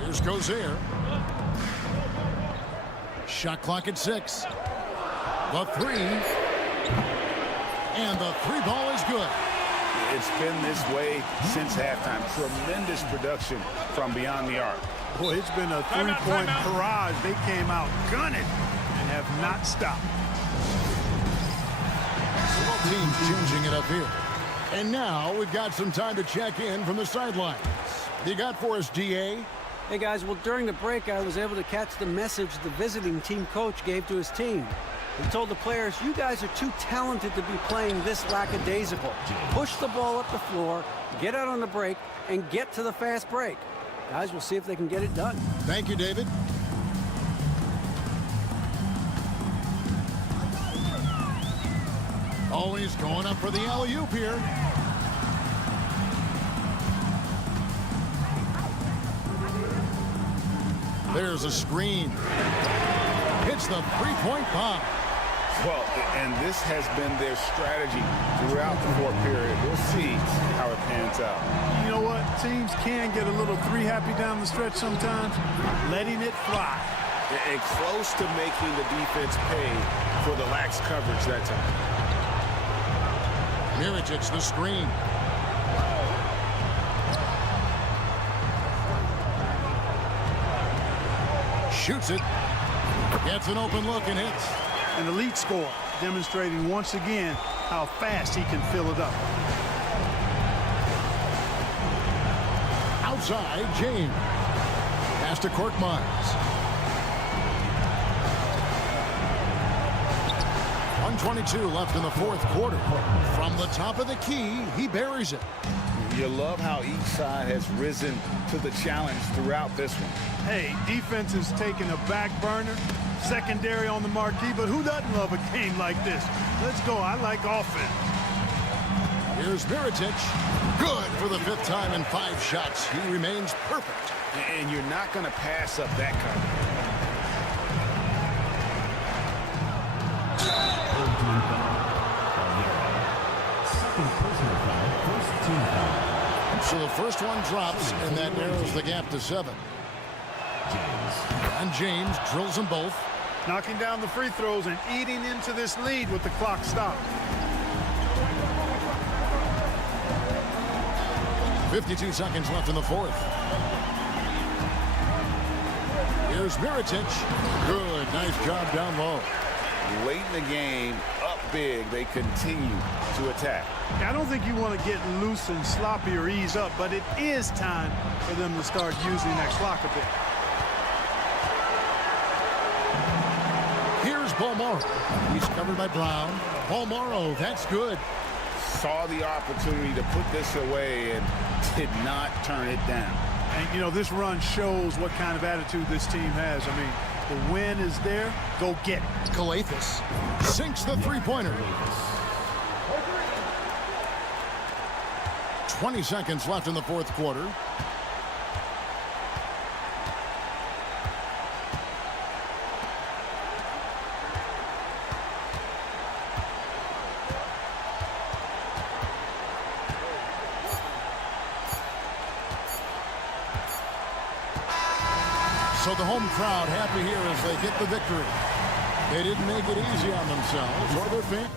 Here's Gozier. Shot clock at 6. The 3. And the 3 ball is good. It's been this way since halftime. Tremendous production from beyond the arc. Boy, it's been a three-point barrage. They came out gunning and have not stopped. Both teams changing it up here. And now we've got some time to check in from the sidelines. What you got for us, DA? Hey, guys, well, during the break, I was able to catch the message the visiting team coach gave to his team. He told the players, you guys are too talented to be playing this lackadaisical. Push the ball up the floor, get out on the break, and get to the fast break. Guys, we'll see if they can get it done. Thank you, David. Always going up for the alley-oop here. There's a screen. Hits the three-point bomb. Well, and this has been their strategy throughout the fourth period. We'll see how it pans out. You know what? Teams can get a little three-happy down the stretch sometimes. Letting it fly. And close to making the defense pay for the lax coverage that time. Mirotic, the screen. Shoots it. Gets an open look and hits. An elite score, demonstrating once again how fast he can fill it up. Outside, James. Pass to Korkmaz. 1:22 left in the fourth quarter. From the top of the key, he buries it. You love how each side has risen to the challenge throughout this one. Hey, defense is taking a back burner, secondary on the marquee, but who doesn't love a game like this? Let's go. I like offense. Here's Mirotic. Good for the 5th time in 5 shots. He remains perfect. And you're not going to pass up that cover. So the first one drops, and that narrows the gap to 7. And James drills them both. Knocking down the free throws and eating into this lead with the clock stopped. 52 seconds left in the fourth. Here's Mirotic. Good, nice job down low. Late in the game, up big, they continue to attack. I don't think you want to get loose and sloppy or ease up, but it is time for them to start using that clock a bit. Here's Bolmaro. He's covered by Brown. Bolmaro, that's good. Saw the opportunity to put this away and did not turn it down. And, you know, this run shows what kind of attitude this team has. I mean, the win is there. Go get it. Calathis sinks the three-pointer. 20 seconds left in the fourth quarter. So the home crowd happy here as they get the victory. They didn't make it easy on themselves or their fans.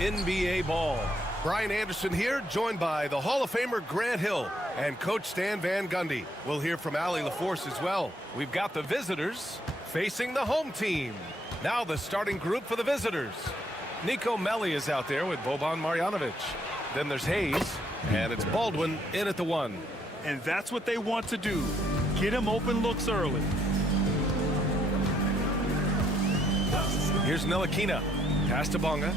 NBA ball. Brian Anderson here, joined by the Hall of Famer Grant Hill and Coach Stan Van Gundy. We'll hear from Allie LaForce as well. We've got the visitors facing the home team. Now the starting group for the visitors. Nico Melli is out there with Boban Marjanovic. Then there's Hayes, and it's Baldwin in at the 1. And that's what they want to do. Get him open looks early. Here's Ntilikina. Pass to Bonga.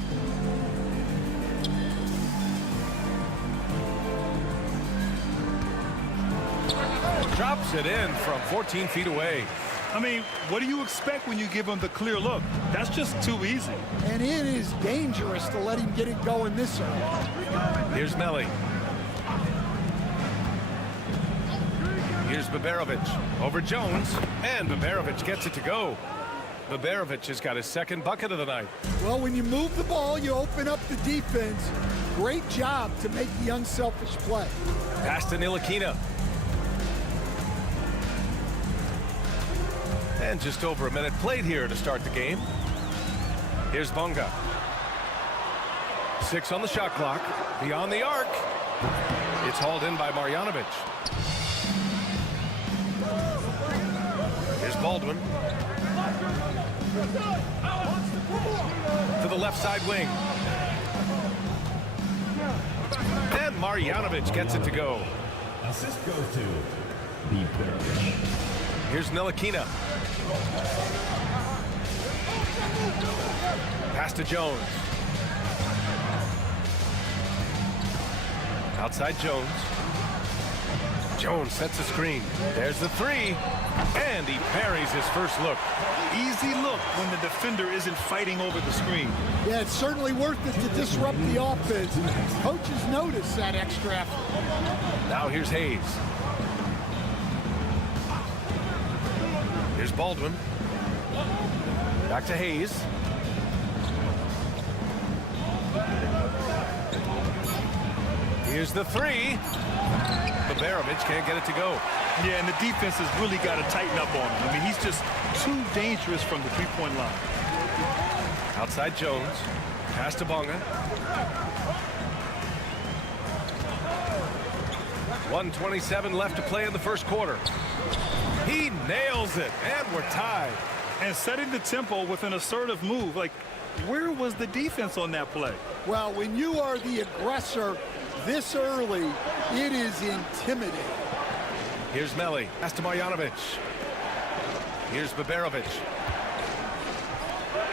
Drops it in from 14 feet away. I mean, what do you expect when you give him the clear look? That's just too easy. And it is dangerous to let him get it going this early. Here's Melli. Here's Baberovic over Jones, and Baberovic gets it to go. Baberovic has got his second bucket of the night. Well, when you move the ball, you open up the defense. Great job to make the unselfish play. Pass to Ntilikina. And just over a minute played here to start the game. Here's Bonga. 6 on the shot clock. Beyond the arc. It's hauled in by Marjanovic. Here's Baldwin. To the left side wing. And Marjanovic gets it to go. Assist goes to Baberovic. Here's Ntilikina. Pass to Jones. Outside Jones. Jones sets a screen. There's the three. And he parries his first look. Easy look when the defender isn't fighting over the screen. Yeah, it's certainly worth it to disrupt the offense. Coaches notice that extra effort. Now here's Hayes. Here's Baldwin. Back to Hayes. Here's the three. Baberovic can't get it to go. Yeah, and the defense has really got to tighten up on him. I mean, he's just too dangerous from the three-point line. Outside Jones. Pass to Bonga. 1:27 left to play in the first quarter. He nails it, and we're tied. And setting the tempo with an assertive move. Like, where was the defense on that play? Well, when you are the aggressor this early, it is intimidating. Here's Melli. Pass to Marjanovic. Here's Baberovic.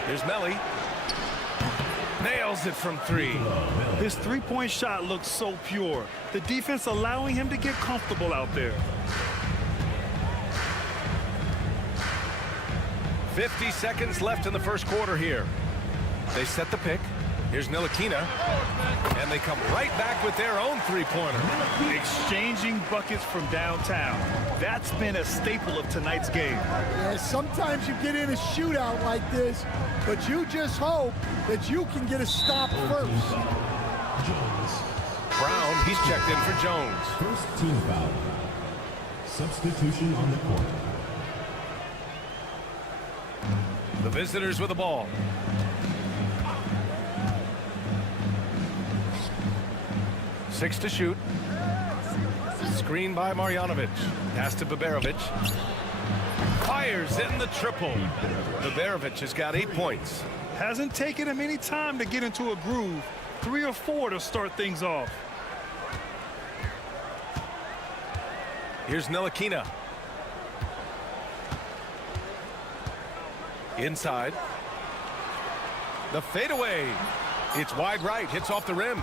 Here's Melli. Nails it from three. His three-point shot looks so pure. The defense allowing him to get comfortable out there. 50 seconds left in the first quarter here. They set the pick. Here's Ntilikina. And they come right back with their own three-pointer. Exchanging buckets from downtown. That's been a staple of tonight's game. Yeah, sometimes you get in a shootout like this, but you just hope that you can get a stop first. Brown, he's checked in for Jones. First team foul. Substitution on the court. The visitors with the ball. Six to shoot. Screen by Marjanovic. Pass to Baberovic. Fires in the triple. Baberovic has got 8 points. Hasn't taken him any time to get into a groove. 3 or 4 to start things off. Here's Ntilikina. Inside. The fadeaway. It's wide right. Hits off the rim.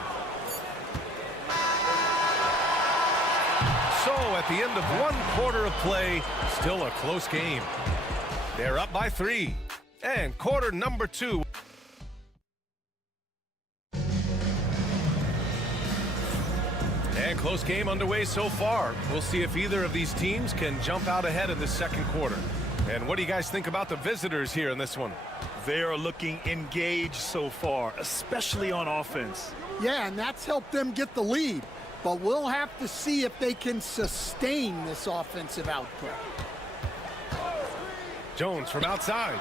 So at the end of 1 quarter of play, still a close game. They're up by 3. And quarter number 2. And close game underway so far. We'll see if either of these teams can jump out ahead in the second quarter. And what do you guys think about the visitors here in this one? They are looking engaged so far, especially on offense. Yeah, and that's helped them get the lead. But we'll have to see if they can sustain this offensive output. Jones from outside.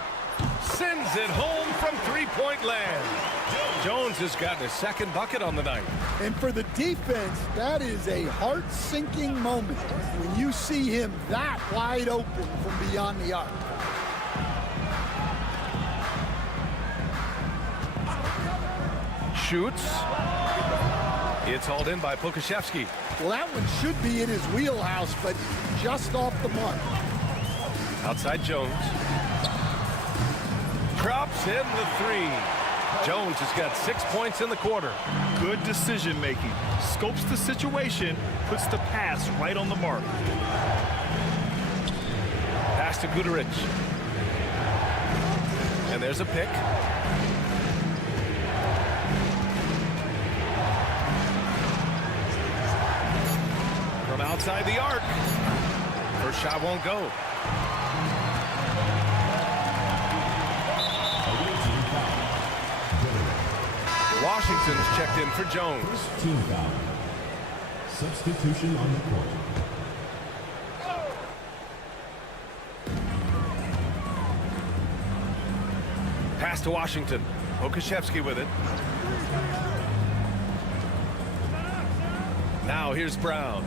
Sends it home from three-point land. Jones has gotten his second bucket on the night. And for the defense, that is a heart-sinking moment when you see him that wide open from beyond the arc. Shoots. It's hauled in by Pokashevsky. Well, that one should be in his wheelhouse, but just off the mark. Outside Jones. Drops in the three. Jones has got 6 points in the quarter. Good decision making. Scopes the situation, puts the pass right on the mark. Pass Pass to Guduric. And there's a pick. From outside the arc. First shot won't go. Washington's checked in for Jones. First team foul. Substitution on the court. Pass to Washington. Okashevsky with it. Now here's Brown.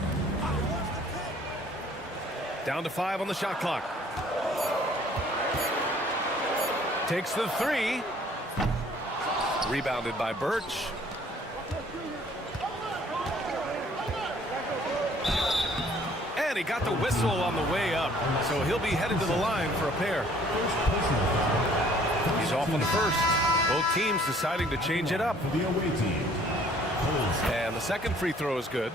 Down to 5 on the shot clock. Takes the 3. Rebounded by Birch. And he got the whistle on the way up. So he'll be headed to the line for a pair. He's off on the first. Both teams deciding to change it up. The away team. And the second free throw is good.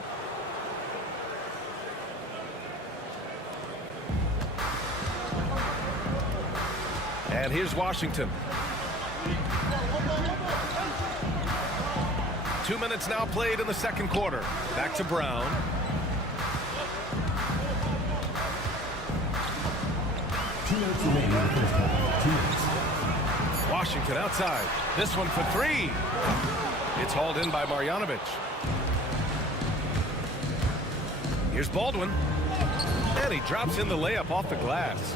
And here's Washington. 2 minutes now played in the second quarter. Back to Brown. Washington outside. This one for 3. It's hauled in by Marjanovic. Here's Baldwin. And he drops in the layup off the glass.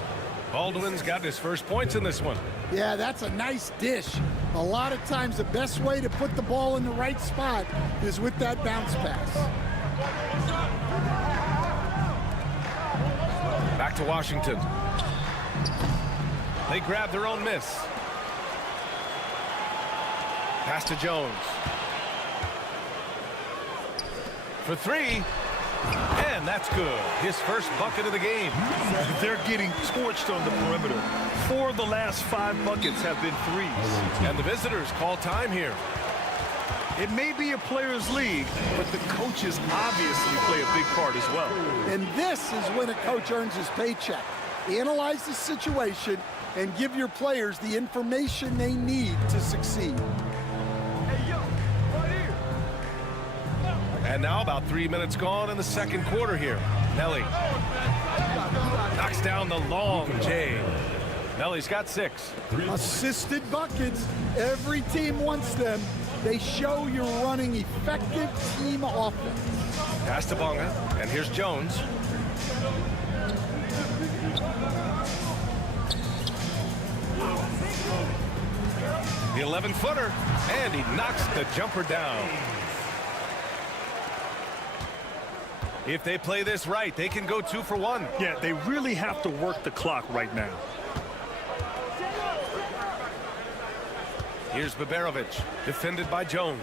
Baldwin's got his first points in this one. Yeah, that's a nice dish. A lot of times the best way to put the ball in the right spot is with that bounce pass. Back to Washington. They grab their own miss. Pass to Jones. For 3. And that's good. His first bucket of the game. They're getting torched on the perimeter. 4 of the last 5 buckets have been threes. And the visitors call time here. It may be a players' league, but the coaches obviously play a big part as well. And this is when a coach earns his paycheck. Analyze the situation and give your players the information they need to succeed. And now about 3 minutes gone in the second quarter here. Nelly knocks down the long J. Nelly's got 6. Assisted buckets. Every team wants them. They show you're running effective team offense. Pass to Bonga, and here's Jones. The 11-footer, and he knocks the jumper down. If they play this right, they can go 2 for 1. Yeah, they really have to work the clock right now. Here's Baberovic, defended by Jones.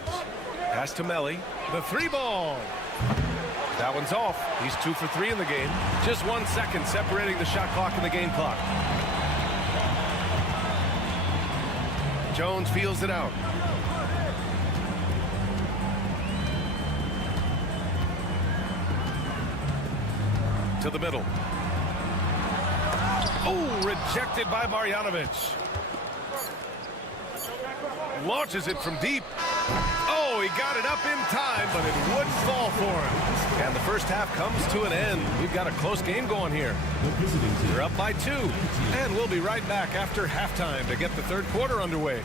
Pass to Melly. The 3-ball. That one's off. He's 2 for 3 in the game. Just 1 second separating the shot clock and the game clock. Jones feels it out. To the middle. Oh, rejected by Marjanovic. Launches it from deep. Oh, he got it up in time, but it wouldn't fall for him. And the first half comes to an end. We've got a close game going here. They're up by 2. And we'll be right back after halftime to get the third quarter underway.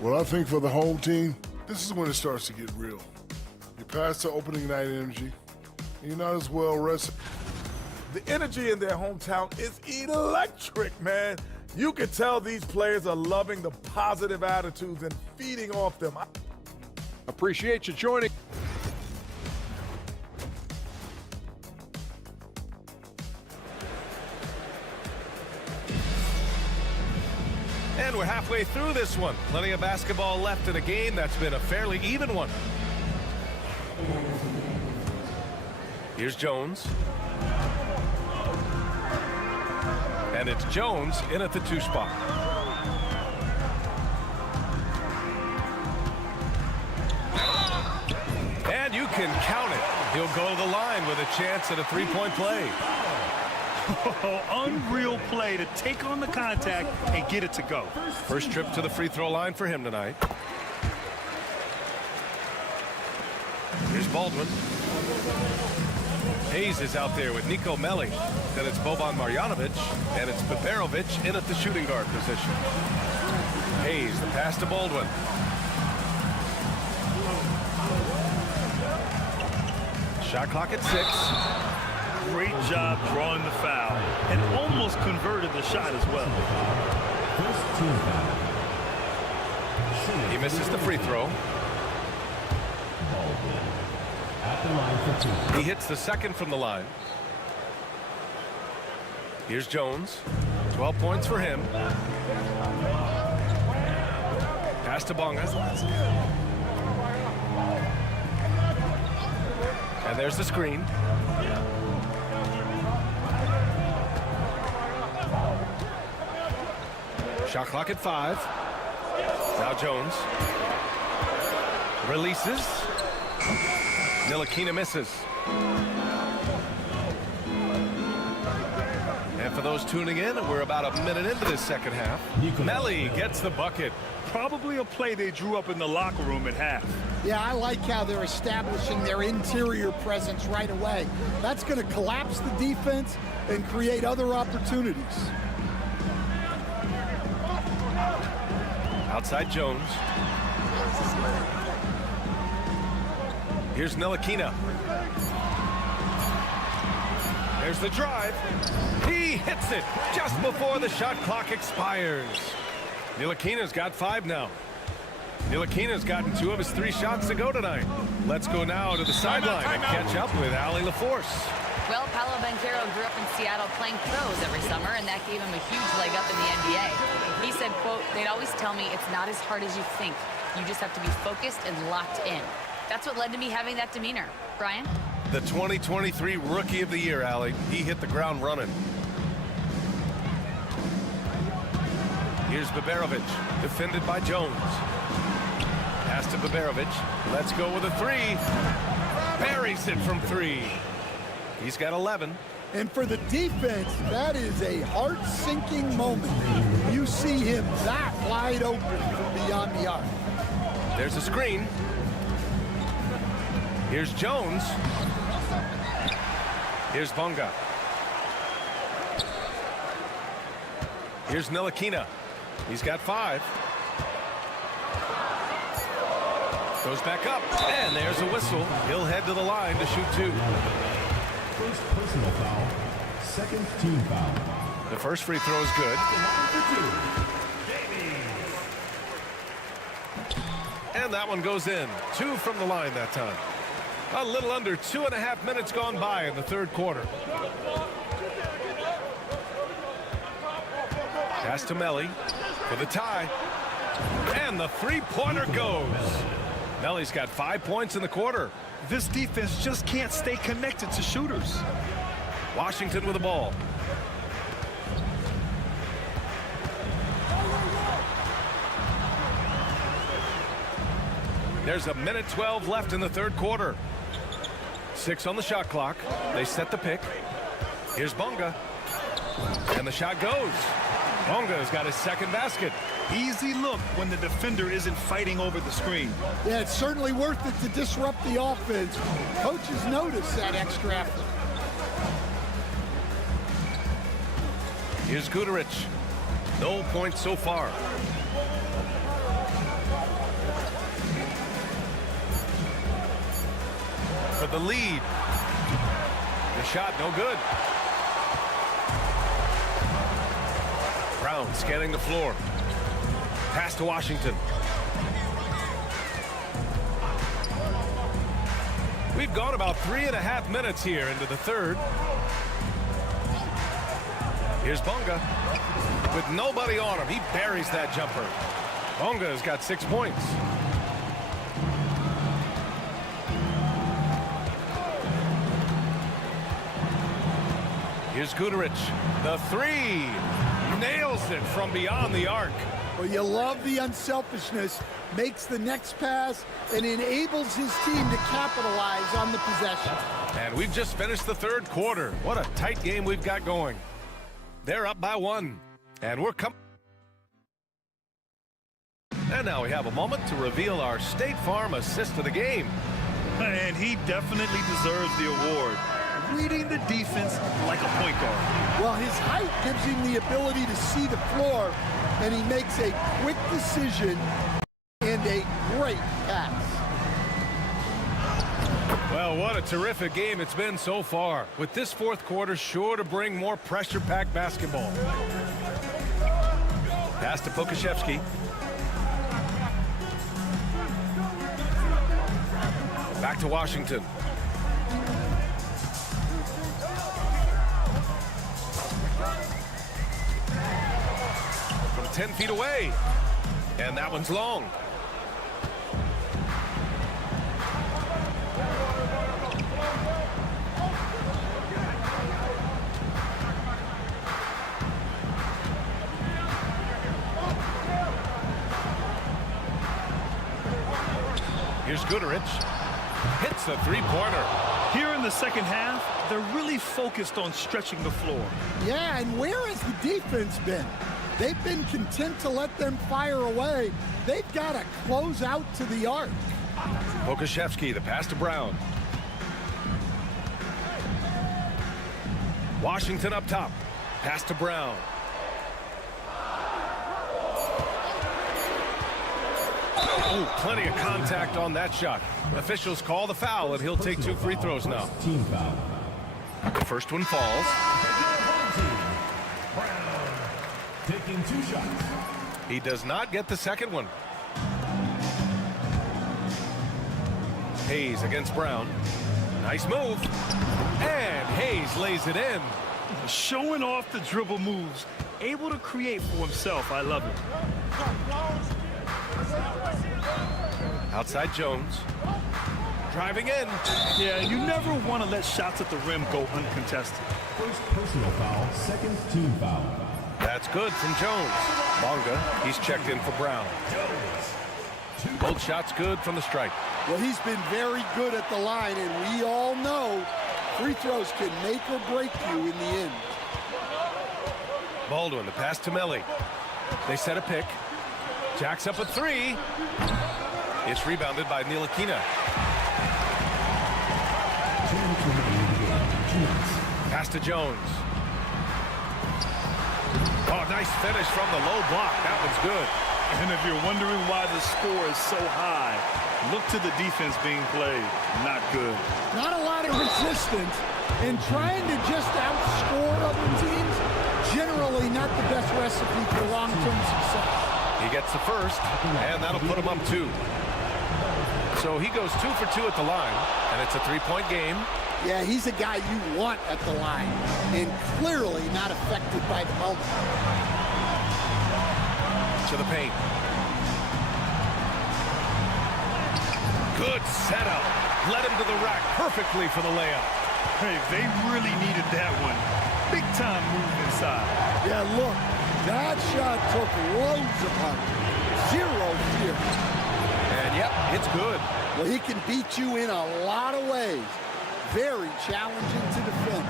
Well, I think for the home team, this is when it starts to get real. You pass the opening night energy, and you're not as well rested. The energy in their hometown is electric, man. You can tell these players are loving the positive attitudes and feeding off them. Appreciate you joining. And we're halfway through this one. Plenty of basketball left in a game that's been a fairly even one. Here's Jones. And it's Jones in at the 2 spot. And you can and count it. He'll go to the line with a chance at a three-point play. Unreal play to take on the contact and get it to go. First trip to the free throw line for him tonight. Here's Baldwin. Hayes is out there with Nico Melli. Then it's Boban Marjanovic, and it's Baberovic in at the shooting guard position. Hayes, the pass to Baldwin. Shot clock at 6. Great job drawing the foul and almost converted the shot as well. He misses the free throw. He hits the second from the line. Here's Jones. 12 points for him. Pass to Bonga. And there's the screen. Shot clock at 5. Now Jones. Releases. Ntilikina misses. And for those tuning in, we're about a minute into this second half. Melli gets the bucket. Probably a play they drew up in the locker room at half. Yeah, I like how they're establishing their interior presence right away. That's going to collapse the defense and create other opportunities. Outside Jones. Here's Ntilikina. There's the drive. He hits it just before the shot clock expires. Ntilikina's got 5 now. Ntilikina's gotten 2 of his 3 shots to go tonight. Let's go now to the sideline and catch up with Ali LaForce. Well, Paolo Banchero grew up in Seattle playing pros every summer, and that gave him a huge leg up in the NBA. He said, quote, "They'd always tell me it's not as hard as you think. You just have to be focused and locked in." That's what led to me having that demeanor. Brian? The 2023 Rookie of the Year, Ali. He hit the ground running. Here's Baberovic, defended by Jones. Pass to Baberovic. Let's go with a 3. Buries it from 3. He's got 11. And for the defense, that is a heart-sinking moment. You see him that wide open from beyond the arc. There's a screen. Here's Jones. Here's Bonga. Here's Ntilikina. He's got 5. Goes back up, and there's a whistle. He'll head to the line to shoot 2. First personal foul, second team foul. The first free throw is good. And that one goes in. 2 from the line that time. A little under 2.5 minutes gone by in the third quarter. Pass to Melli for the tie. And the three-pointer goes. Melli's got 5 points in the quarter. This defense just can't stay connected to shooters. Washington with the ball. There's a minute 12 left in the third quarter. 6 on the shot clock. They set the pick. Here's Bonga. And the shot goes. Bonga's got his second basket. Easy look when the defender isn't fighting over the screen. Yeah, it's certainly worth it to disrupt the offense. Coaches notice that extra effort. Here's Guduric. No points so far. For the lead. The shot no good. Brown scanning the floor. Pass to Washington. We've gone about 3.5 minutes here into the third. Here's Bonga. With nobody on him, he buries that jumper. Bonga's got 6 points. Here's Guduric. The 3. Nails it from beyond the arc. Well, you love the unselfishness, makes the next pass, and enables his team to capitalize on the possession. And we've just finished the third quarter. What a tight game we've got going. They're up by 1, and we're coming. And now we have a moment to reveal our State Farm assist of the game. And he definitely deserves the award. Reading the defense like a point guard. Well, his height gives him the ability to see the floor, and he makes a quick decision and a great pass. Well, what a terrific game it's been so far. With this fourth quarter sure to bring more pressure-packed basketball. Pass to Pokashevsky. Back to Washington. From 10 feet away. And that one's long. Here's Goodrich. Hits a three-pointer. Here in the second half, they're really focused on stretching the floor. Yeah, and where has the defense been? They've been content to let them fire away. They've got to close out to the arc. Pokashevsky, the pass to Brown. Washington up top. Pass to Brown. Oh, plenty of contact on that shot. Officials call the foul, and he'll take 2 free throws now. Team foul. The first one falls. Taking 2 shots. He does not get the second one. Hayes against Brown. Nice move. And Hayes lays it in. Showing off the dribble moves. Able to create for himself. I love it. Outside Jones. Driving in. Yeah, you never want to let shots at the rim go uncontested. First personal foul, second team foul. That's good from Jones. Bonga, he's checked in for Brown. Both shots good from the strike. Well, he's been very good at the line, and we all know free throws can make or break you in the end. Baldwin, the pass to Melly. They set a pick. Jacks up a 3. It's rebounded by Ntilikina. Pass to Jones. Oh, nice finish from the low block. That one's good. And if you're wondering why the score is so high, look to the defense being played. Not good. Not a lot of resistance, and trying to just outscore other teams, generally not the best recipe for long-term success. He gets the first, and that'll put him up 2. So he goes 2 for 2 at the line, and it's a 3-point game. Yeah, he's a guy you want at the line, and clearly not affected by the moment. To the paint. Good setup. Led him to the rack perfectly for the layup. Hey, they really needed that one. Big time move inside. Yeah, look, that shot took loads of heart. 0 fear. And yep, it's good. Well, he can beat you in a lot of ways. Very challenging to defend.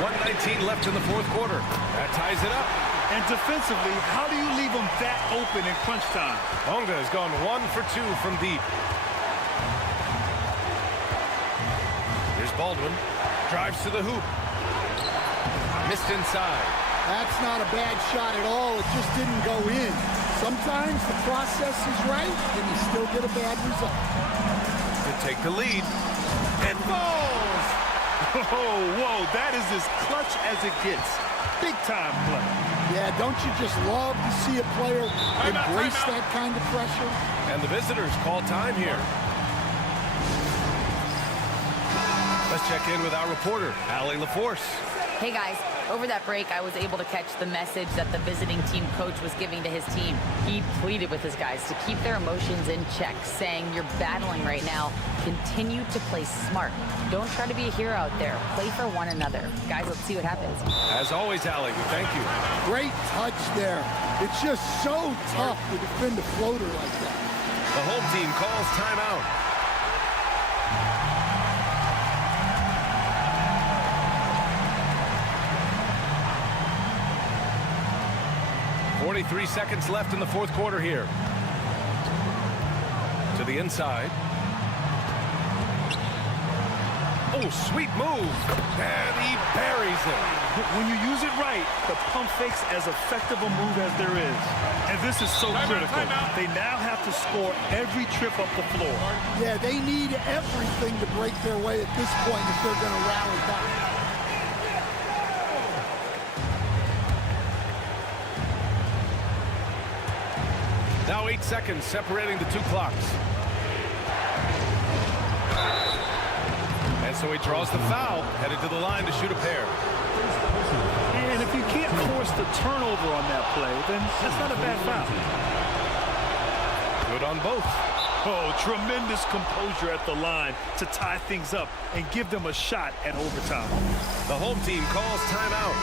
1:19 left in the fourth quarter. That ties it up. And defensively, how do you leave them that open in crunch time? Bonga has gone 1 for 2 from deep. Here's Baldwin. Drives to the hoop. Missed inside. That's not a bad shot at all. It just didn't go in. Sometimes the process is right, and you still get a bad result. To take the lead. It falls! Oh, whoa, that is as clutch as it gets. Big time play. Yeah, don't you just love to see a player embrace that kind of pressure? And the visitors call time here. Let's check in with our reporter, Allie LaForce. Hey guys, Over that break, I was able to catch the message that the visiting team coach was giving to his team. He pleaded with his guys to keep their emotions in check, saying, "You're battling right now. Continue to play smart. Don't try to be a hero out there. Play for one another." Guys, let's see what happens. As always, Allie, we thank you. Great touch there. It's just so tough to defend a floater like that. The home team calls timeout. 43 seconds left in the fourth quarter here. To the inside. Oh, sweet move. And he buries it. When you use it right, the pump fake's as effective a move as there is. And this is so critical. They now have to score every trip up the floor. Yeah, they need everything to break their way at this point if they're going to rally back. Now 8 seconds separating the two clocks. And so he draws the foul, headed to the line to shoot a pair. And if you can't force the turnover on that play, then that's not a bad foul. Good on both. Oh, tremendous composure at the line to tie things up and give them a shot at overtime. The home team calls timeout.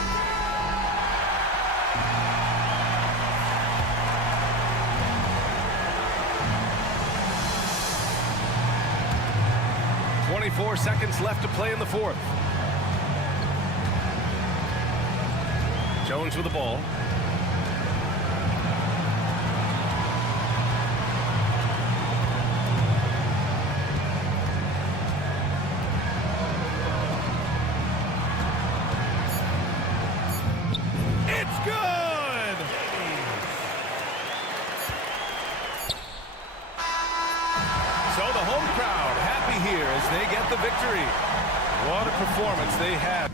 .4 seconds left to play in the fourth. Jones with the ball. It's good! So the home crowd happy here as they get the victory. What a performance they had.